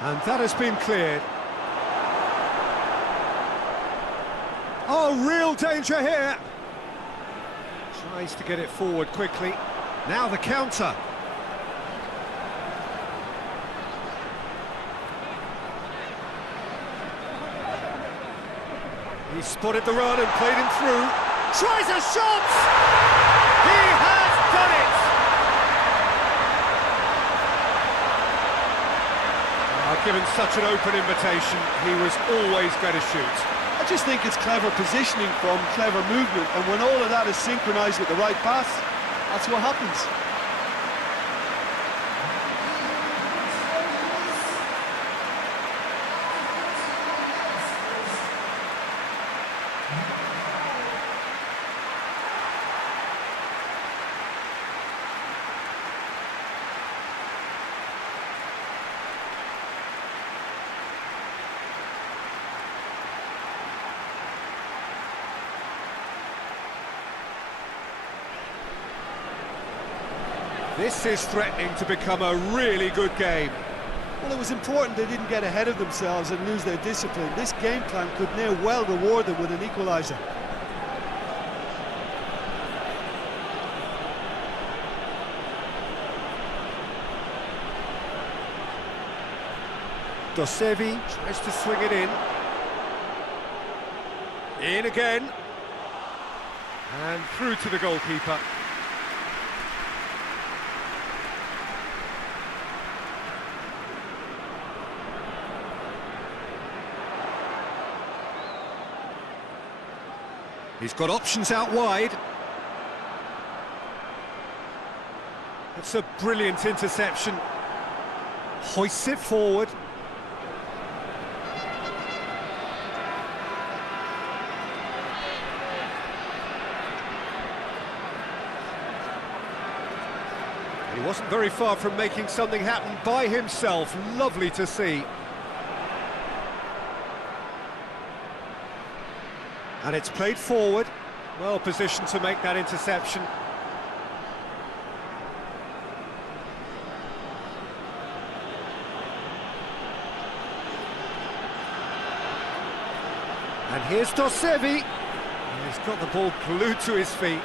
And that has been cleared. Oh, real danger here. Tries to get it forward quickly. Now the counter. He spotted the run and played him through. Tries a shot! He has done it! Given such an open invitation, he was always going to shoot. I just think it's clever positioning from clever movement, and when all of that is synchronised with the right pass, that's what happens. This is threatening to become a really good game. Well, it was important they didn't get ahead of themselves and lose their discipline. This game plan could now well reward them with an equaliser. Dosevi tries to swing it in. In again. And through to the goalkeeper. He's got options out wide. It's a brilliant interception. Hoists it forward. He wasn't very far from making something happen by himself. Lovely to see. And it's played forward. Well positioned to make that interception. And here's Dosevi. He's got the ball glued to his feet.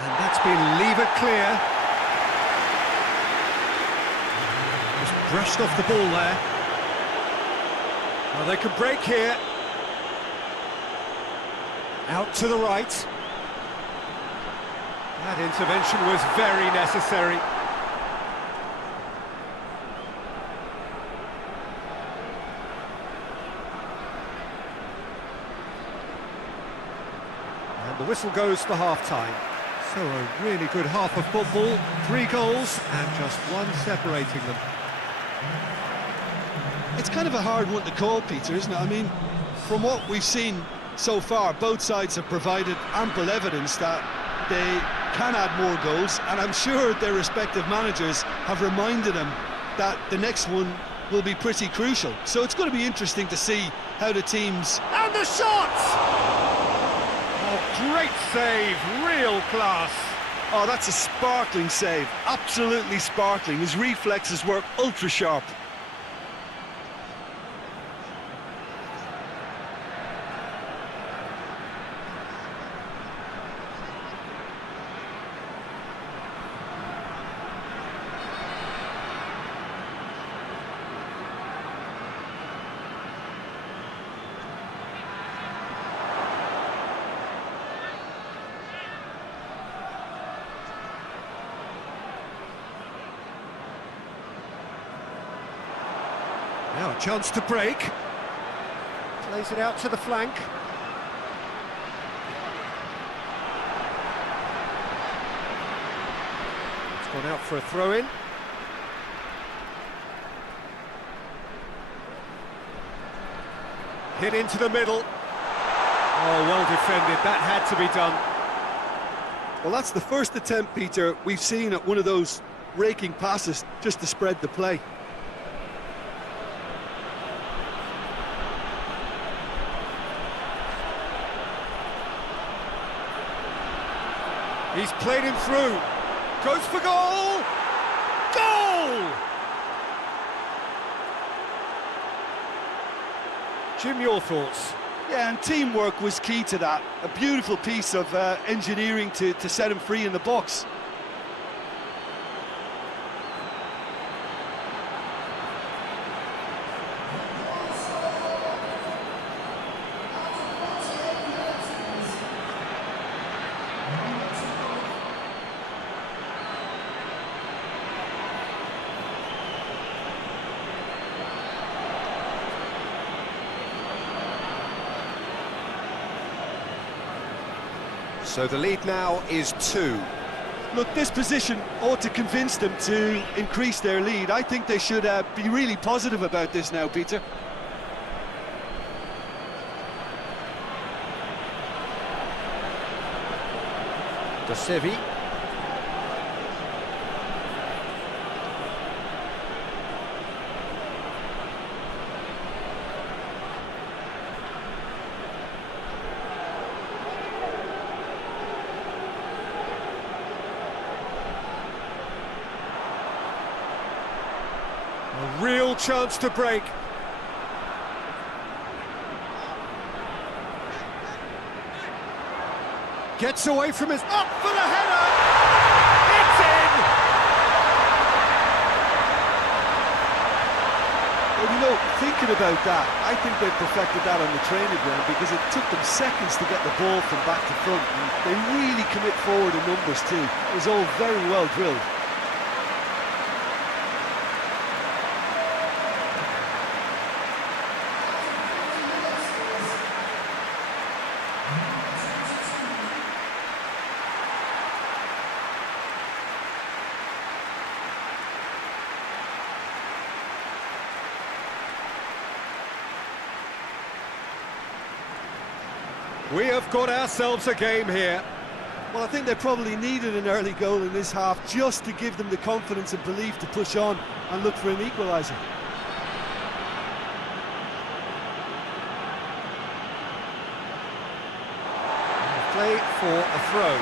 And that's been levered clear. Just brushed off the ball there. Well, they can break here. Out to the right. That intervention was very necessary. And the whistle goes for half-time. So a really good half of football, 3 goals and just one separating them. It's kind of a hard one to call, Peter, isn't it? I mean, from what we've seen so far, both sides have provided ample evidence that they can add more goals, and I'm sure their respective managers have reminded them that the next one will be pretty crucial. So it's going to be interesting to see how the teams... And the shot! Oh, great save, real class. Oh, that's a sparkling save, absolutely sparkling. His reflexes work ultra sharp. Now a chance to break. Plays it out to the flank. It's gone out for a throw-in. Hit into the middle. Oh, well defended. That had to be done. Well, that's the first attempt, Peter, we've seen at one of those raking passes just to spread the play. He's played him through. Goes for goal! Goal! Jim, your thoughts? Yeah, and teamwork was key to that. A beautiful piece of engineering to set him free in the box. So the lead now is 2. Look, this position ought to convince them to increase their lead. I think they should be really positive about this now, Peter. Dosevi. A real chance to break. Gets away from his... Up for the header! It's in! Well, you know, thinking about that, I think they perfected that on the training ground because it took them seconds to get the ball from back to front. And they really commit forward in numbers too. It was all very well drilled. We have got ourselves a game here. Well, I think they probably needed an early goal in this half just to give them the confidence and belief to push on and look for an equaliser. Play for a throw.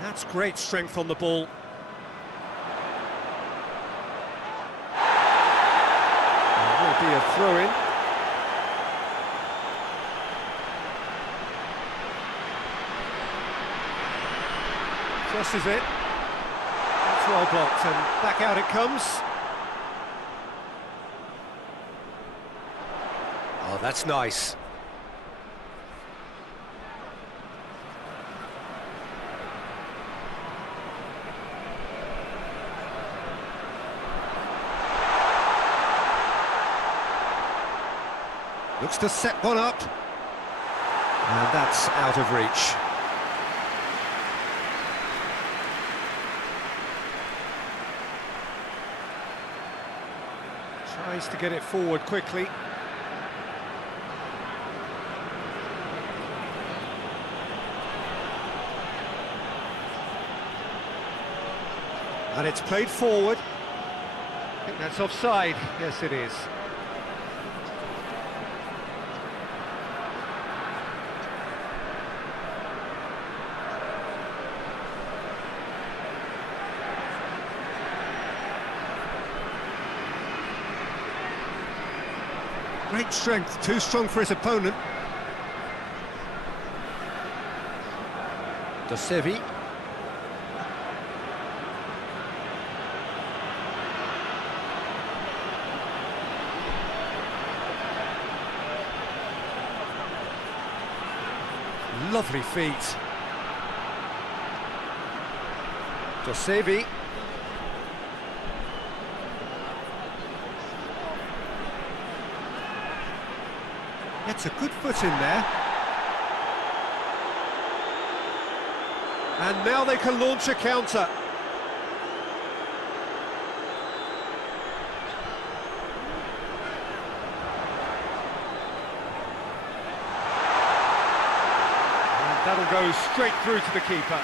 That's great strength on the ball. Be a throw-in. Crosses it. That's well blocked, and back out it comes. Oh, that's nice. Looks to set one up. And that's out of reach. Tries to get it forward quickly. And it's played forward. I think that's offside. Yes, it is. Great strength, too strong for his opponent. DONASI. Lovely feet. DONASI. Gets a good foot in there. And now they can launch a counter. And that'll go straight through to the keeper.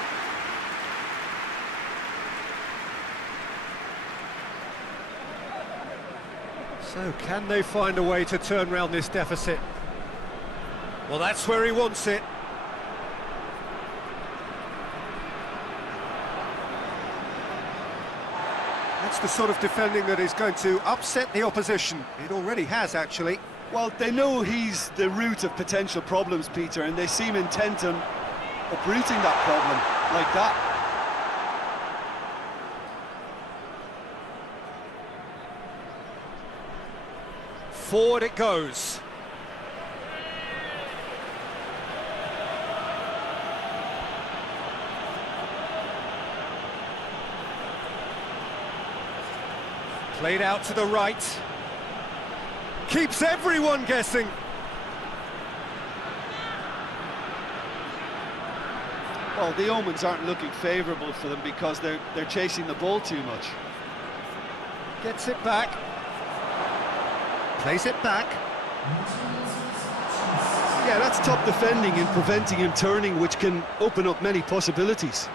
So can they find a way to turn round this deficit? Well, that's where he wants it. That's the sort of defending that is going to upset the opposition. It already has, actually. Well, they know he's the root of potential problems, Peter, and they seem intent on uprooting that problem like that. Forward it goes. Played out to the right. Keeps everyone guessing. Well, the omens aren't looking favourable for them because they're chasing the ball too much. Gets it back. Plays it back. Yeah, that's top defending and preventing him turning, which can open up many possibilities.